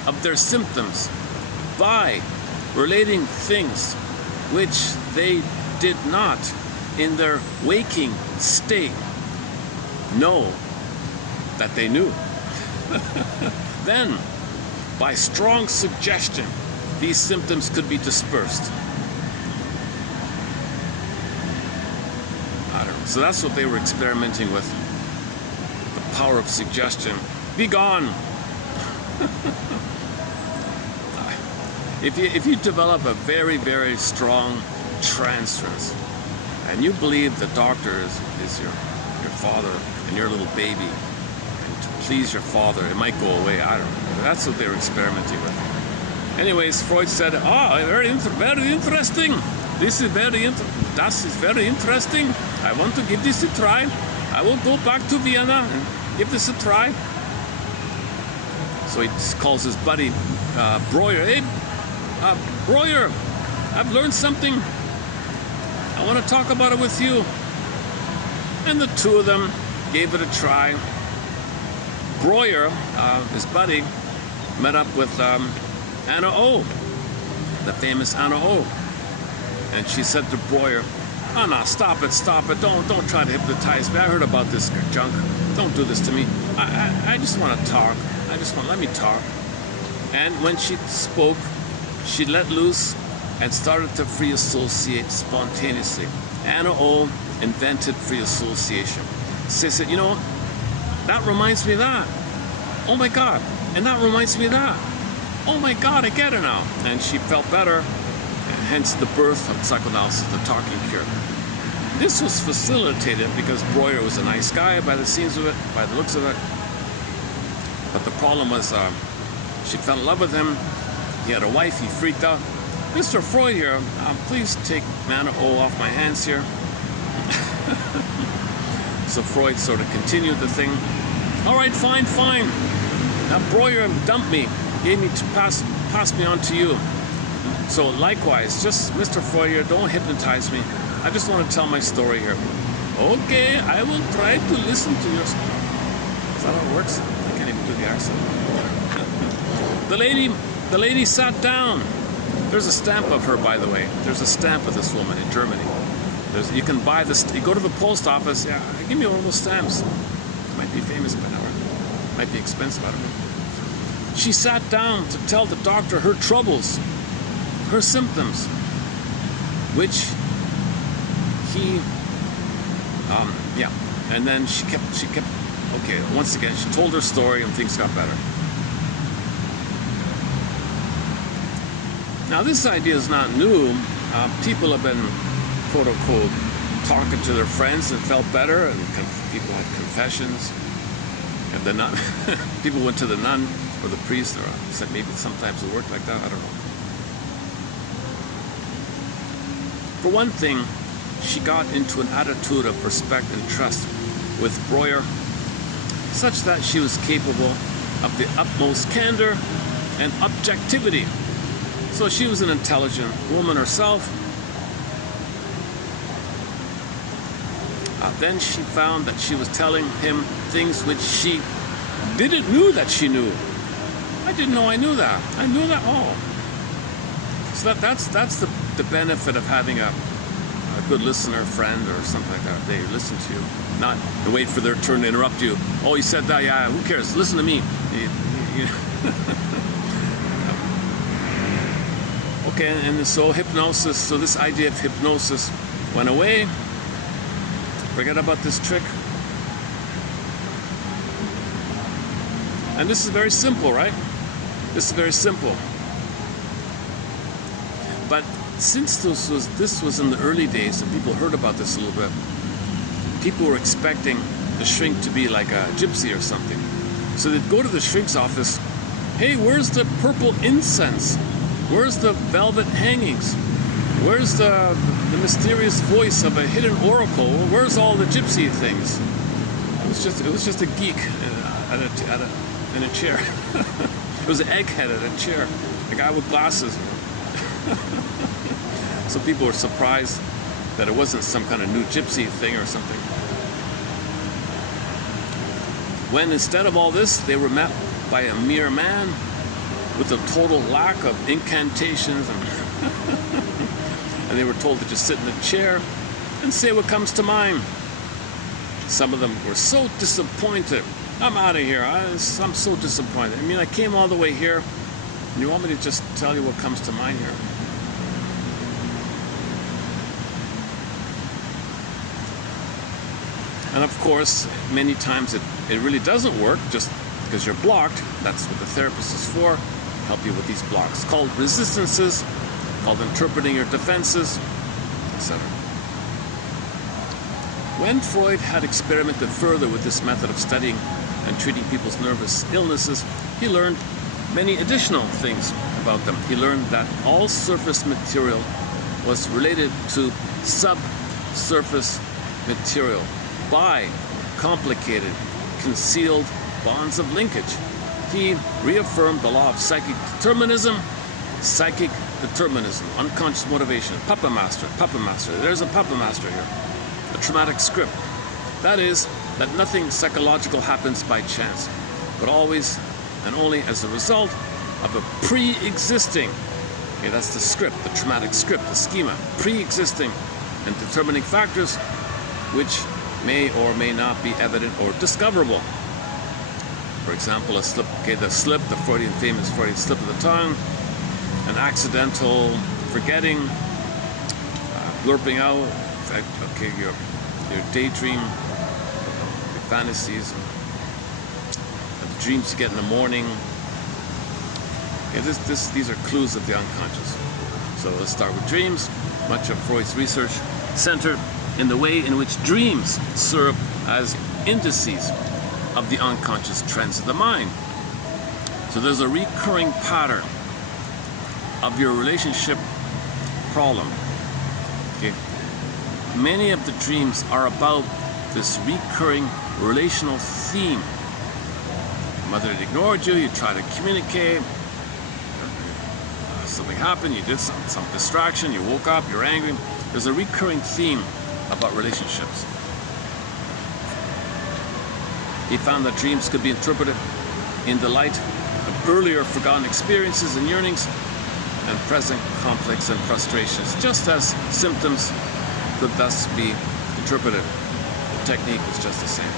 of their symptoms by relating things which they did not in their waking state know that they knew. Then, by strong suggestion, these symptoms could be dispersed. I don't know. So that's what they were experimenting with. The power of suggestion. Be gone. If you develop a very, very strong transference, and you believe the doctor is your father and your little baby, and to please your father, it might go away. I don't know. That's what they were experimenting with. Anyways, Freud said, very interesting. That is very interesting. I want to give this a try. I will go back to Vienna and give this a try. So he calls his buddy Breuer. Hey, Breuer, I've learned something. I want to talk about it with you. And the two of them gave it a try. Breuer, his buddy, met up with Anna O, the famous Anna O. And she said to Breuer, "Oh no, stop it. Don't try to hypnotize me. I heard about this junk. Don't do this to me. I just want to talk. Let me talk." And when she spoke, she let loose and started to free associate spontaneously. Anna O invented free association. She said, you know, that reminds me of that. Oh my God. And that reminds me of that. Oh my God, I get it now. And she felt better, and hence the birth of psychoanalysis, the talking cure. This was facilitated because Breuer was a nice guy by the scenes of it, by the looks of it. But the problem was she fell in love with him. He had a wife, he freaked out. Mr. Freud here, please take Anna O off my hands here. So Freud sort of continued the thing. All right, fine. Now Breuer dumped me, gave me to pass me on to you. So likewise, just Mr. Freud here, don't hypnotize me. I just want to tell my story here. Okay, I will try to listen to your story. Is that how it works? I can't even do the accent. The lady sat down. There's a stamp of her, by the way. There's a stamp of this woman in Germany. You can buy this. You go to the post office. Yeah, give me one of those stamps. Might be famous by now. Might be expensive. I don't know. She sat down to tell the doctor her troubles, her symptoms, which he, yeah. And then she kept. Okay, once again, she told her story, and things got better. Now, this idea is not new. People have been, quote unquote, talking to their friends and felt better, and people had confessions. And the nun, people went to the nun or the priest, or said maybe sometimes it worked like that. I don't know. For one thing, she got into an attitude of respect and trust with Breuer, such that she was capable of the utmost candor and objectivity. So she was an intelligent woman herself. Then she found that she was telling him things which she didn't know that she knew. I didn't know I knew that. I knew that all. So that's the benefit of having a good listener, friend, or something like that. They listen to you, not to wait for their turn to interrupt you. Oh, you said that, yeah, who cares? Listen to me. Okay, and so hypnosis, so this idea of hypnosis went away. Forget about this trick. And this is very simple, right? This is very simple. But since this was in the early days and people heard about this a little bit, people were expecting the shrink to be like a gypsy or something. So they'd go to the shrink's office. Hey, where's the purple incense? Where's the velvet hangings? Where's the mysterious voice of a hidden oracle? Where's all the gypsy things? It was just a geek in a chair. It was an egghead in a chair, a guy with glasses. So people were surprised that it wasn't some kind of new gypsy thing or something. When instead of all this, they were met by a mere man with a total lack of incantations, and they were told to just sit in the chair and say what comes to mind. Some of them were so disappointed. I'm out of here. I'm so disappointed. I mean, I came all the way here, and you want me to just tell you what comes to mind here? And of course, many times it really doesn't work just because you're blocked. That's what the therapist is for. Help you with these blocks, called resistances, called interpreting your defenses, etc. When Freud had experimented further with this method of studying and treating people's nervous illnesses, he learned many additional things about them. He learned that all surface material was related to subsurface material by complicated, concealed bonds of linkage. He reaffirmed the law of psychic determinism, unconscious motivation, puppet master. There's a puppet master here. A traumatic script. That is, that nothing psychological happens by chance, but always and only as a result of a pre-existing, okay, that's the script, the traumatic script, the schema, pre-existing and determining factors which may or may not be evident or discoverable. For example, a slip, okay, the famous Freudian slip of the tongue, an accidental forgetting, blurping out, okay, your daydream, your fantasies, the dreams you get in the morning. Okay, these are clues of the unconscious. So let's start with dreams. Much of Freud's research centered in the way in which dreams serve as indices of the unconscious trends of the mind. So there's a recurring pattern of your relationship problem. Okay. Many of the dreams are about this recurring relational theme. Mother ignored you, you try to communicate, something happened, you did some distraction, you woke up, you're angry. There's a recurring theme about relationships. He found that dreams could be interpreted in the light of earlier forgotten experiences and yearnings, and present conflicts and frustrations, just as symptoms could thus be interpreted. The technique is just the same.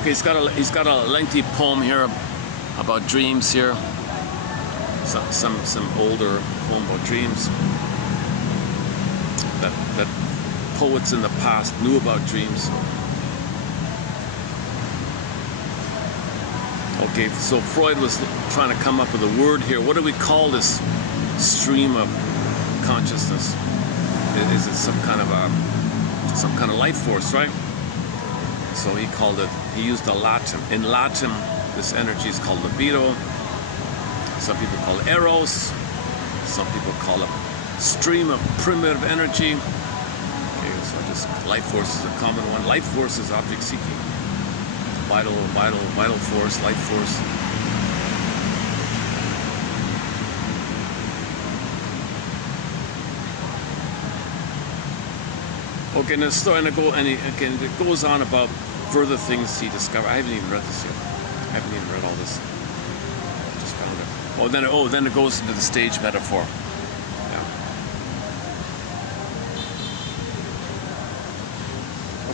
Okay, he's got a lengthy poem here about dreams here. Some older poem about dreams. That poets in the past knew about dreams. Okay, so Freud was trying to come up with a word here. What do we call this stream of consciousness? Is it some kind of life force, right? So he used the Latin. In Latin, this energy is called libido. Some people call it eros. Some people call it stream of primitive energy. Okay, so just life force is a common one. Life force is object seeking. Vital force, life force. Okay, and it's starting to go, and it goes on about further things he discovered. I haven't even read this yet. I haven't even read all this. I just found it. Then it goes into the stage metaphor. Yeah.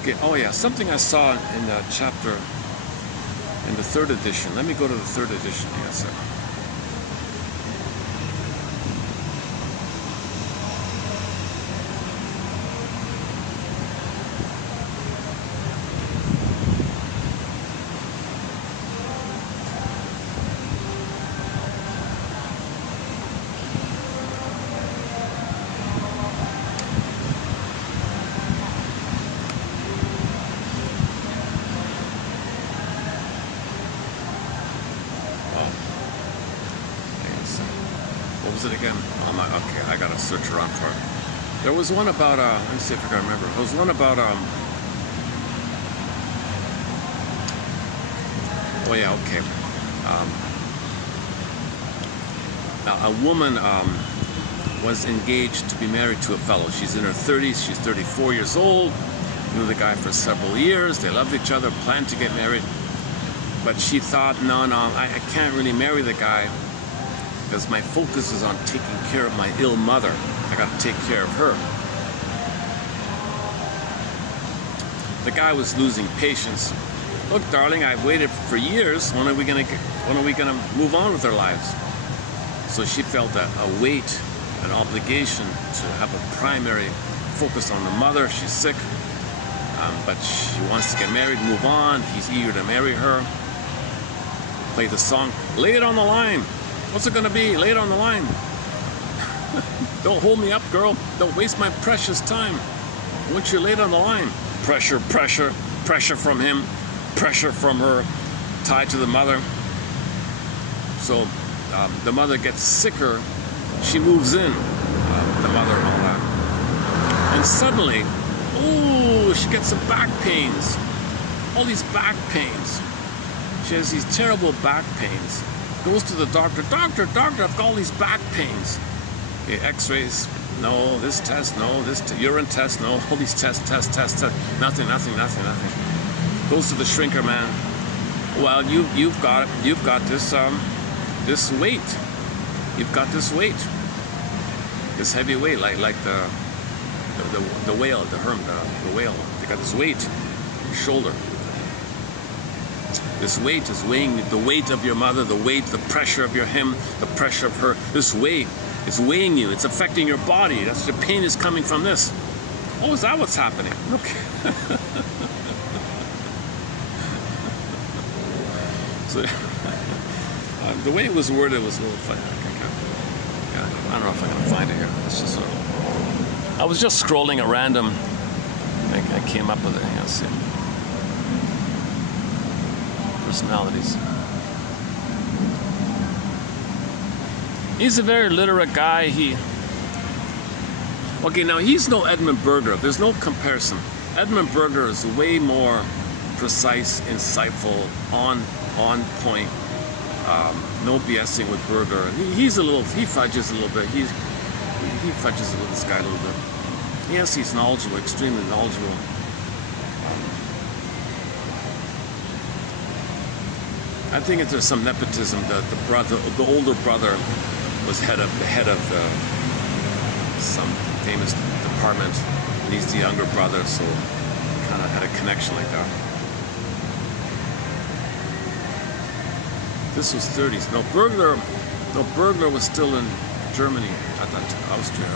Okay. Oh yeah, something I saw in the chapter in the 3rd edition. Let me go to the 3rd edition. Yes. Again, okay, I gotta search around for it. There was one about let me see if I can remember. There was one about oh yeah, okay. A woman was engaged to be married to a fellow. She's in her 30s. She's 34 years old. Knew the guy for several years. They loved each other. Planned to get married, but she thought, no, I can't really marry the guy, because my focus is on taking care of my ill mother. I got to take care of her. The guy was losing patience. Look, darling, I've waited for years. When are we gonna move on with our lives? So she felt a weight, an obligation to have a primary focus on the mother. She's sick, but she wants to get married, move on. He's eager to marry her. Play the song, lay it on the line. What's it gonna be? Lay it on the line. Don't hold me up, girl. Don't waste my precious time. Once you lay it on the line, pressure, pressure, pressure from him, pressure from her, tied to the mother. So the mother gets sicker. She moves in, the mother and all that. And suddenly, oh, she gets some back pains. All these back pains. She has these terrible back pains. Goes to the doctor. Doctor, I've got all these back pains. Okay, x-rays, no. This test, no. This urine test, no. All these tests. Nothing. Goes to the shrinker man. Well, you've got this this weight. You've got this weight. This heavy weight, like the whale, the whale. They got this weight on your shoulder. This weight is weighing the weight of your mother, the weight, the pressure of him, the pressure of her. This weight is weighing you. It's affecting your body. That's the pain is coming from this. Oh, is that what's happening? Okay. So the way it was worded was a little funny. I don't know if I can find it here. It's just I was just scrolling at random. I came up with it. Let's see. Personalities. He's a very literate guy. Okay, now he's no Edmund Berger. There's no comparison. Edmund Berger is way more precise, insightful, on point. No BSing with Berger. He fudges a little bit. He fudges this guy a little bit. Yes, he's knowledgeable, extremely knowledgeable. I think there's some nepotism that the older brother was the head of some famous department, and he's the younger brother, so kind of had a connection like that. This was 30s. No, Burglar was still in Germany at that time, Austria.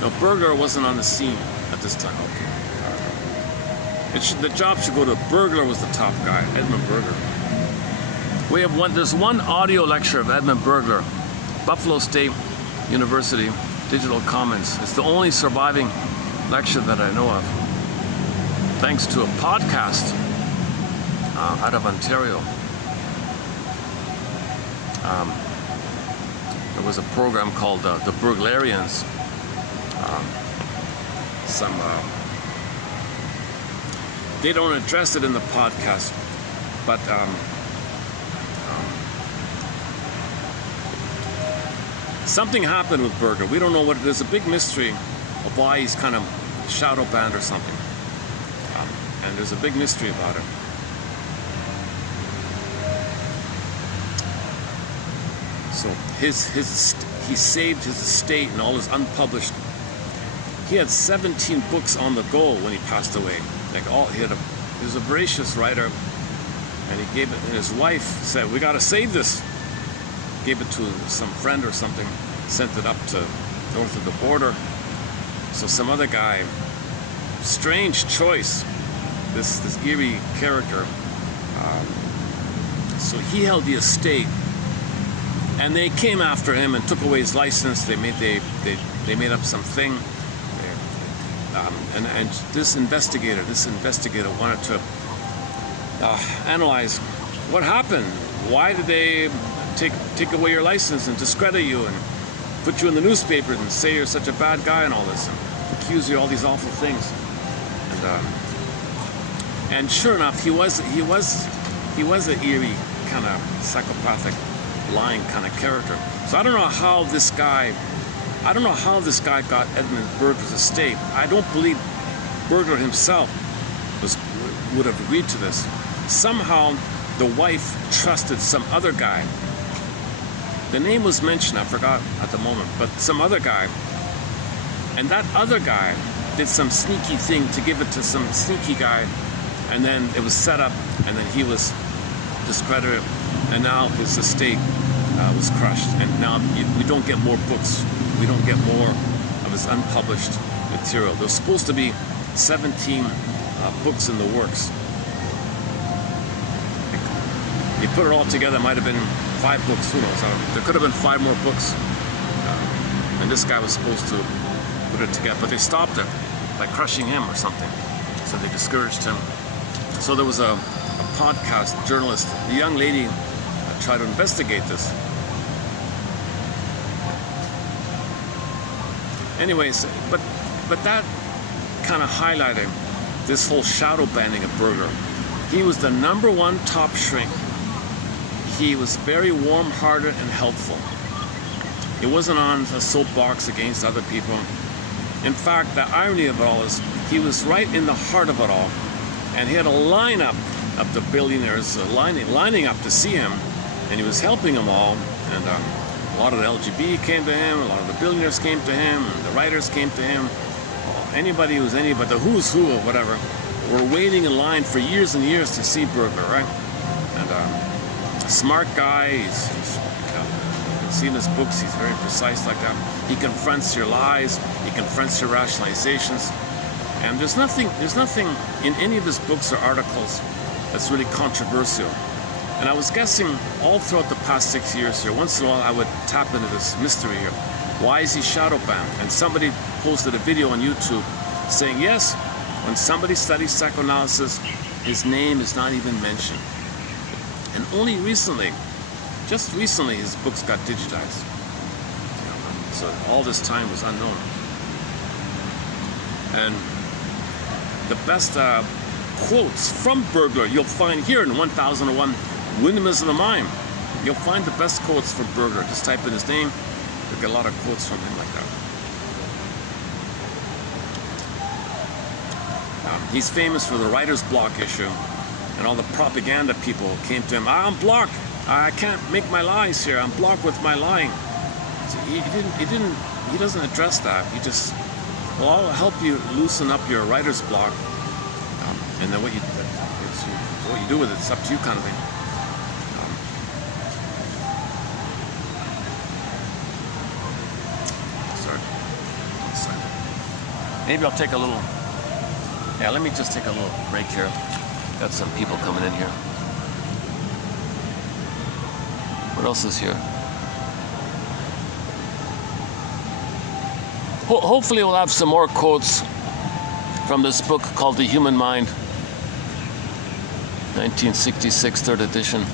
No, Burglar wasn't on the scene at this time. Okay. The job should go to Burglar was the top guy, Edmund Burglar. There's one audio lecture of Edmund Burglar, Buffalo State University, Digital Commons. It's the only surviving lecture that I know of, thanks to a podcast out of Ontario. There was a program called The Burglarians. They don't address it in the podcast, but something happened with Burglar. We don't know what it is. A big mystery of why he's kind of shadow banned or something. And there's a big mystery about it. So he saved his estate and all his unpublished. He had 17 books on the go when he passed away. He was a voracious writer, and he gave it. And his wife said, "We got to save this." Gave it to some friend or something. Sent it up to north of the border. So some other guy, strange choice. This eerie character. So he held the estate. And they came after him and took away his license. They made up some thing, and this investigator wanted to analyze what happened. Why did they take away your license and discredit you and put you in the newspapers and say you're such a bad guy and all this, and accuse you of all these awful things? And sure enough, he was an eerie kind of psychopathic, lying kind of character. So I don't know how this guy got Edmund Burglar's estate. I don't believe Burglar himself would have agreed to this. Somehow the wife trusted some other guy. The name was mentioned, I forgot at the moment, but some other guy. And that other guy did some sneaky thing to give it to some sneaky guy, and then it was set up, and then he was discredited, and now his estate was crushed, and now we don't get more books. We don't get more of his unpublished material. There's supposed to be 17 books in the works. You put it all together, it might have been 5 books, who knows? There could have been 5 more books, and this guy was supposed to put it together, but they stopped it by crushing him or something, so they discouraged him. So there was a podcast journalist, a young lady, tried to investigate this. Anyways, but that kind of highlighted this whole shadow banning of Burglar. He was the #1 top shrink. He was very warm-hearted and helpful. He wasn't on a soapbox against other people. In fact, the irony of it all is he was right in the heart of it all, and he had a lineup of the billionaires lining up to see him, and he was helping them all. And a lot of the LGBT came to him, a lot of the billionaires came to him, and the writers came to him. Anybody who's anybody, the who's who or whatever, were waiting in line for years and years to see Burglar, right? And a smart guy. You can see in his books, he's very precise like that. He confronts your lies, he confronts your rationalizations, and there's nothing in any of his books or articles that's really controversial. And I was guessing all throughout the past 6 years here, once in a while I would tap into this mystery here. Why is he shadow banned? And somebody posted a video on YouTube saying, yes, when somebody studies psychoanalysis, his name is not even mentioned. And only recently, just recently, his books got digitized. So all this time was unknown. And the best quotes from Burglar you'll find here in 1001 Windmills of the Mind. You'll find the best quotes from Burglar. Just type in his name, you'll get a lot of quotes from him like that. He's famous for the writer's block issue, and all the propaganda people came to him. I'm blocked. I can't make my lies here. I'm blocked with my lying. So he doesn't address that. He just, well, I'll help you loosen up your writer's block, and then what you do with it's up to you, kind of thing. Sorry. Maybe I'll take a little. Yeah, let me just take a little break here. Got some people coming in here. What else is here? Hopefully we'll have some more quotes from this book called The Human Mind, 1966, 3rd edition.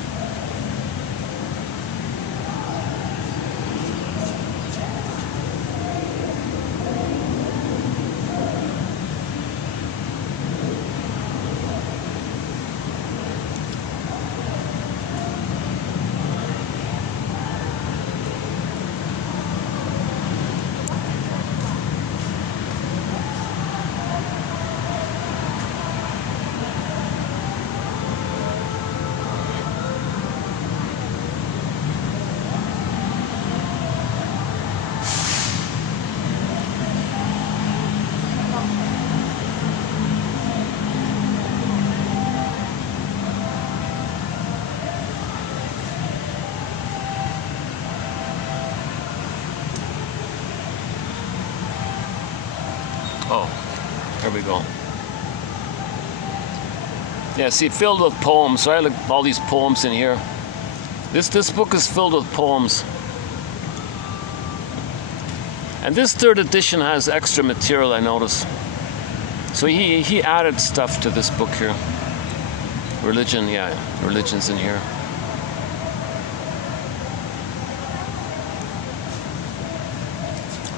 Oh, there we go. Yeah, see, filled with poems, right? Look, all these poems in here. This book is filled with poems. And this 3rd edition has extra material, I notice. So he added stuff to this book here. Religion, yeah, religion's in here.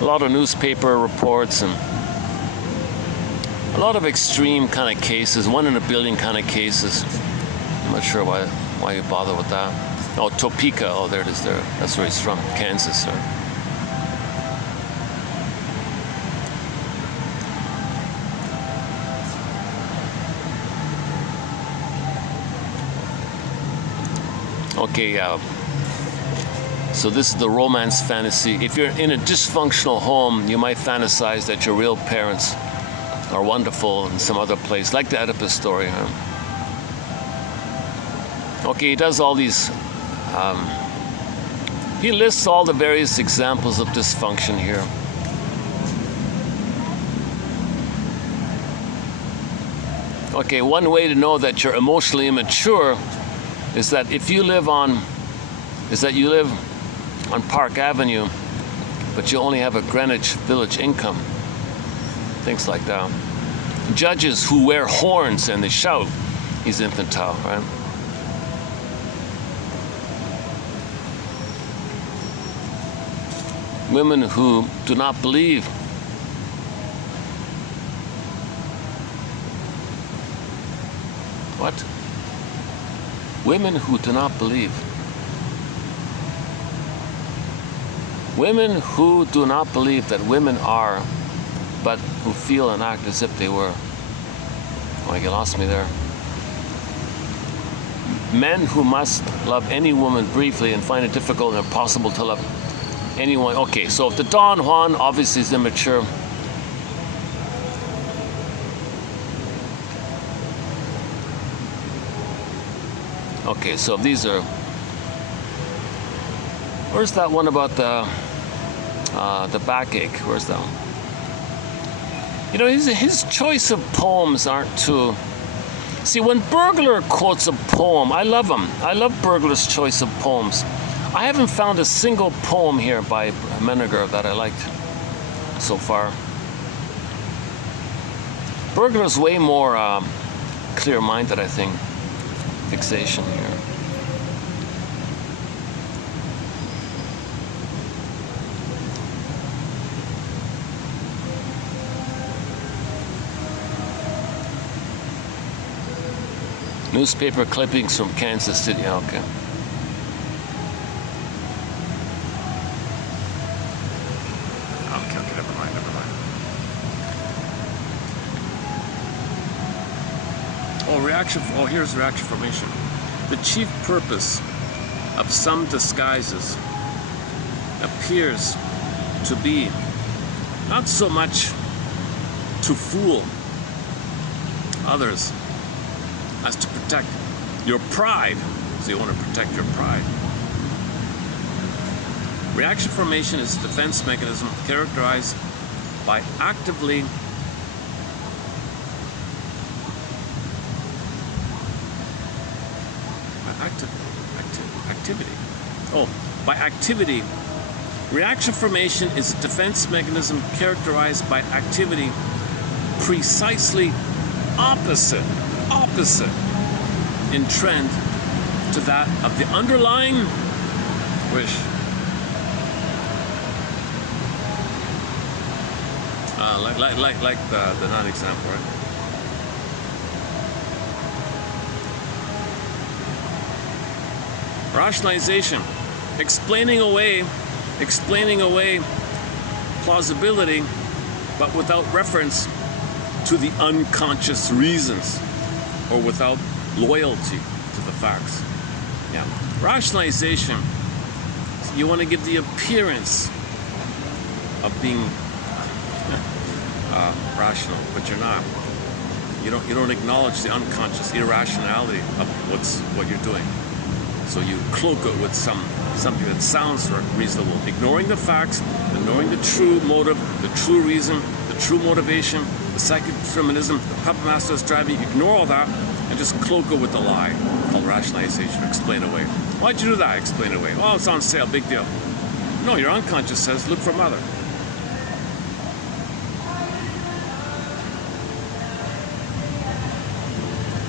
A lot of newspaper reports and a lot of extreme kind of cases, 1 in a billion kind of cases. I'm not sure why you bother with that. Oh, Topeka, oh, there it is there. That's where he's from, Kansas, sir. Okay, so this is the romance fantasy. If you're in a dysfunctional home, you might fantasize that your real parents are wonderful in some other place, like the Oedipus story. Huh? Okay, he does all these, he lists all the various examples of dysfunction here. Okay, one way to know that you're emotionally immature is that you live on Park Avenue, but you only have a Greenwich Village income. Things like that. Judges who wear horns and they shout, he's infantile, right? Women who do not believe. What? Women who do not believe. Women who do not believe that women are, but who feel and act as if they were. Oh, you lost me there. Men who must love any woman briefly and find it difficult and impossible to love anyone. Okay, so if the Don Juan obviously is immature. Okay, so these are. Where's that one about the backache? Where's that one? You know, his choice of poems aren't too. See, when Burglar quotes a poem, I love him. I love Burglar's choice of poems. I haven't found a single poem here by Menninger that I liked so far. Burglar's way more clear-minded, I think. Fixation here. Newspaper clippings from Kansas City. Okay. Okay, never mind. Oh, reaction. Oh, here's reaction formation. The chief purpose of some disguises appears to be not so much to fool others as to protect your pride. So you want to protect your pride. Reaction formation is a defense mechanism characterized by activity Reaction formation is a defense mechanism characterized by activity precisely opposite in trend to that of the underlying wish. Like the non-example, right? Rationalization, explaining away plausibility, but without reference to the unconscious reasons or without loyalty to the facts. Yeah, rationalization. You want to give the appearance of being rational, but you're not. You don't acknowledge the unconscious irrationality of what you're doing. So you cloak it with something that sounds reasonable, ignoring the facts, ignoring the true motive, the true reason, the true motivation, the psychic determinism, the puppet master is driving. You ignore all that and just cloak it with a lie called rationalization. Explain away. Why'd you do that? Explain away. Oh, it's on sale. Big deal. No, your unconscious says look for mother.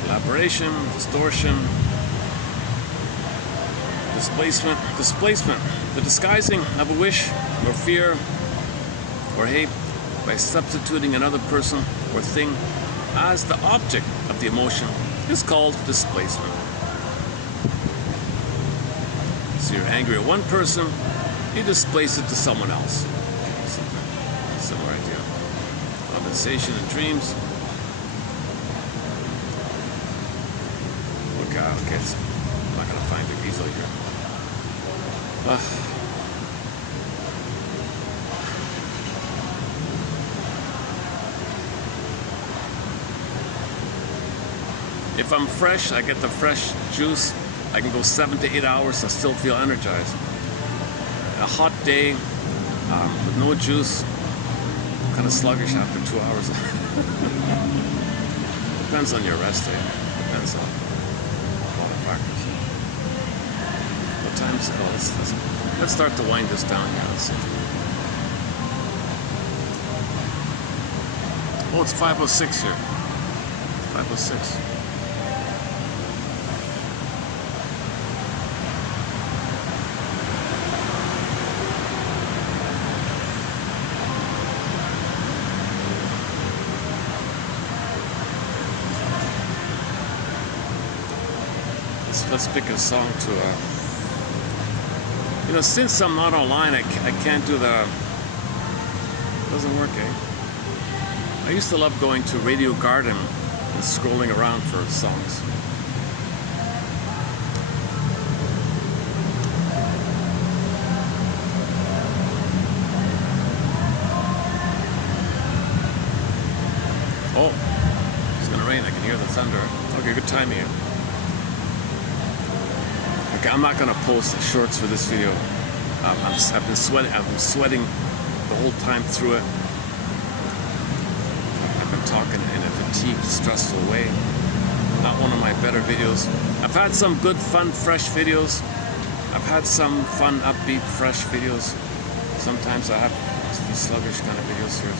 Elaboration, distortion, displacement, the disguising of a wish or fear or hate by substituting another person or thing as the object of the emotion is called displacement. So you're angry at one person, you displace it to someone else. Similar idea. Compensation in dreams. Okay, I'm not going to find it easily here. If I'm fresh, I get the fresh juice. I can go 7 to 8 hours and still feel energized. A hot day with no juice, I'm kind of sluggish after 2 hours. Depends on your rest day. Depends on a lot of factors. What time is it? Oh, let's start to wind this down here. Let's see. Oh, it's 5:06 here. 5:06. Let's pick a song to, since I'm not online, I can't do the, it doesn't work, eh? I used to love going to Radio Garden and scrolling around for songs. Oh, it's gonna rain, I can hear the thunder. Okay, good timing here. Okay, I'm not gonna post shorts for this video. I've been sweating the whole time through it. I've been talking in a fatigued, stressful way. Not one of my better videos. I've had some good, fun, fresh videos. I've had some fun, upbeat, fresh videos. Sometimes I have these sluggish kind of videos here.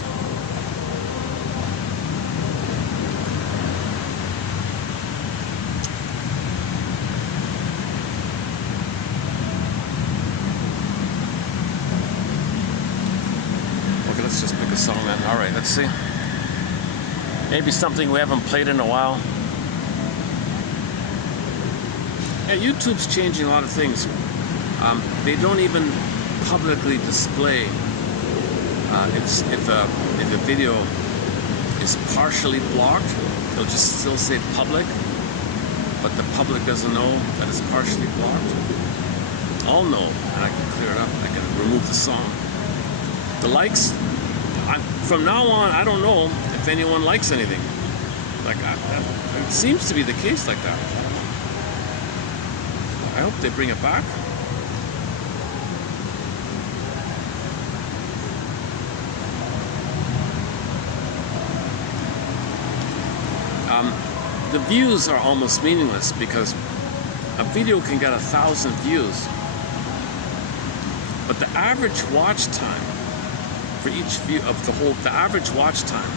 Let's just pick a song then. All right, let's see. Maybe something we haven't played in a while. Yeah, YouTube's changing a lot of things. They don't even publicly display if a video is partially blocked. They'll just still say public, but the public doesn't know that it's partially blocked. all know, and I can clear it up. I can remove the song. The likes, from now on, I don't know if anyone likes anything. Like, it seems to be the case like that. I hope they bring it back. The views are almost meaningless because a video can get 1,000 views, but the average watch time for each view of the average watch time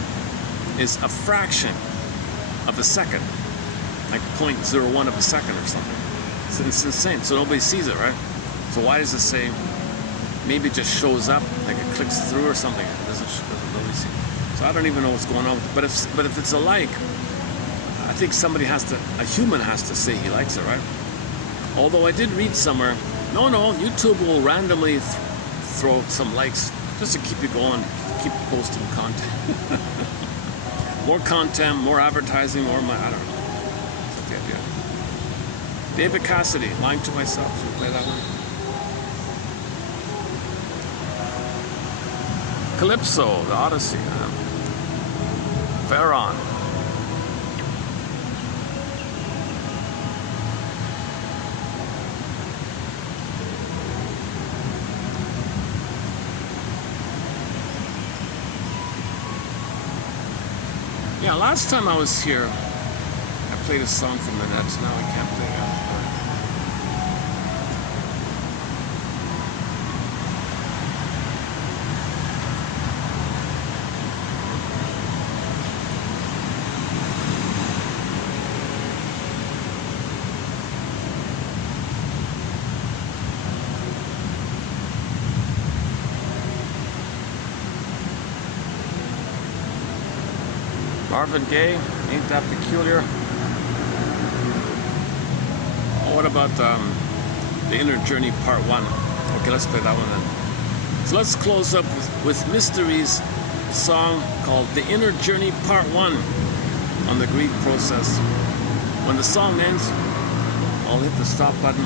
is a fraction of a second, like 0.01 of a second or something. It's insane. So nobody sees it, right? So why does it say? Maybe it just shows up, like it clicks through or something. It doesn't really see. So I don't even know what's going on with it. But if it's a like, I think a human has to say he likes it, right? Although I did read somewhere, no, YouTube will randomly throw some likes just to keep you going, keep posting content. More content, more advertising, more money, I don't know. That's the idea. David Cassidy, Lying to Myself. Should we play that one? Calypso, the Odyssey. Pharaon. Yeah, last time I was here, I played a song from the net. Now I can't play it. Marvin Gaye, Ain't That Peculiar? Oh, what about the Inner Journey Part 1? Okay, let's play that one then. So let's close up with Mystery's song called The Inner Journey Part 1 on the grief process. When the song ends, I'll hit the stop button.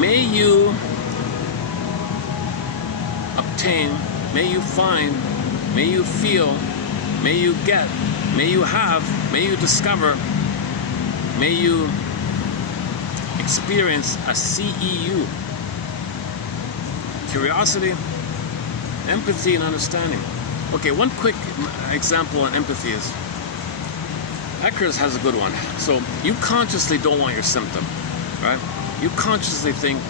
May you obtain, may you find, may you feel, may you get, may you have, may you discover, may you experience a CEU. Curiosity, empathy, and understanding. Okay, one quick example on empathy is, Eckers has a good one. So you consciously don't want your symptom, right? You consciously think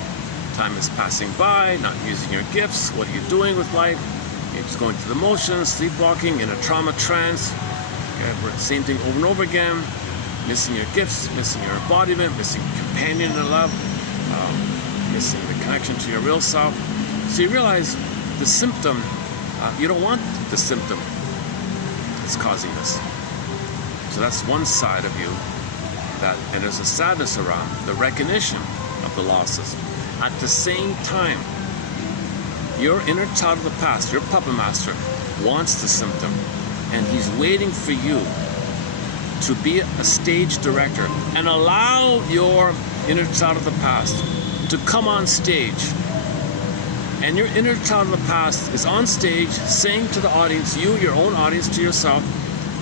time is passing by, not using your gifts, what are you doing with life? You're just going through the motions, sleepwalking, in a trauma trance. Okay, same thing over and over again. Missing your gifts, missing your embodiment, missing companion and love, missing the connection to your real self. So you realize the symptom, you don't want the symptom that's causing this. So that's one side of you, and there's a sadness around the recognition of the losses. At the same time, your inner child of the past, your puppet master, wants the symptom, and he's waiting for you to be a stage director and allow your inner child of the past to come on stage. And your inner child of the past is on stage saying to the audience, you, your own audience, to yourself,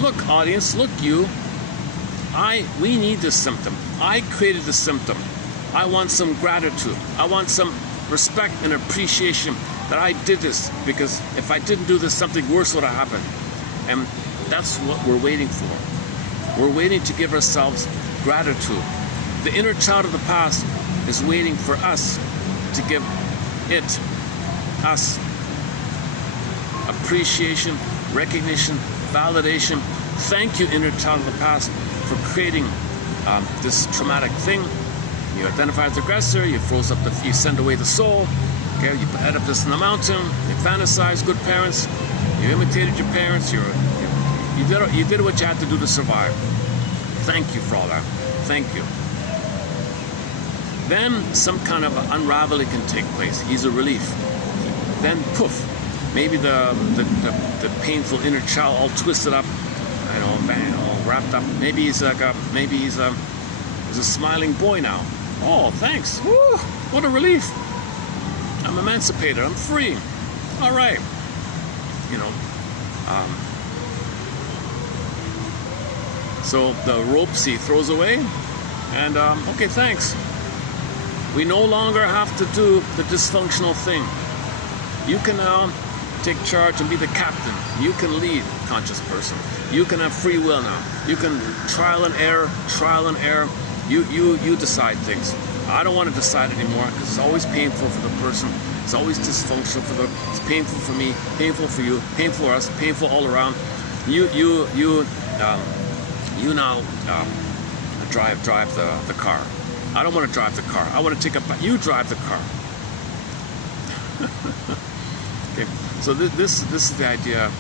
look, audience, look, you, we need this symptom. I created the symptom. I want some gratitude. I want some respect and appreciation that I did this, because if I didn't do this, something worse would have happened. And that's what we're waiting for. We're waiting to give ourselves gratitude. The inner child of the past is waiting for us to give us appreciation, recognition, validation. Thank you, inner child of the past, for creating this traumatic thing. You identify as the aggressor, you you send away the soul, okay, you head up this in the mountain, you fantasize good parents, you imitated your parents, you did what you had to do to survive. Thank you for all that. Thank you. Then some kind of unraveling can take place. He's a relief. Then poof, maybe the painful inner child all twisted up, bang, all wrapped up. Maybe he's There's a smiling boy now. Oh, thanks. Woo, what a relief. I'm emancipated. I'm free. All right. You know. So the ropes he throws away, and okay, thanks. We no longer have to do the dysfunctional thing. You can now take charge and be the captain. You can lead, conscious person. You can have free will now. You can trial and error. You decide things. I don't want to decide anymore because it's always painful for the person. It's always dysfunctional for the. It's painful for me, painful for you, painful for us, painful all around. You now drive the car. I don't want to drive the car. I want to take a. You drive the car. Okay. So this is the idea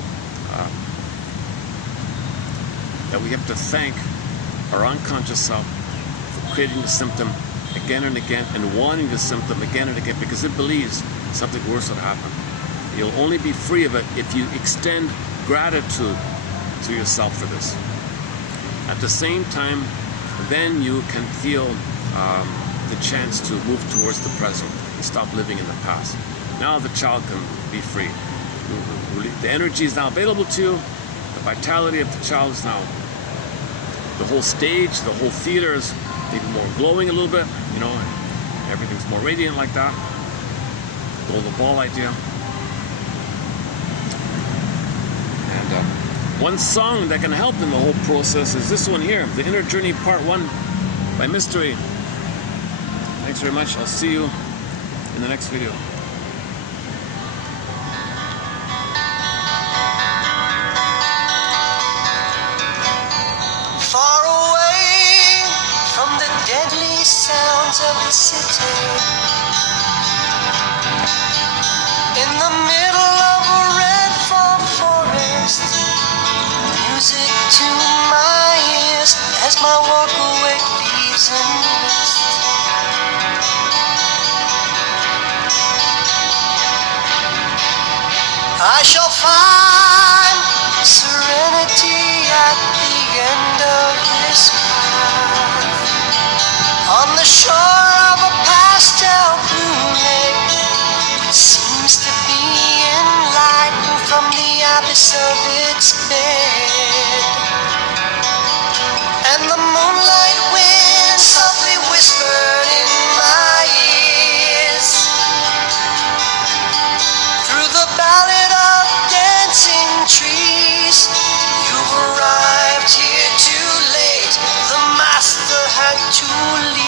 that we have to thank our unconscious self for creating the symptom again and again and wanting the symptom again and again because it believes something worse would happen. You'll only be free of it if you extend gratitude to yourself for this. At the same time, then you can feel the chance to move towards the present and stop living in the past. Now the child can be free. The energy is now available to you. The vitality of the child is now. The whole stage, the whole theater is maybe more glowing a little bit, you know, and everything's more radiant like that. Golden ball idea. And one song that can help in the whole process is this one here, The Inner Journey Part 1 by Mystery. Thanks very much. I'll see you in the next video. Far away from the deadly sounds of the city, in the middle of a red fall forest, music to my ears as my walk away leaves and rest. I shall find serenity at the end of this path, on the shore of a pastel blue lake, which seems to be enlightened from the abyss of its bed. And the moonlight wind softly whispered in my ears, through the ballad of dancing trees, you've arrived here too late, the master had to leave.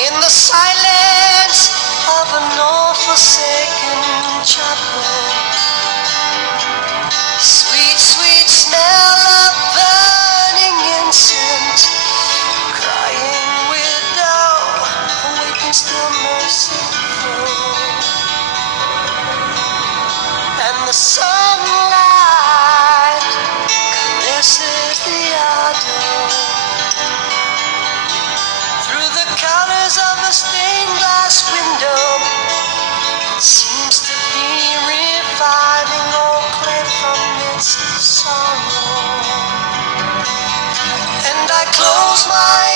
In the silence of an all-forsaken chapel, sweet, sweet smell of burning incense, crying widow, awaken still merciful, and the sunlight caresses the ardor, through the colors of the stained glass window, it seems to be reviving all clay from its sorrow. And I close my